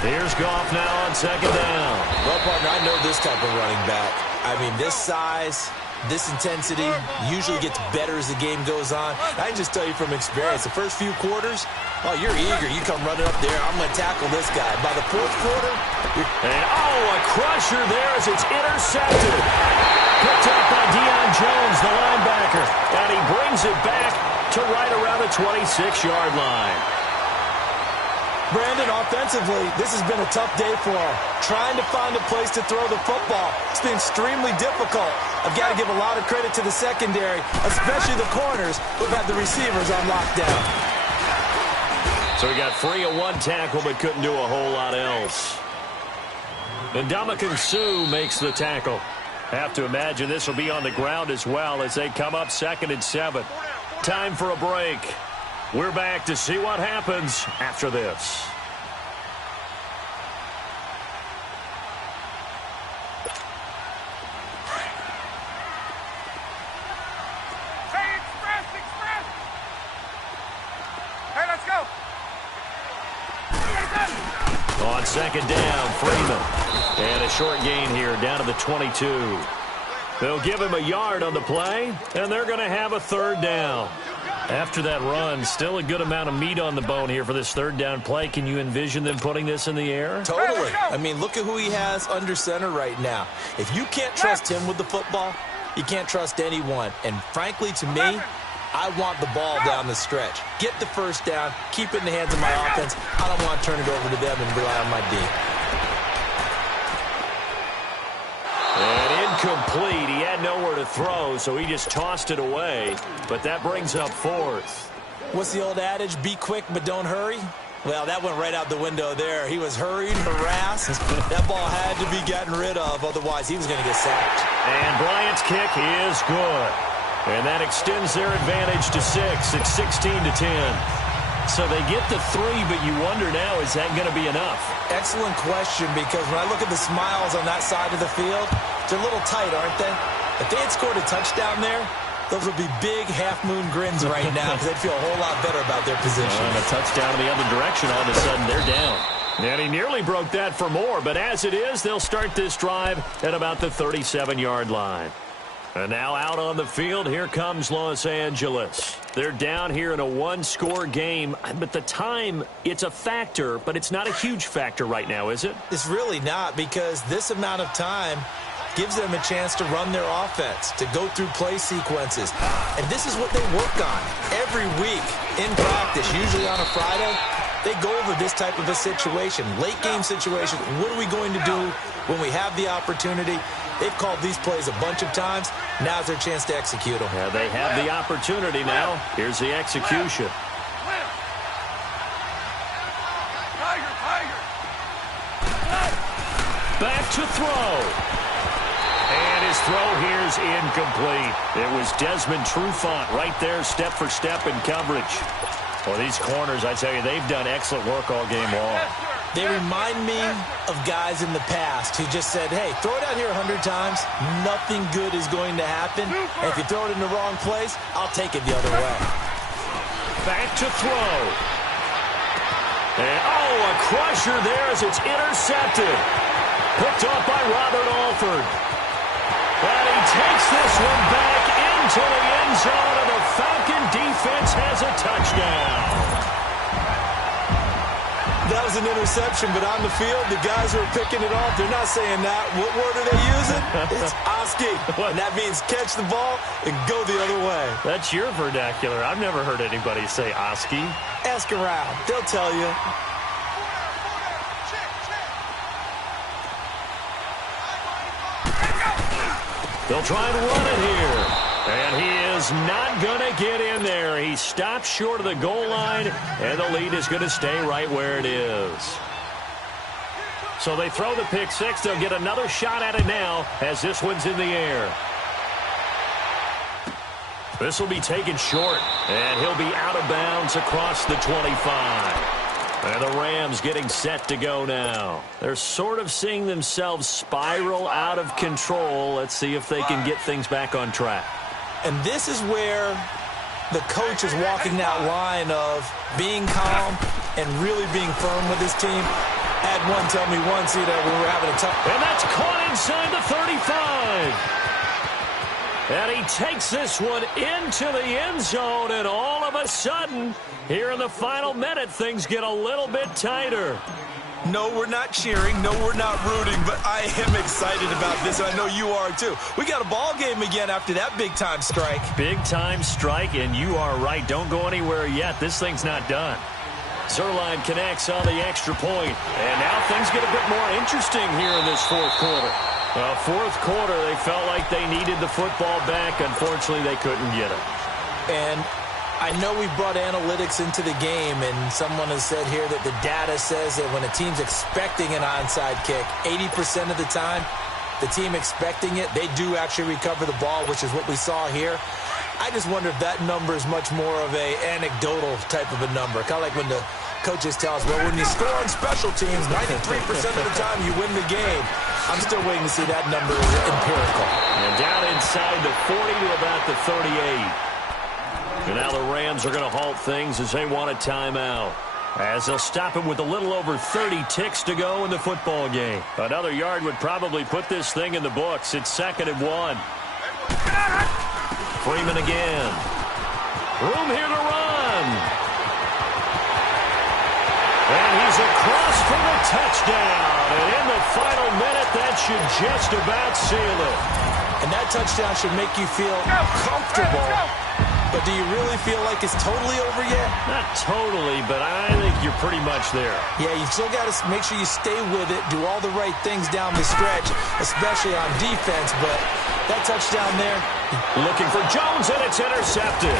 Here's Goff now on 2nd down. Well, partner, I know this type of running back. I mean, this size, this intensity usually gets better as the game goes on. I can just tell you from experience, the first few quarters, oh, you're eager. You come running up there. I'm going to tackle this guy. By the 4th quarter, and a crusher there as it's intercepted. Picked up by Deion Jones, the linebacker. And he brings it back to right around the 26-yard line. Brandon, offensively, this has been a tough day for him. Trying to find a place to throw the football. It's been extremely difficult. I've got to give a lot of credit to the secondary, especially the corners who've had the receivers on lockdown. So he got free of 1 tackle but couldn't do a whole lot else. And Ndamukong Suh makes the tackle. Have to imagine this will be on the ground as well as they come up 2nd and 7. Time for a break. We're back to see what happens after this. On second down, Freeman. And a short gain here down to the 22. They'll give him a yard on the play, and they're going to have a third down. After that run, still a good amount of meat on the bone here for this third down play. Can you envision them putting this in the air? Totally. I mean, look at who he has under center right now. If you can't trust him with the football, you can't trust anyone. And frankly, to me, I want the ball down the stretch. Get the first down, keep it in the hands of my offense. I don't want to turn it over to them and rely on my D. And incomplete. He had nowhere to throw, so he just tossed it away. But that brings up fourth. What's the old adage? Be quick, but don't hurry? Well, that went right out the window there. He was hurried, harassed. That ball had to be gotten rid of, otherwise he was going to get sacked. And Bryant's kick is good. And that extends their advantage to 6. It's 16-10. So they get the 3, but you wonder now, is that going to be enough? Excellent question, because when I look at the smiles on that side of the field, they're a little tight, aren't they? If they had scored a touchdown there, those would be big half-moon grins right now because they'd feel a whole lot better about their position. And a touchdown in the other direction, all of a sudden they're down. And he nearly broke that for more, but as it is, they'll start this drive at about the 37-yard line. And now out on the field, here comes Los Angeles. They're down here in a one-score game, but the time, it's a factor, but it's not a huge factor right now, is it? It's really not, because this amount of time gives them a chance to run their offense, to go through play sequences. And this is what they work on every week in practice, usually on a Friday. They go over this type of a situation, late-game situation. What are we going to do when we have the opportunity? They've called these plays a bunch of times. Now's their chance to execute them. Yeah, they have the opportunity now. Here's the execution. Back to throw. And his throw here's incomplete. It was Desmond Trufant right there, step for step in coverage. Well, these corners, I tell you, they've done excellent work all game long. They remind me of guys in the past who just said, hey, throw it out here 100 times. Nothing good is going to happen. And if you throw it in the wrong place, I'll take it the other way. Back to throw. And, a crusher there as it's intercepted. Picked off by Robert Alford. And he takes this one back into the end zone, and the Falcon defense has a touchdown. That was an interception, but on the field, the guys who are picking it off, they're not saying that. What word are they using? It's Oski. And that means catch the ball and go the other way. That's your vernacular. I've never heard anybody say Oski. Ask around. They'll tell you. They'll try and run it here. And he is not going to get in there. He stops short of the goal line, and the lead is going to stay right where it is. So they throw the pick six. They'll get another shot at it now as this one's in the air. This will be taken short, and he'll be out of bounds across the 25. And the Rams getting set to go now. They're sort of seeing themselves spiral out of control. Let's see if they can get things back on track. And this is where the coach is walking that line of being calm and really being firm with his team. I had one tell me once, when we were having a tough... And that's caught inside the 35. And he takes this one into the end zone, and all of a sudden, here in the final minute, things get a little bit tighter. No, we're not cheering. No, we're not rooting, but I am excited about this, and I know you are too. We got a ball game again after that big-time strike. Big-time strike, and you are right. Don't go anywhere yet. This thing's not done. Zerline connects on the extra point, and now things get a bit more interesting here in this fourth quarter. Fourth quarter, they felt like they needed the football back. Unfortunately, they couldn't get it. And I know we brought analytics into the game, and someone has said here that the data says that when a team's expecting an onside kick, 80% of the time, the team expecting it, they do actually recover the ball, which is what we saw here. I just wonder if that number is much more of a anecdotal type of a number, kind of like when the coaches tell us, well, when you score on special teams, 93% of the time you win the game. I'm still waiting to see that number is empirical. And down inside the 40 to about the 38. And now the Rams are going to halt things as they want a timeout. As they'll stop him with a little over 30 ticks to go in the football game. Another yard would probably put this thing in the books. It's 2nd and 1. Freeman again. Room here to run. And he's across for the touchdown. And in the final minute, that should just about seal it. And that touchdown should make you feel comfortable. But do you really feel like it's totally over yet? Not totally, but I think you're pretty much there. Yeah, you still got to make sure you stay with it, do all the right things down the stretch, especially on defense. But that touchdown there. Looking for Jones, and it's intercepted.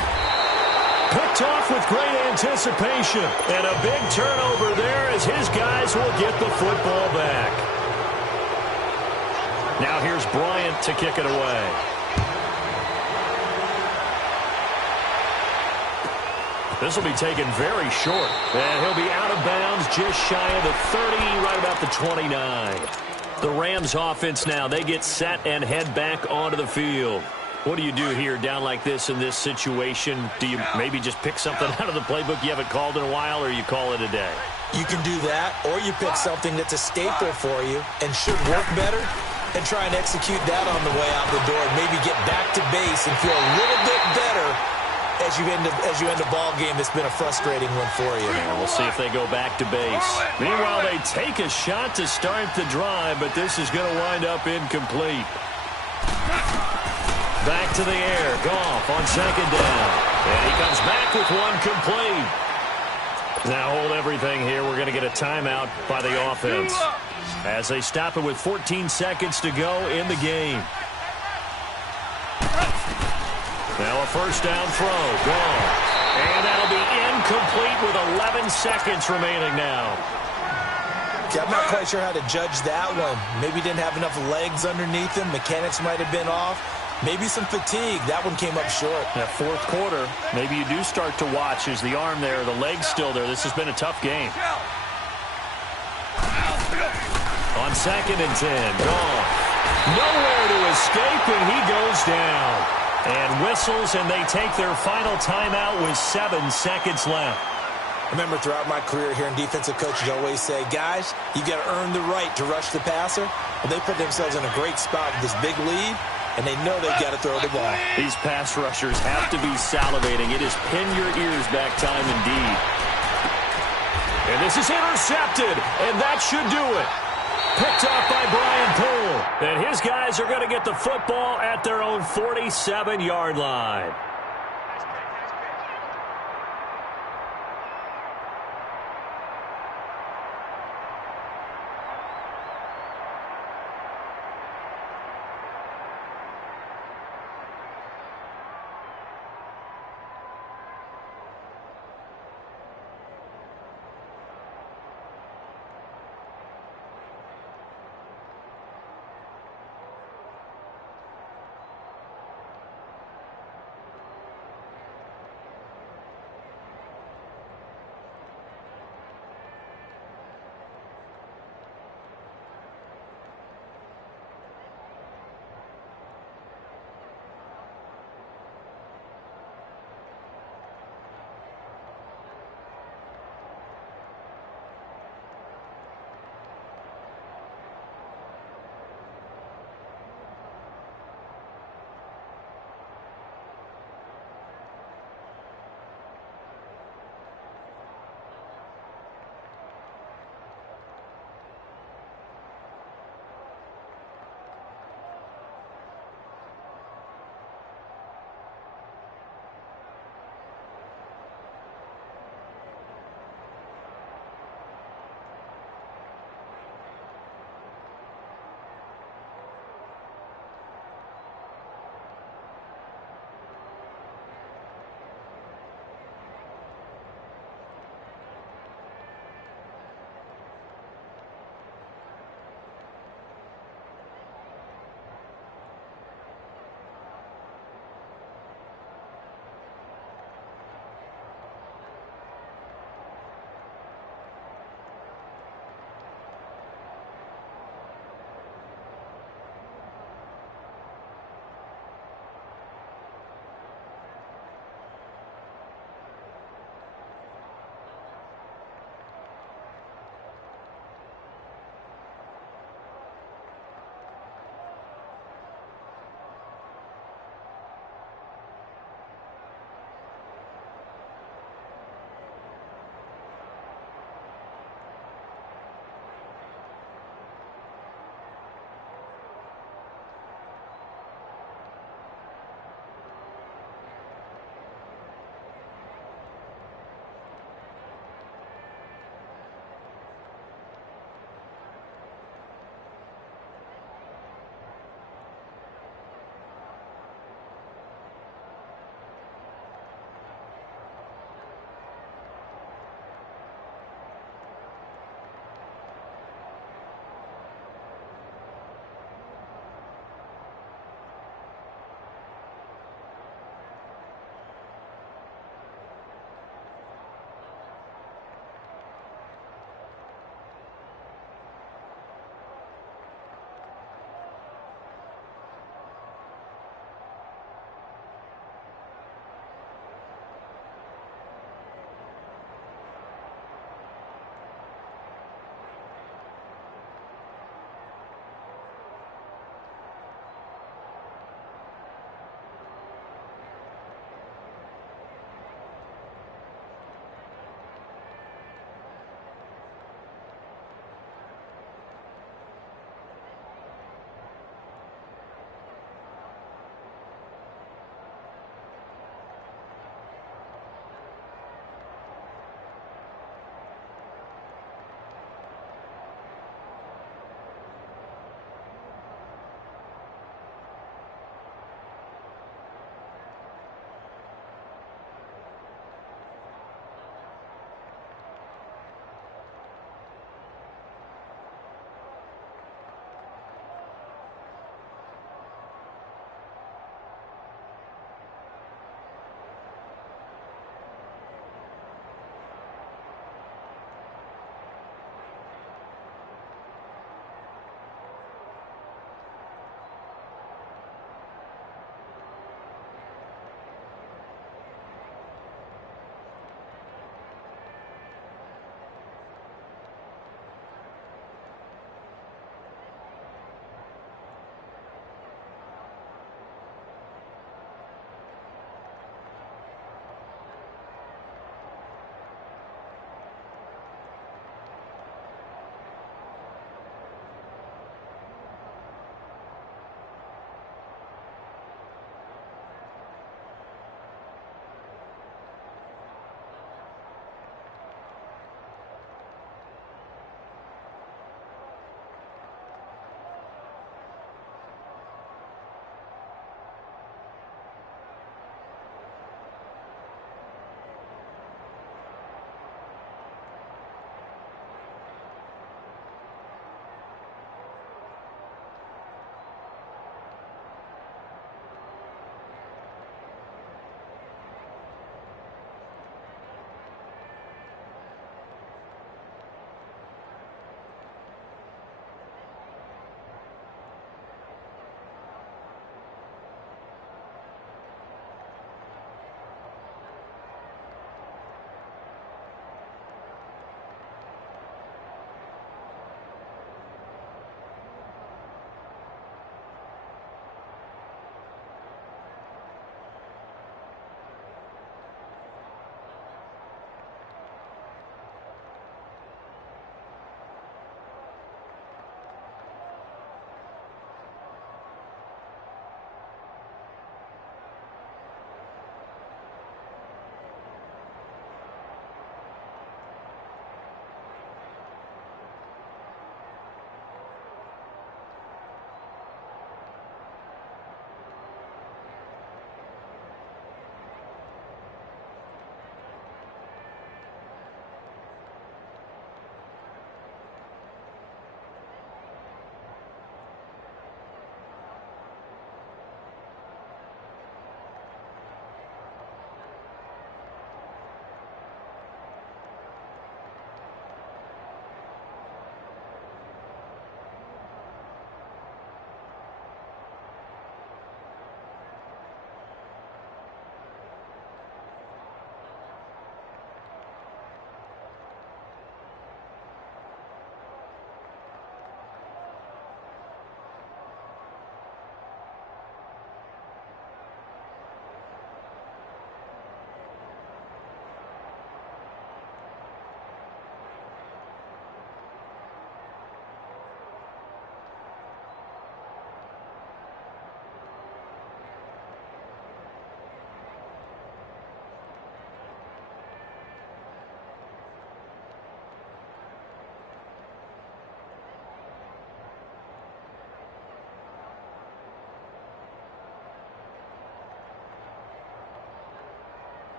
Picked off with great anticipation. And a big turnover there as his guys will get the football back. Now here's Bryant to kick it away. This will be taken very short. And he'll be out of bounds just shy of the 30, right about the 29. The Rams offense now, they get set and head back onto the field. What do you do here down like this in this situation? Do you maybe just pick something out of the playbook you haven't called in a while, or you call it a day? You can do that, or you pick something that's a staple for you and should work better and try and execute that on the way out the door and maybe get back to base and feel a little bit better as you end a ball game that's been a frustrating one for you. Yeah, we'll see if they go back to base. Meanwhile, they take a shot to start the drive, but this is going to wind up incomplete. Back to the air. Goff on 2nd down. And he comes back with one complete. Now hold everything here. We're going to get a timeout by the offense as they stop it with 14 seconds to go in the game. Now a first down throw. Gone. And that'll be incomplete with 11 seconds remaining now. Okay, I'm not quite sure how to judge that one. Maybe didn't have enough legs underneath him. Mechanics might have been off. Maybe some fatigue. That one came up short. That 4th quarter, maybe you do start to watch. Is the arm there, the leg's still there? This has been a tough game. On 2nd and 10, Goff. Nowhere to escape, and he goes down. And whistles, and they take their final timeout with 7 seconds left. I remember throughout my career here in defensive coaches always say, guys, you got to earn the right to rush the passer. Well, they put themselves in a great spot with this big lead, and they know they've got to throw the ball. These pass rushers have to be salivating. It is pin your ears back time indeed. And this is intercepted, and that should do it. Picked off by Brian Poole. And his guys are going to get the football at their own 47-yard line.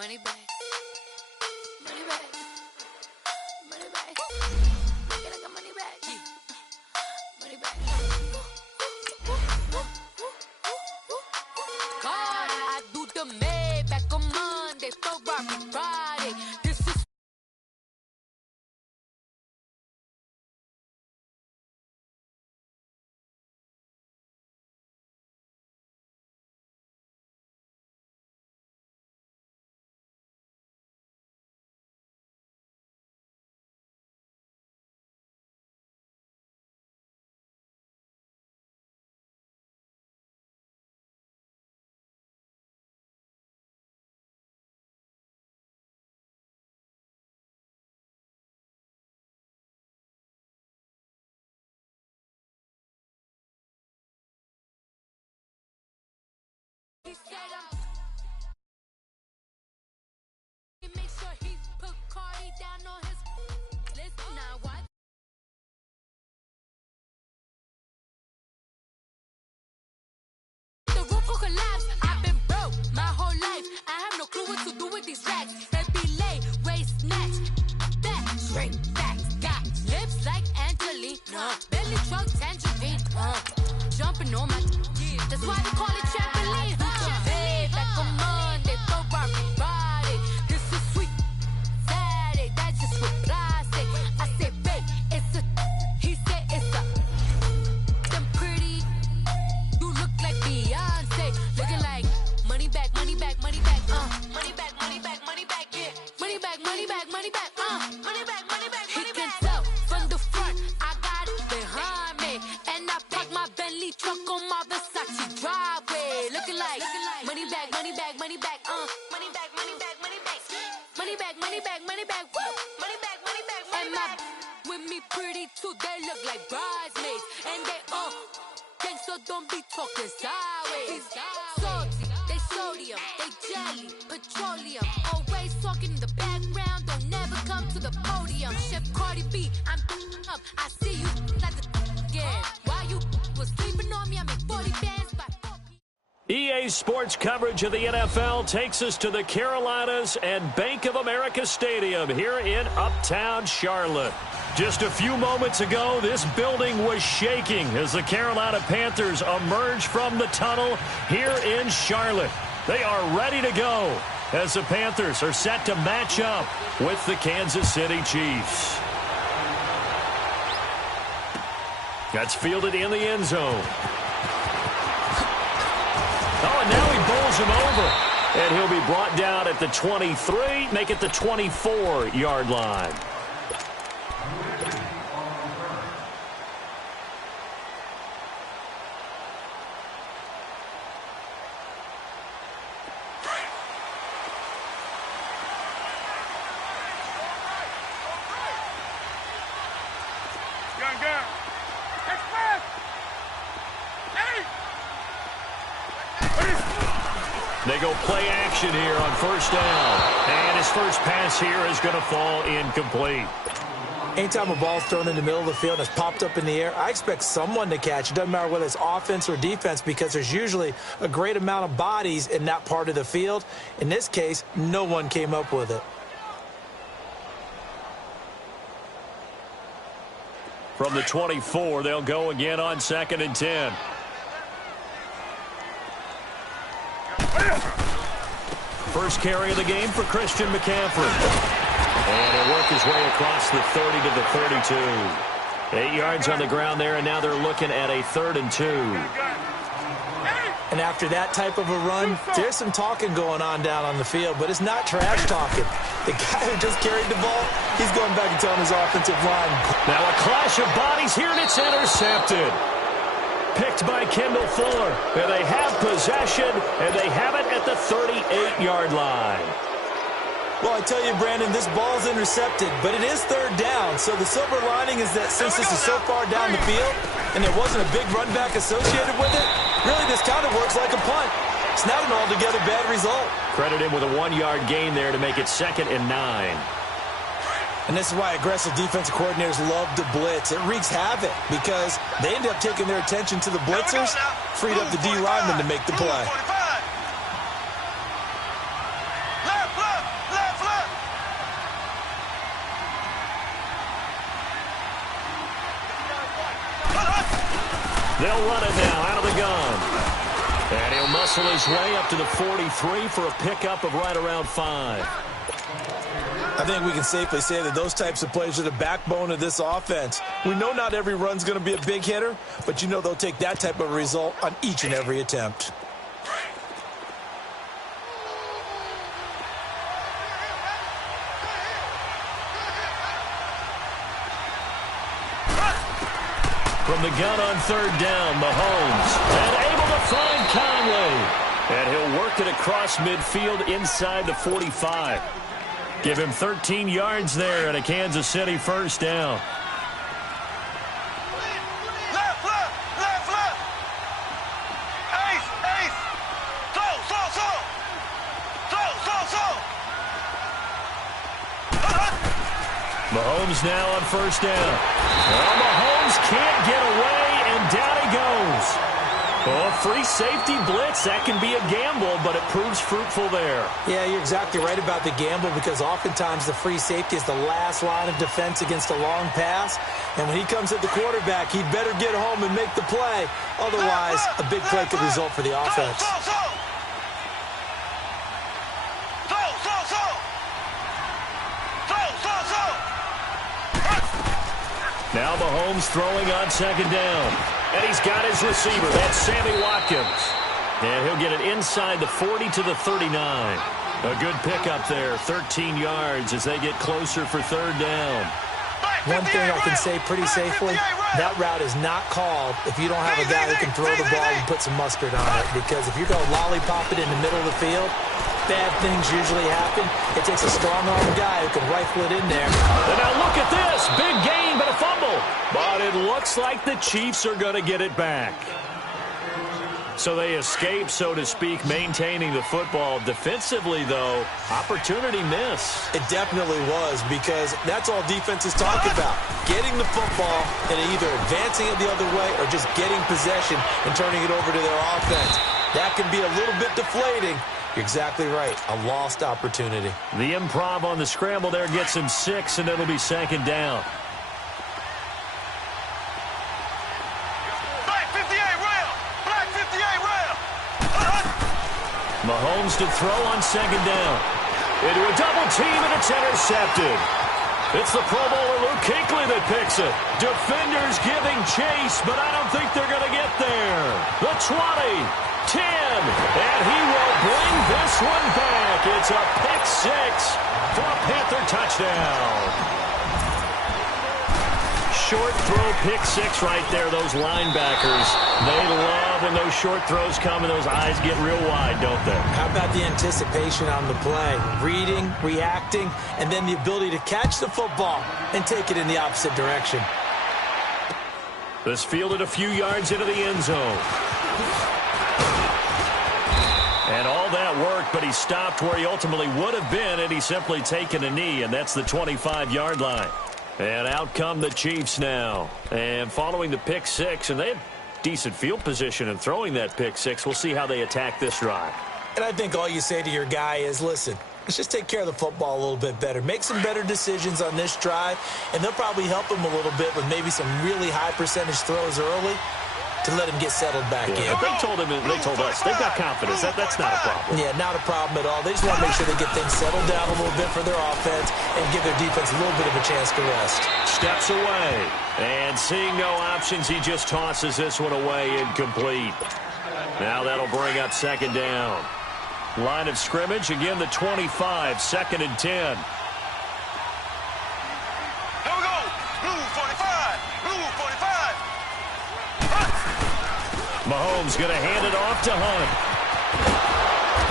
Money back. Money back. Money back. Make it like a money back. Money back. God, I do the Maybach on Monday, Ferrari Friday. This is he said make sure he put Cardi down on his list. Now what? The roof will collapse. I've been broke my whole life. I have no clue what to do with these racks. Baby lay, waist snatch, back, straight back. Got lips like Angelina, belly truck tangerine. Jumping on my, that's why they call it trampoline. Back on Monday, Ferrari Friday. This is sweet Saturday, that's just what I say. I say, babe, it's a, he said it's a. Them pretty, you look like Beyonce, looking like money back, money back, money back, money back, money back, money back, yeah, money back, money back, money back, money back, money back. He can tell from the front, I got it behind me, and I park my Bentley truck on my Versace driveway, looking like money back, money back, money back, money back, money back, money back, money back, money back, money back, woo, money back, money back, money back. With me pretty too, they look like bridesmaids, and they all gang, so don't be talking sideways. Salty, they sodium, they jelly, petroleum, always talking in the background, don't never come to the podium. Chef Cardi B, I'm up, I see you like the again. While you was sleeping on me, I make 40 bands by 4 EA Sports coverage of the NFL takes us to the Carolinas and Bank of America Stadium here in Uptown Charlotte. Just a few moments ago, this building was shaking as the Carolina Panthers emerge from the tunnel here in Charlotte. They are ready to go as the Panthers are set to match up with the Kansas City Chiefs. That's fielded in the end zone. Oh, and now he bowls him over. And he'll be brought down at the 23, make it the 24-yard line. They go play action here on first down. And his first pass here is going to fall incomplete. Anytime a ball's thrown in the middle of the field and it's popped up in the air, I expect someone to catch. It doesn't matter whether it's offense or defense because there's usually a great amount of bodies in that part of the field. In this case, no one came up with it. From the 24, they'll go again on 2nd and 10. First carry of the game for Christian McCaffrey. And he'll work his way across the 30 to the 32. 8 yards on the ground there, and now they're looking at a 3rd and 2. And after that type of a run, there's some talking going on down on the field, but it's not trash talking. The guy who just carried the ball, he's going back and telling his offensive line. Now a clash of bodies here, and it's intercepted. Picked by Kendall Fuller. And they have possession, and they have it at the 38-yard line. Well, I tell you, Brandon, this ball's intercepted, but it is 3rd down. So the silver lining is that since this is so far down the field and there wasn't a big run back associated with it, really this kind of works like a punt. It's not an altogether bad result. Credit him with a 1-yard gain there to make it 2nd and 9. And this is why aggressive defensive coordinators love to blitz. It wreaks havoc because they end up taking their attention to the blitzers, freed up the D lineman to make the play. Left. They'll run it now out of the gun. And he'll muscle his way up to the 43 for a pickup of right around 5. I think we can safely say that those types of plays are the backbone of this offense. We know not every run's going to be a big hitter, but you know they'll take that type of result on each and every attempt. From the gun on third down, Mahomes. And able to find Conley. And he'll work it across midfield inside the 45. Give him 13 yards there and a Kansas City first down. Left. Ace. So. Mahomes now on first down. Well, Mahomes can't get away, and down he goes. Oh, free safety blitz, that can be a gamble, but it proves fruitful there. Yeah, you're exactly right about the gamble because oftentimes the free safety is the last line of defense against a long pass. And when he comes at the quarterback, he'd better get home and make the play. Otherwise, a big play could result for the offense. Now Mahomes throwing on second down. And he's got his receiver. That's Sammy Watkins. And he'll get it inside the 40 to the 39. A good pickup there, 13 yards as they get closer for third down. One thing I can say pretty safely, that route is not called if you don't have a guy who can throw the ball and put some mustard on it. Because if you're going to lollipop it in the middle of the field, bad things usually happen. It takes a strong-armed guy who can rifle it in there. And now look at this. Big gain, but a fumble. But it looks like the Chiefs are going to get it back. So they escape, so to speak, maintaining the football. Defensively, though, opportunity miss. It definitely was because that's all defenses talk about. Getting the football and either advancing it the other way or just getting possession and turning it over to their offense. That can be a little bit deflating. You're exactly right. A lost opportunity. The improv on the scramble there gets him 6, and it'll be second down. Mahomes to throw on second down. Into a double team, and it's intercepted. It's the Pro Bowler Luke Kuechly that picks it. Defenders giving chase, but I don't think they're going to get there. The 20, 10, and he will bring this one back. It's a pick 6 for a Panther touchdown. Short throw, pick 6 right there. Those linebackers, they love when those short throws come and those eyes get real wide, don't they? How about the anticipation on the play? Reading, reacting, and then the ability to catch the football and take it in the opposite direction. This fielded a few yards into the end zone. And all that worked, but he stopped where he ultimately would have been had he simply taken a knee, and that's the 25-yard line. And out come the Chiefs now. And following the pick 6, and they had decent field position in throwing that pick 6. We'll see how they attack this drive. And I think all you say to your guy is, listen, let's just take care of the football a little bit better. Make some better decisions on this drive, and they'll probably help him a little bit with maybe some really high percentage throws early to let him get settled back in. They told us, they've got confidence. That's not a problem. Yeah, not a problem at all. They just want to make sure they get things settled down a little bit for their offense and give their defense a little bit of a chance to rest. Steps away. And seeing no options, he just tosses this one away incomplete. Now that'll bring up second down. Line of scrimmage, again the 25, second and 10. Here we go. Blue 45. Blue 45. Mahomes going to hand it off to Hunt.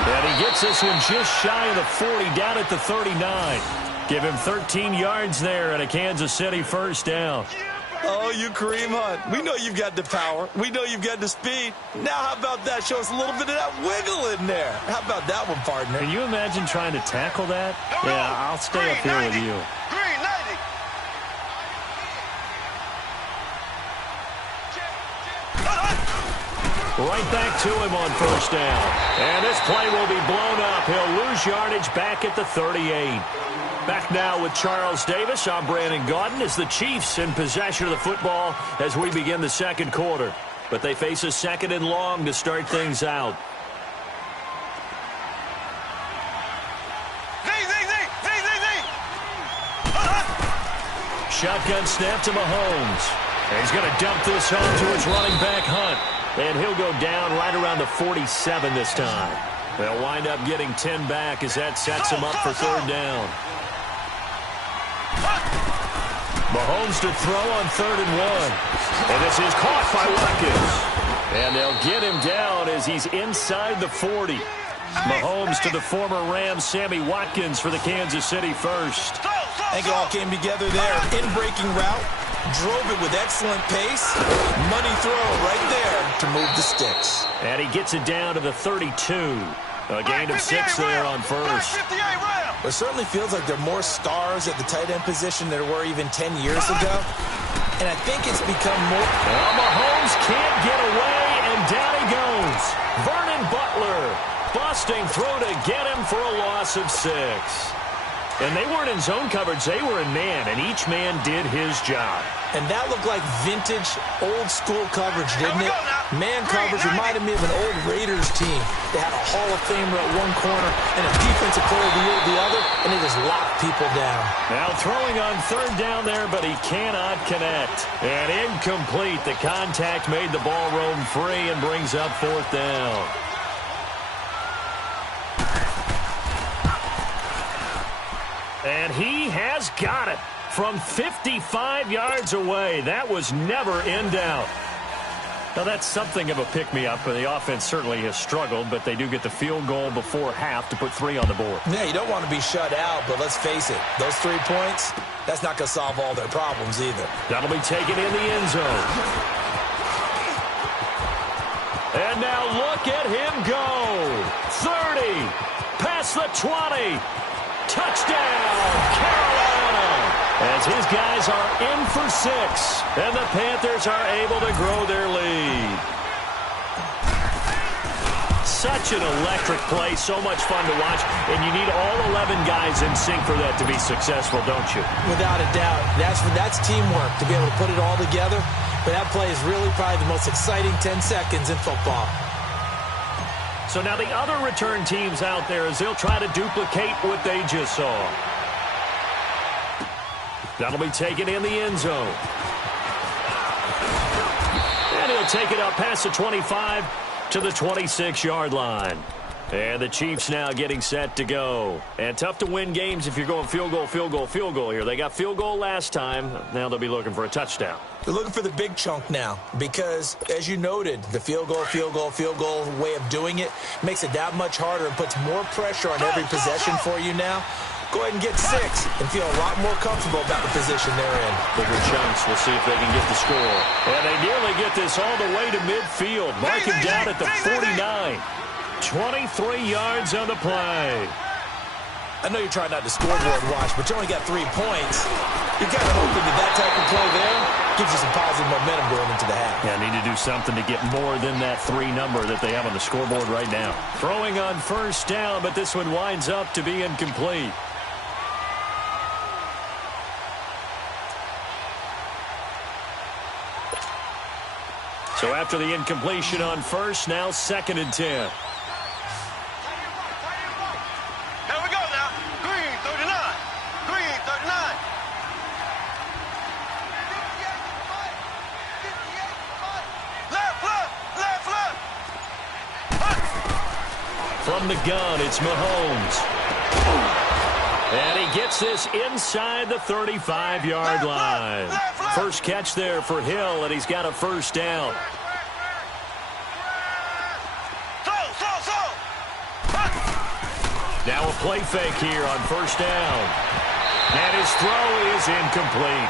And he gets this one just shy of the 40, down at the 39. Give him 13 yards there and a Kansas City first down. Oh, you Kareem Hunt. We know you've got the power. We know you've got the speed. Now how about that? Show us a little bit of that wiggle in there. How about that one, partner? Can you imagine trying to tackle that? Yeah, I'll stay up here with you. Green 90. Right back to him on first down. And this play will be blown up. He'll lose yardage back at the 38. Back now with Charles Davis. I'm Brandon Gaudin as the Chiefs in possession of the football as we begin the second quarter. but they face a 2nd and long to start things out. Shotgun snap to Mahomes. And he's going to dump this home to his running back, Hunt. And he'll go down right around the 47 this time. They'll wind up getting 10 back as that sets him up for 3rd down. Mahomes to throw on 3rd and 1. And this is caught by Watkins. And they'll get him down as he's inside the 40. Mahomes to the former Rams, Sammy Watkins, for the Kansas City first. I think it all came together there. In-breaking route, drove it with excellent pace. Money throw right there to move the sticks. And he gets it down to the 32. A gain of 6 there on first. It certainly feels like there are more stars at the tight end position than there were even 10 years ago. And I think it's become more... Well, Mahomes can't get away, and down he goes. Vernon Butler busting through to get him for a loss of 6. And they weren't in zone coverage. They were in man, and each man did his job. And that looked like vintage, old-school coverage, didn't it? Man coverage reminded me of an old Raiders team. They had a Hall of Famer at one corner and a defensive player of the year at the other, and they just locked people down. Now throwing on 3rd down there, but he cannot connect. And incomplete. The contact made the ball roam free and brings up 4th down. And he has got it from 55 yards away. That was never in doubt. Now, that's something of a pick-me-up. The offense certainly has struggled, but they do get the field goal before half to put 3 on the board. Yeah, you don't want to be shut out, but let's face it, those 3 points, that's not going to solve all their problems either. That'll be taken in the end zone. And now look at him go. 30, past the 20. Touchdown, Carolina! As his guys are in for 6, and the Panthers are able to grow their lead. Such an electric play, so much fun to watch, and you need all 11 guys in sync for that to be successful, don't you? Without a doubt. That's teamwork, to be able to put it all together. But that play is really probably the most exciting 10 seconds in football. So now the other return teams out there as they'll try to duplicate what they just saw. That'll be taken in the end zone. And he'll take it up past the 25 to the 26-yard line. And the Chiefs now getting set to go. And tough to win games if you're going field goal, field goal, field goal here. They got field goal last time. Now they'll be looking for a touchdown. They're looking for the big chunk now because, as you noted, the field goal way of doing it makes it that much harder and puts more pressure on every possession for you now. Go ahead and get 6 and feel a lot more comfortable about the position they're in. Bigger chunks. We'll see if they can get the score. And they nearly get this all the way to midfield. Mark him down at the 49. 23 yards on the play. I know you're trying not to scoreboard watch, but you only got 3 points. You're kind of hoping that type of play there gives you some positive momentum going into the half. Yeah, need to do something to get more than that 3 number that they have on the scoreboard right now. Throwing on 1st down, but this one winds up to be incomplete. So after the incompletion on 1st, now 2nd and 10. From the gun, it's Mahomes. And he gets this inside the 35-yard line. First catch there for Hill, and he's got a 1st down. Now a play fake here on 1st down. And his throw is incomplete.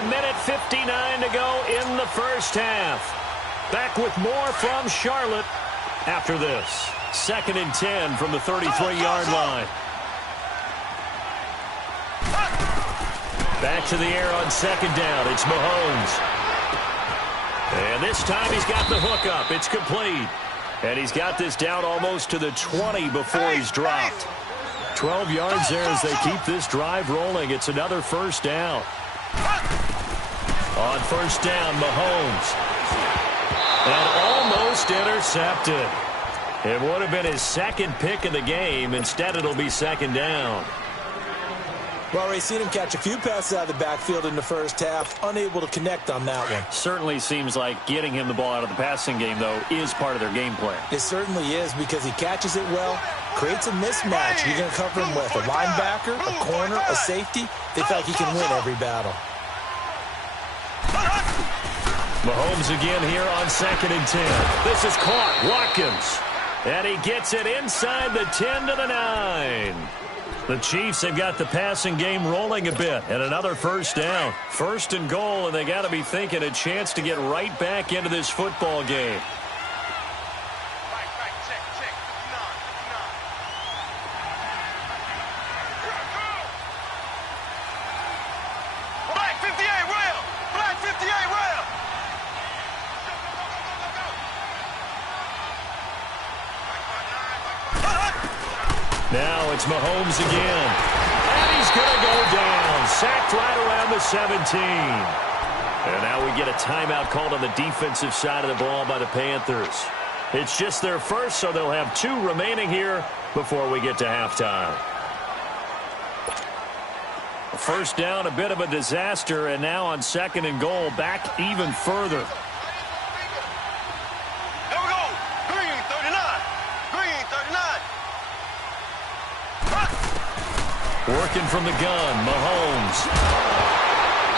1:59 to go in the first half. Back with more from Charlotte after this. 2nd and 10 from the 33-yard line. Back to the air on 2nd down. It's Mahomes. And this time he's got the hook up. It's complete. And he's got this down almost to the 20 before he's dropped. 12 yards there as they keep this drive rolling. It's another 1st down. On first down, Mahomes. And almost intercepted. It would have been his second pick of the game. Instead, it'll be second down. Well, we've seen him catch a few passes out of the backfield in the first half. Unable to connect on that one. Certainly seems like getting him the ball out of the passing game, though, is part of their game plan. It certainly is because he catches it well, creates a mismatch. You're going to cover him with a linebacker, a corner, a safety. They feel like he can win every battle. Mahomes again here on 2nd and 10. This is caught. Watkins. And he gets it inside the 10 to the 9. The Chiefs have got the passing game rolling a bit. And another first down. 1st and goal, and they got to be thinking a chance to get right back into this football game. Now it's Mahomes again. And he's going to go down. Sacked right around the 17. And now we get a timeout called on the defensive side of the ball by the Panthers. It's just their first, so they'll have 2 remaining here before we get to halftime. First down, a bit of a disaster, and now on 2nd and goal, back even further. Working from the gun, Mahomes.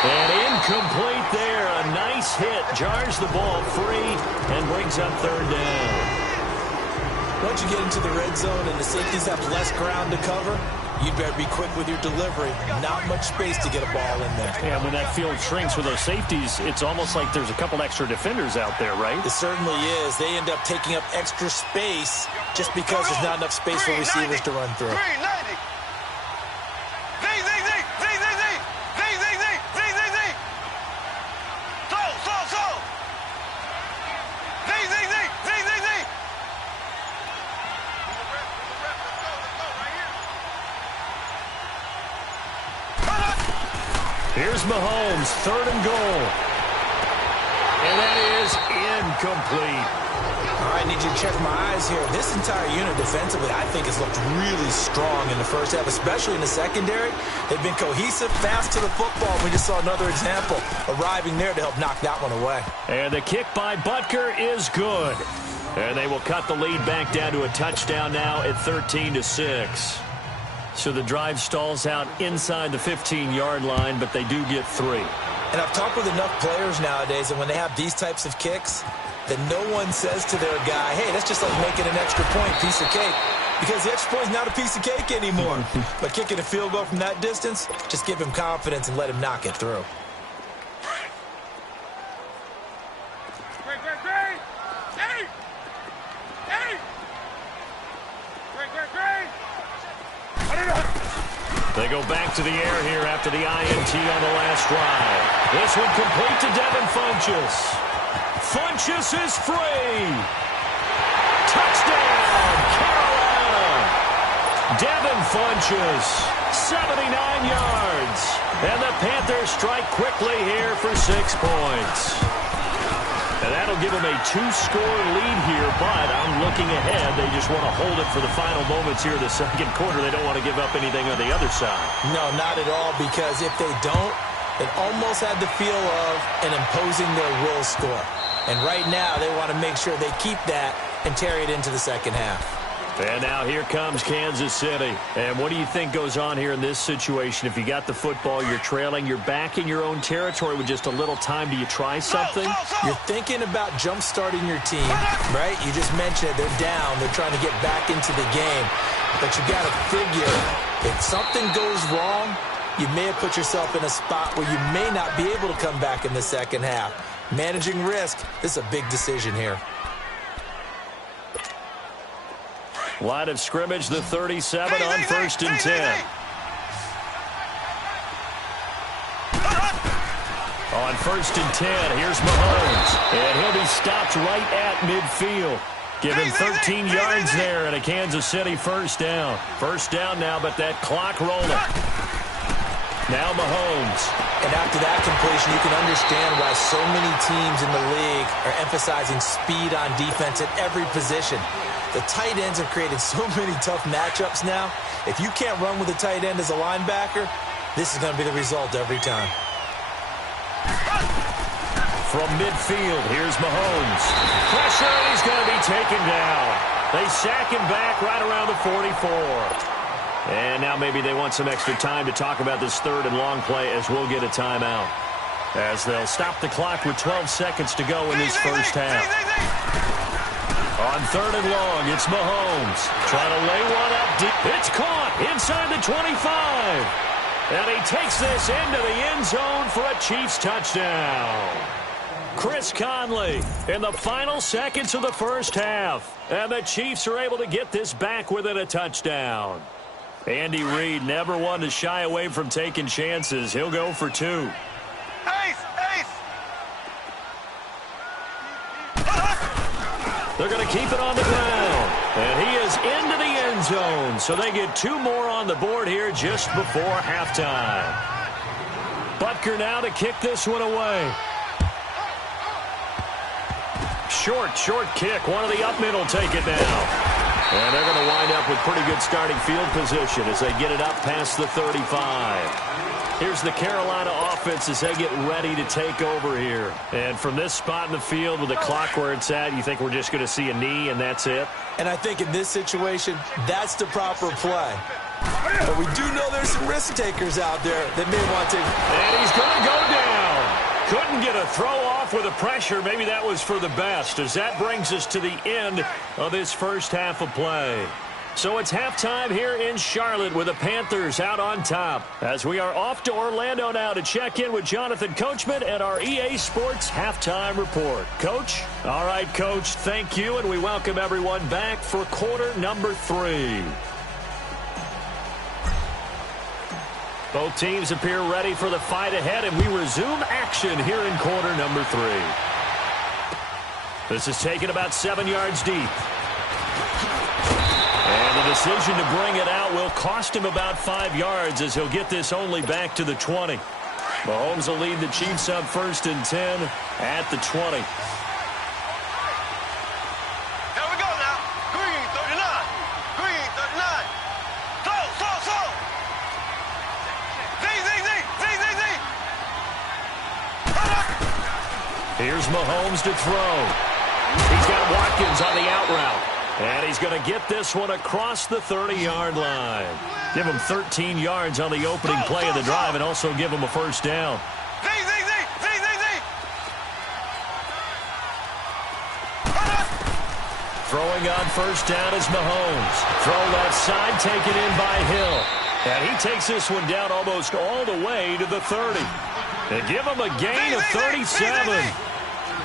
And incomplete there. A nice hit. Jars the ball free and brings up 3rd down. Once you get into the red zone and the safeties have less ground to cover, you better be quick with your delivery. Not much space to get a ball in there. Yeah, when that field shrinks with those safeties, it's almost like there's a couple extra defenders out there, right? It certainly is. They end up taking up extra space just because there's not enough space for receivers to run through. Here's Mahomes, 3rd and goal. And that is incomplete. All right, I need you to check my eyes here. This entire unit defensively, I think, has looked really strong in the first half, especially in the secondary. They've been cohesive, fast to the football. We just saw another example arriving there to help knock that one away. And the kick by Butker is good. And they will cut the lead back down to a touchdown now at 13-6. So the drive stalls out inside the 15-yard line, but they do get 3. And I've talked with enough players nowadays, and when they have these types of kicks, that no one says to their guy, hey, that's just like making an extra point, piece of cake. Because the extra point is not a piece of cake anymore. But kicking a field goal from that distance, just give him confidence and let him knock it through. They go back to the air here after the INT on the last drive. This one complete to Devin Funchess. Funchess is free. Touchdown, Carolina. Devin Funchess, 79 yards. And the Panthers strike quickly here for 6 points. And that'll give them a 2-score lead here, but I'm looking ahead. They just want to hold it for the final moments here in the second quarter. They don't want to give up anything on the other side. No, not at all, because if they don't, it almost had the feel of an imposing their will score. And right now, they want to make sure they keep that and carry it into the second half. And now here comes Kansas City. And what do you think goes on here in this situation? If you got the football, you're trailing, you're back in your own territory with just a little time. Do you try something? You're thinking about jump-starting your team, right? You just mentioned it. They're down. They're trying to get back into the game. But you got to figure, if something goes wrong, you may have put yourself in a spot where you may not be able to come back in the second half. Managing risk, this is a big decision here. Line of scrimmage, the 37 on 1st and 10. On 1st and 10, here's Mahomes. And he'll be stopped right at midfield. Given 13 yards there and a Kansas City first down. First down now, but that clock rolling. Now Mahomes. And after that completion, you can understand why so many teams in the league are emphasizing speed on defense at every position. The tight ends have created so many tough matchups now. If you can't run with a tight end as a linebacker, this is going to be the result every time. From midfield, here's Mahomes. Pressure, and he's going to be taken down. They sack him back right around the 44. And now maybe they want some extra time to talk about this third and long play as we'll get a timeout. As they'll stop the clock with 12 seconds to go in this first half. On third and long, it's Mahomes. Trying to lay one up deep. It's caught inside the 25. And he takes this into the end zone for a Chiefs touchdown. Chris Conley in the final seconds of the first half. And the Chiefs are able to get this back within a touchdown. Andy Reid never one to shy away from taking chances. He'll go for two. They're going to keep it on the ground. And he is into the end zone. So they get two more on the board here just before halftime. Butker now to kick this one away. Short kick. One of the up middle take it now. And they're going to wind up with pretty good starting field position as they get it up past the 35. Here's the Carolina offense as they get ready to take over here. And from this spot in the field with the clock where it's at, you think we're just going to see a knee and that's it? And I think in this situation, that's the proper play. But we do know there's some risk takers out there that may want to. And he's going to go down. Couldn't get a throw off with the pressure. Maybe that was for the best as that brings us to the end of this first half of play. So it's halftime here in Charlotte with the Panthers out on top. As we are off to Orlando now to check in with Jonathan Coachman and our EA Sports Halftime Report. Coach? All right, Coach, thank you, and we welcome everyone back for quarter number 3. Both teams appear ready for the fight ahead, and we resume action here in quarter number 3. This is taken about 7 yards deep. And the decision to bring it out will cost him about 5 yards as he'll get this only back to the 20. Mahomes will lead the Chiefs up 1st and 10 at the 20. Here we go now. Green 39. Green 39. Slow. Z. Here's Mahomes to throw. He's got Watkins on the out route. And he's going to get this one across the 30-yard line. Give him 13 yards on the opening play of the drive and also give him a first down. Z. Throwing on first down is Mahomes. Throw left side, taken in by Hill. And he takes this one down almost all the way to the 30. And give him a gain of 37.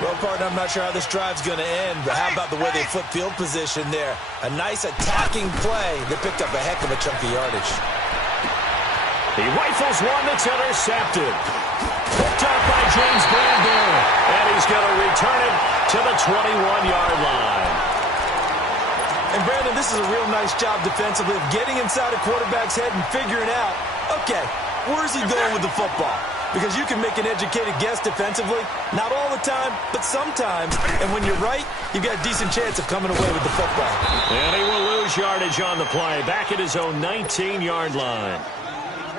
Well, partner, I'm not sure how this drive's going to end, but how about the way they flip field position there? A nice attacking play that picked up a heck of a chunk of yardage. He rifles one that's intercepted. Picked up by James Bradbury. And he's going to return it to the 21-yard line. And, Brandon, this is a real nice job defensively of getting inside a quarterback's head and figuring out, okay, where's he going with the football? Because you can make an educated guess defensively. Not all the time, but sometimes. And when you're right, you've got a decent chance of coming away with the football. And he will lose yardage on the play. Back at his own 19-yard line.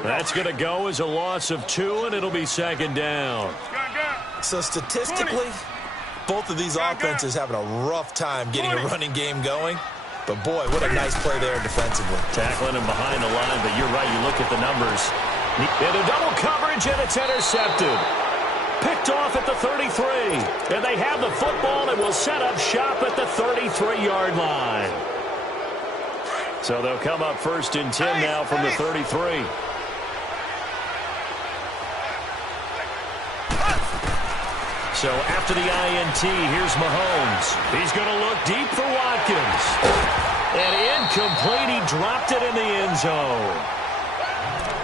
That's going to go as a loss of 2, and it'll be 2nd down. So statistically, both of these offenses having a rough time getting a running game going. But, boy, what a nice play there defensively. Tackling him behind the line, but you're right. You look at the numbers. Into double coverage, and it's intercepted. Picked off at the 33. And they have the football and will set up shop at the 33-yard line. So they'll come up 1st and 10 now from the 33. So after the INT, here's Mahomes. He's going to look deep for Watkins. And incomplete. He dropped it in the end zone.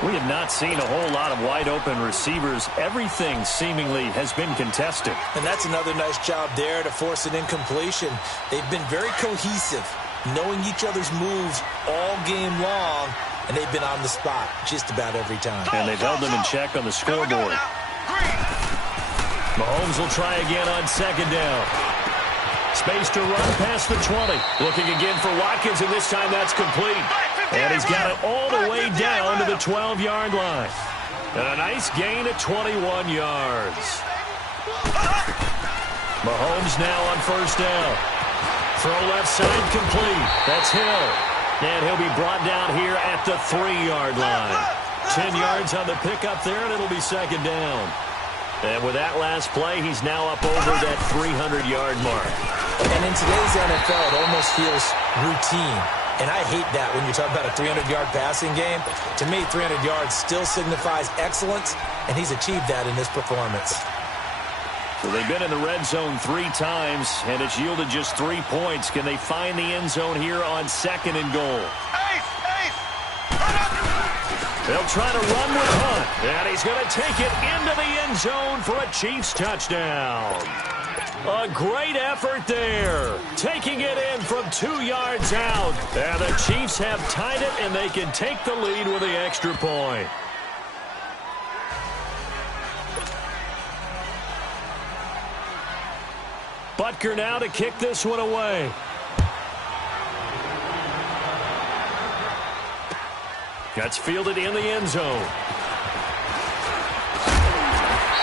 We have not seen a whole lot of wide-open receivers. Everything seemingly has been contested. And that's another nice job there to force an incompletion. They've been very cohesive, knowing each other's moves all game long, and they've been on the spot just about every time. And they've held them in check on the scoreboard. Mahomes will try again on second down. Space to run past the 20. Looking again for Watkins, and this time that's complete. And he's got it all the way down to the 12-yard line. And a nice gain at 21 yards. Mahomes now on first down. Throw left side complete. That's Hill. And he'll be brought down here at the 3-yard line. 10 yards on the pickup there, and it'll be second down. And with that last play, he's now up over that 300-yard mark. And in today's NFL, it almost feels routine. And I hate that when you talk about a 300-yard passing game. To me, 300 yards still signifies excellence, and he's achieved that in this performance. So they've been in the red zone 3 times, and it's yielded just 3 points. Can they find the end zone here on second and goal? They'll try to run with Hunt, and he's going to take it into the end zone for a Chiefs touchdown. A great effort there, taking it in from 2 yards out. And the Chiefs have tied it, and they can take the lead with the extra point. Butker now to kick this one away. That's fielded in the end zone.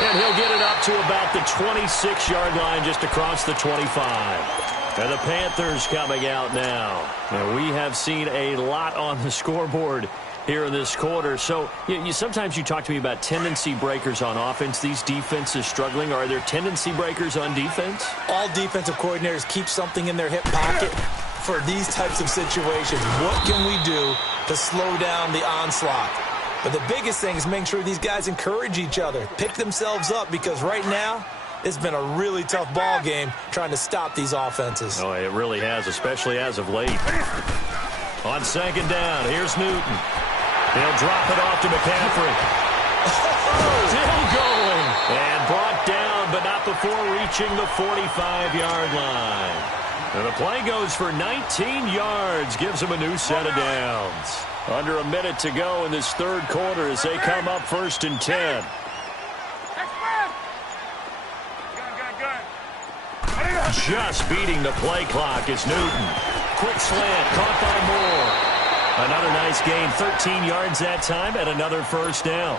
And he'll get it up to about the 26-yard line, just across the 25. And the Panthers coming out now. And we have seen a lot on the scoreboard here in this quarter. So sometimes you talk to me about tendency breakers on offense. These defenses struggling. Are there tendency breakers on defense? All defensive coordinators keep something in their hip pocket for these types of situations. What can we do to slow down the onslaught? But the biggest thing is making sure these guys encourage each other, pick themselves up, because right now it's been a really tough ball game trying to stop these offenses. Oh, it really has, especially as of late. On second down, here's Newton. He'll drop it off to McCaffrey. Still going. And brought down, but not before reaching the 45-yard line. And the play goes for 19 yards, gives him a new set of downs. Under a minute to go in this third quarter as they come up first and 10. Just beating the play clock is Newton. Quick slant, caught by Moore. Another nice gain, 13 yards that time, and another first down.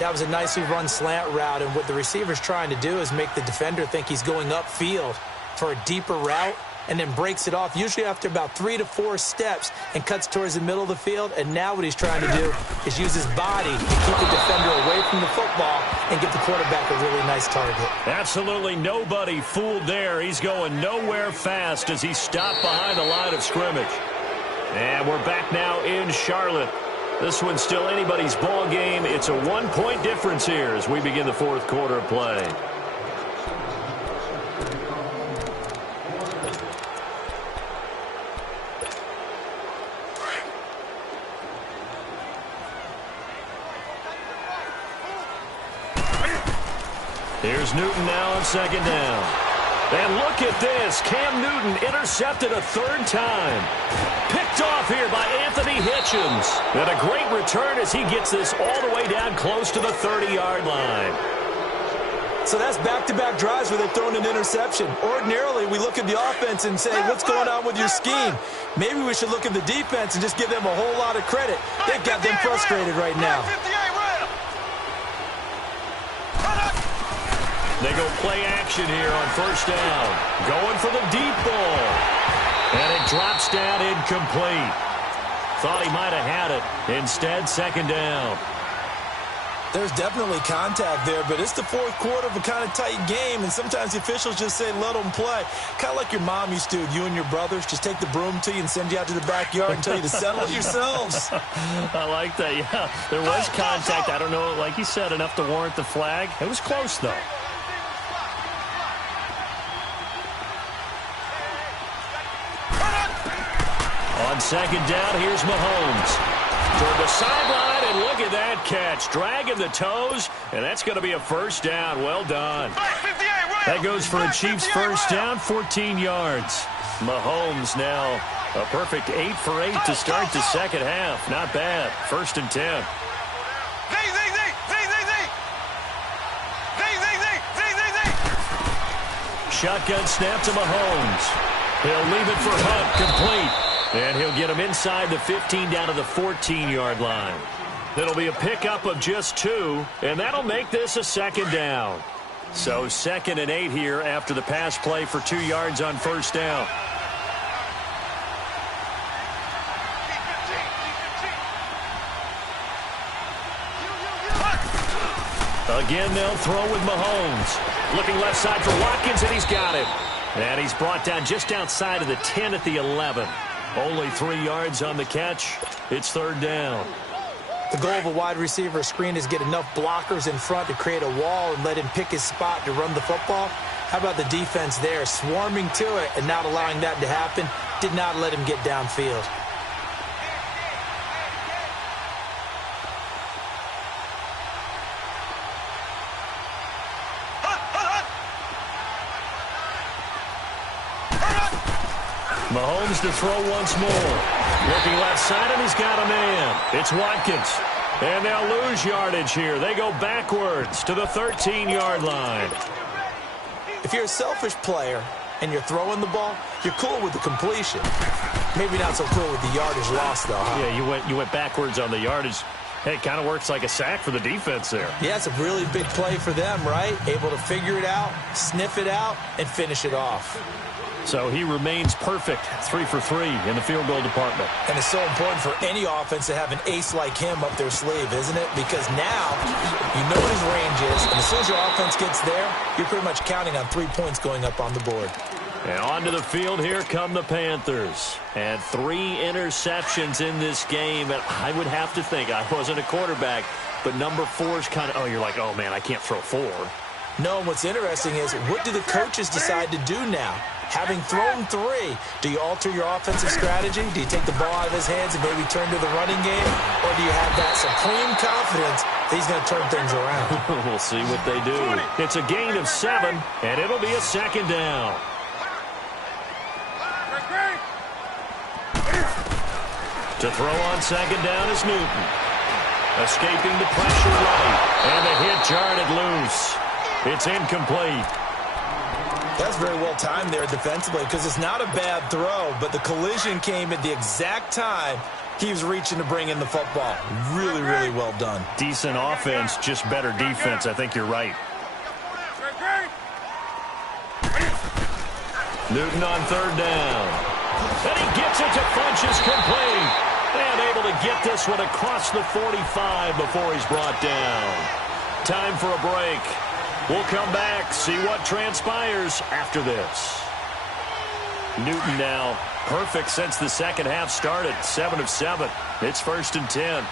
That was a nicely run slant route, and what the receiver's trying to do is make the defender think he's going upfield for a deeper route, and then breaks it off, usually after about 3 to 4 steps, and cuts towards the middle of the field. And now what he's trying to do is use his body to keep the defender away from the football and give the quarterback a really nice target. Absolutely nobody fooled there. He's going nowhere fast as he stopped behind the line of scrimmage. And we're back now in Charlotte. This one's still anybody's ball game. It's a 1-point difference here as we begin the fourth quarter of play. Here's Newton now on second down. And look at this. Cam Newton intercepted a third time. Picked off here by Anthony Hitchens. And a great return as he gets this all the way down close to the 30-yard line. So that's back-to-back drives where they've thrown an interception. Ordinarily, we look at the offense and say, what's going on with your scheme? Maybe we should look at the defense and just give them a whole lot of credit. They've got them frustrated right now. They go play action here on first down. Going for the deep ball. And it drops down incomplete. Thought he might have had it. Instead, second down. There's definitely contact there, but it's the fourth quarter of a kind of tight game, and sometimes the officials just say, let them play. Kind of like your mom used to, you and your brothers, just take the broom to you and send you out to the backyard and tell you to settle it yourselves. I like that, yeah. There was contact. I don't know, like you said, enough to warrant the flag. It was close, though. On second down, here's Mahomes. Toward the sideline, and look at that catch. Dragging the toes, and that's going to be a first down. Well done. That goes for a Chiefs first down, 14 yards. Mahomes now A perfect 8 for 8 to start the second half. Not bad. 1st and 10. Shotgun snap to Mahomes. He'll leave it for Hunt, complete. And he'll get him inside the 15 down to the 14-yard line. It'll be a pickup of just 2, and that'll make this a 2nd down. So 2nd and 8 here after the pass play for 2 yards on 1st down. Again, they'll throw with Mahomes. Looking left side for Watkins, and he's got him. And he's brought down just outside of the 10 at the 11. Only 3 yards on the catch. It's 3rd down. The goal of a wide receiver screen is get enough blockers in front to create a wall and let him pick his spot to run the football. How about the defense there, swarming to it and not allowing that to happen? Did not let him get downfield. Mahomes to throw once more. Looking left side, and he's got a man. It's Watkins. And they'll lose yardage here. They go backwards to the 13-yard line. If you're a selfish player and you're throwing the ball, you're cool with the completion. Maybe not so cool with the yardage loss, though, huh? Yeah, you went backwards on the yardage. Hey, it kind of works like a sack for the defense there. Yeah, it's a really big play for them, right? Able to figure it out, sniff it out, and finish it off. So he remains perfect, 3 for 3 in the field goal department. And it's so important for any offense to have an ace like him up their sleeve, isn't it? Because now you know what his range is, and as soon as your offense gets there, you're pretty much counting on 3 points going up on the board. And onto the field, here come the Panthers. And 3 interceptions in this game. And I would have to think, I wasn't a quarterback, but number 4 is kind of, you're like, oh, man, I can't throw 4. No, and what's interesting is, what do the coaches decide to do now? Having thrown 3, do you alter your offensive strategy? Do you take the ball out of his hands and maybe turn to the running game? Or do you have that supreme confidence that he's going to turn things around? We'll see what they do. It's a gain of 7, and it'll be a 2nd down. To throw on 2nd down is Newton. Escaping the pressure right, and the hit jarred it loose. It's incomplete. That's very well timed there defensively because it's not a bad throw, but the collision came at the exact time he was reaching to bring in the football. Really, really well done. Decent offense, just better defense. I think you're right. Newton on 3rd down. And he gets it to Funchess, complete. And able to get this one across the 45 before he's brought down. Time for a break. We'll come back, see what transpires after this. Newton now perfect since the second half started. 7 of 7. It's 1st and 10.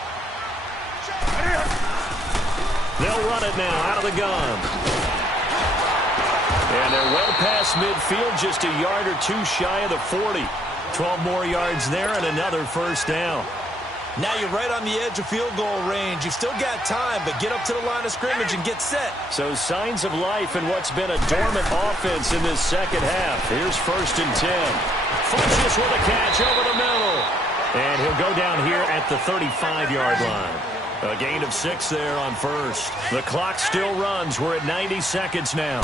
They'll run it now out of the gun. And they're well past midfield, just a yard or 2 shy of the 40. 12 more yards there and another 1st down. Now you're right on the edge of field goal range. You've still got time, but get up to the line of scrimmage and get set. So signs of life in what's been a dormant offense in this second half. Here's 1st and 10. Funchess with a catch over the middle. And he'll go down here at the 35-yard line. A gain of 6 there on 1st. The clock still runs. We're at 90 seconds now.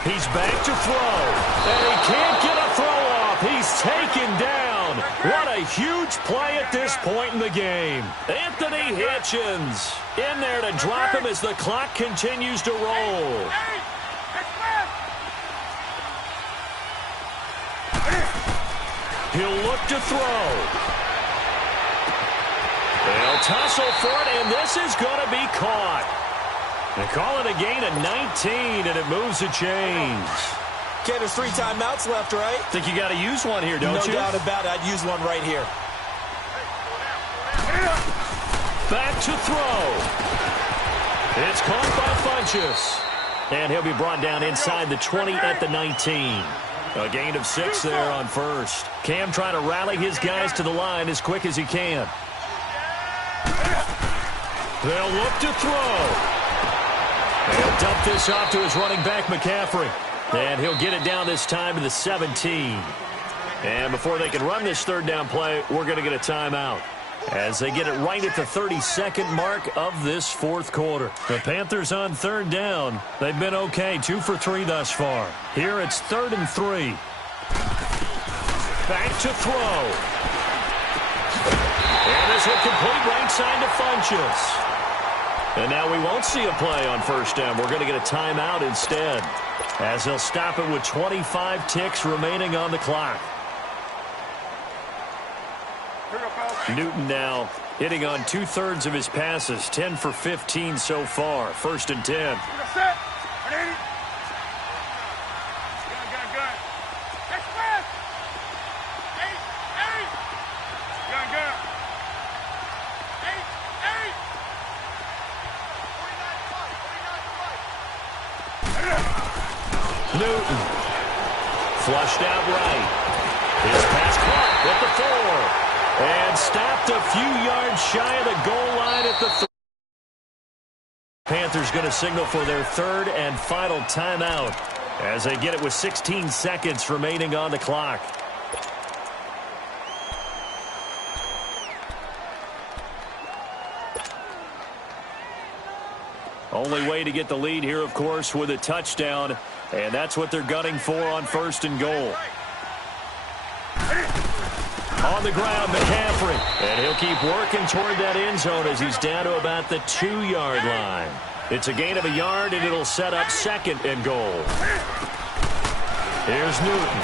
He's back to throw. And he can't get a throw off. He's taken down. What a huge play at this point in the game. Anthony Hitchens in there to drop him as the clock continues to roll. He'll look to throw. They'll tussle for it, and this is going to be caught. They call it a gain of 19, and it moves the chains. Okay, there's 3 timeouts left, right? Think you got to use one here, don't you? No doubt about it. I'd use one right here. Back to throw. It's caught by Funchess. And he'll be brought down inside the 20 at the 19. A gain of 6 there on 1st. Cam trying to rally his guys to the line as quick as he can. They'll look to throw. They'll dump this off to his running back, McCaffrey. And he'll get it down this time to the 17. And before they can run this third down play, we're going to get a timeout as they get it right at the 32nd mark of this fourth quarter. The Panthers on third down. They've been okay, 2 for 3 thus far. Here it's 3rd and 3. Back to throw. And this will complete right side to Funchess. And now we won't see a play on first down. We're going to get a timeout instead, as he'll stop it with 25 ticks remaining on the clock. Newton now hitting on 2/3 of his passes, 10 for 15 so far. 1st and 10. Newton flushed out right. His pass caught at the 4. And stopped a few yards shy of the goal line at the 3. Panthers going to signal for their 3rd and final timeout as they get it with 16 seconds remaining on the clock. Only way to get the lead here, of course, with a touchdown, and that's what they're gunning for on 1st and goal. On the ground, McCaffrey. And he'll keep working toward that end zone as he's down to about the 2-yard line. It's a gain of a yard, and it'll set up 2nd and goal. Here's Newton.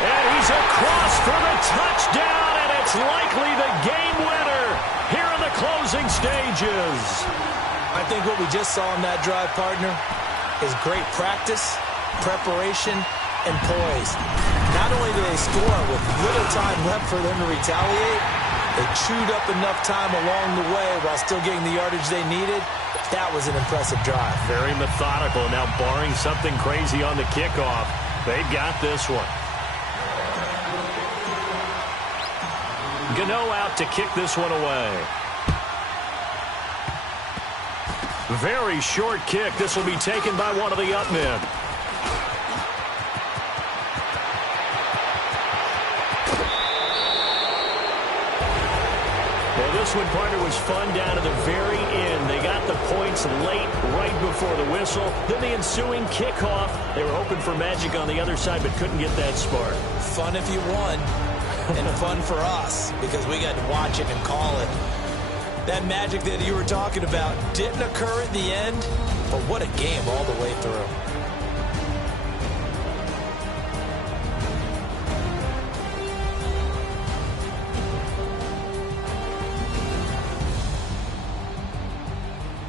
And he's across for the touchdown, and it's likely the game winner here in the closing stages. I think what we just saw in that drive, partner, is great practice, preparation, and poise. Not only do they score with little time left for them to retaliate, they chewed up enough time along the way while still getting the yardage they needed. That was an impressive drive. Very methodical. Now, barring something crazy on the kickoff, they've got this one. Gano out to kick this one away. Very short kick. This will be taken by one of the up men. Well, this one, partner, was fun down to the very end. They got the points late, right before the whistle. Then the ensuing kickoff. They were hoping for magic on the other side, but couldn't get that spark. Fun if you won, and fun for us, because we got to watch it and call it. That magic that you were talking about didn't occur at the end, but what a game all the way through.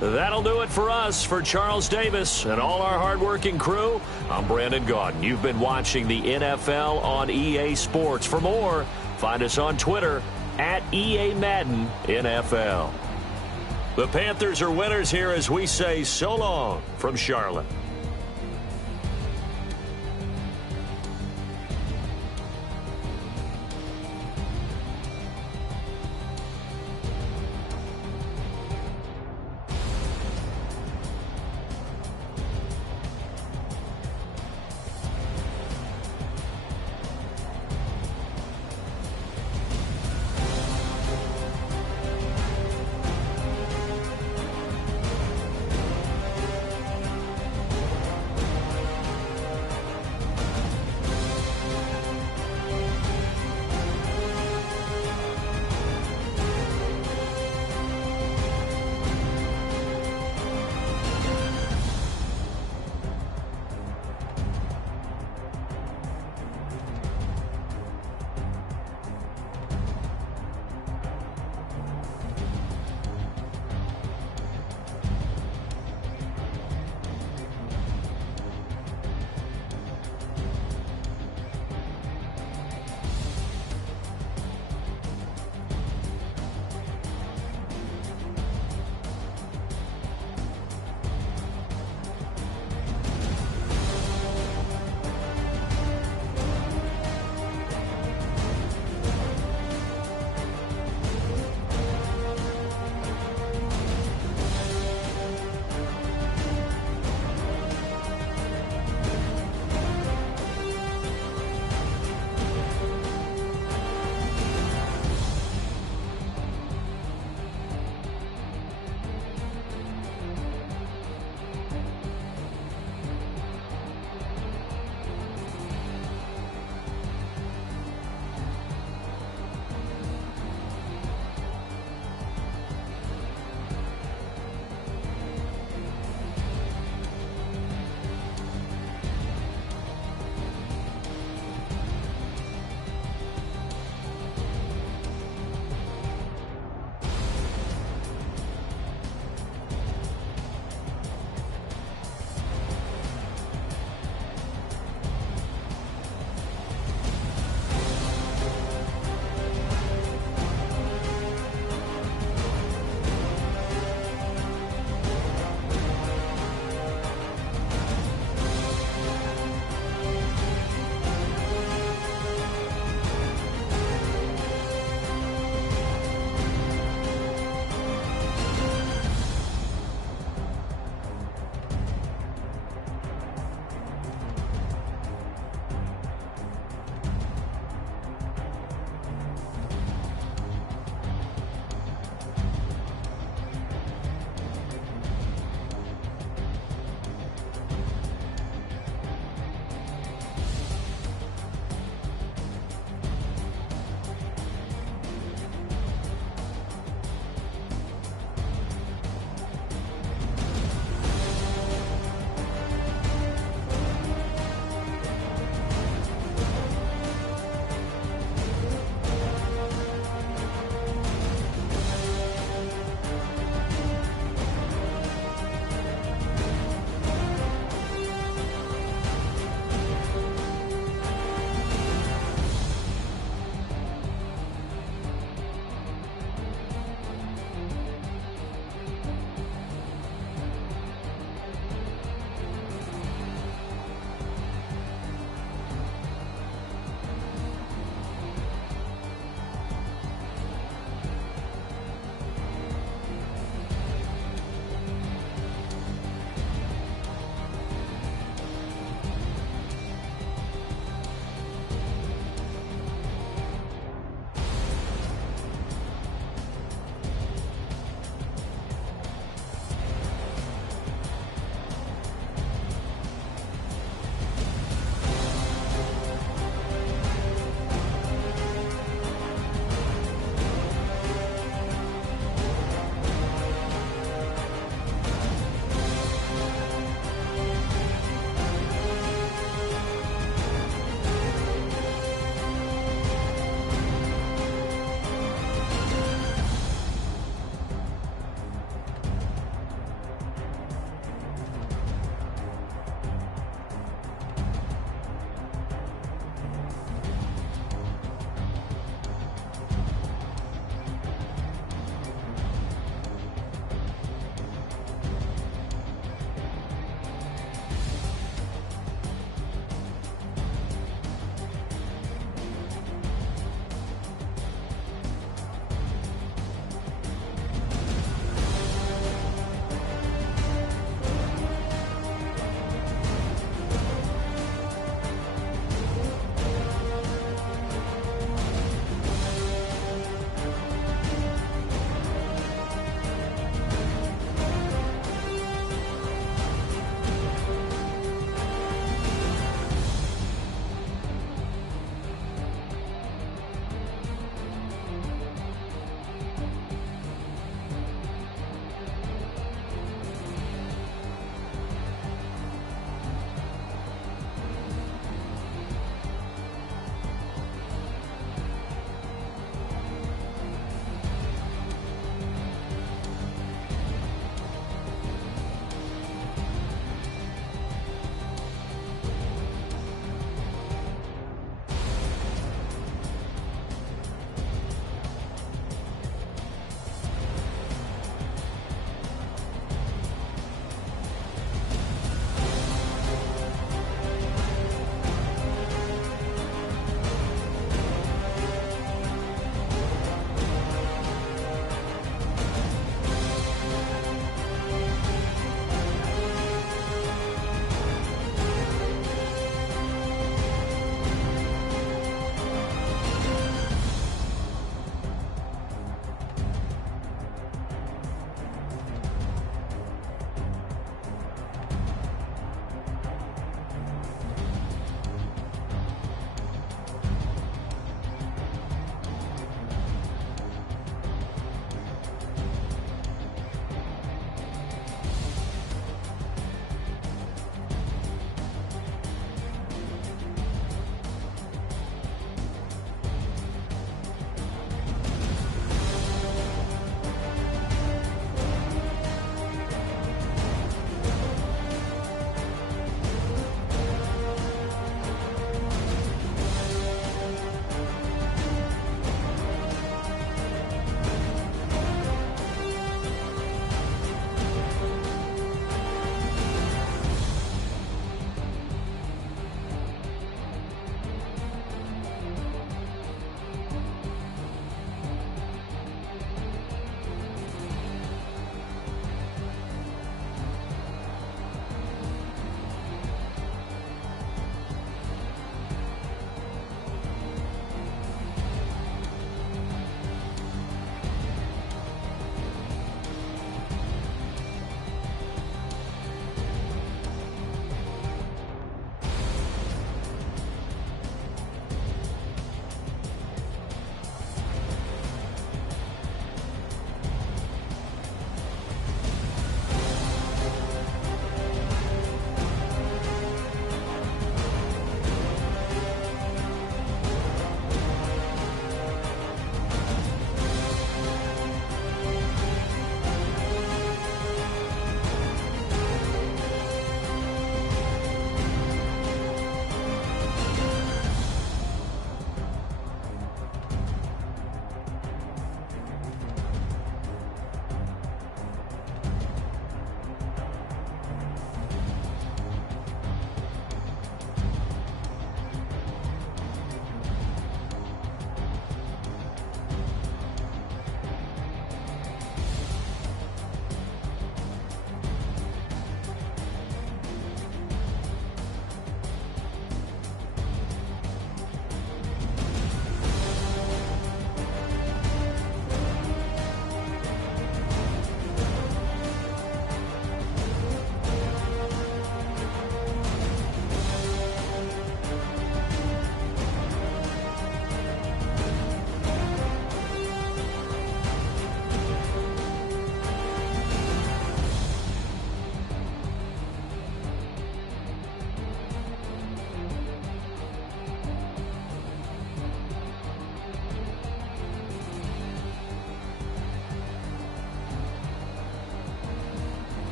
That'll do it for us. For Charles Davis and all our hardworking crew, I'm Brandon Gaudin. You've been watching the NFL on EA Sports. For more, find us on Twitter at EA Madden NFL. The Panthers are winners here as we say so long from Charlotte.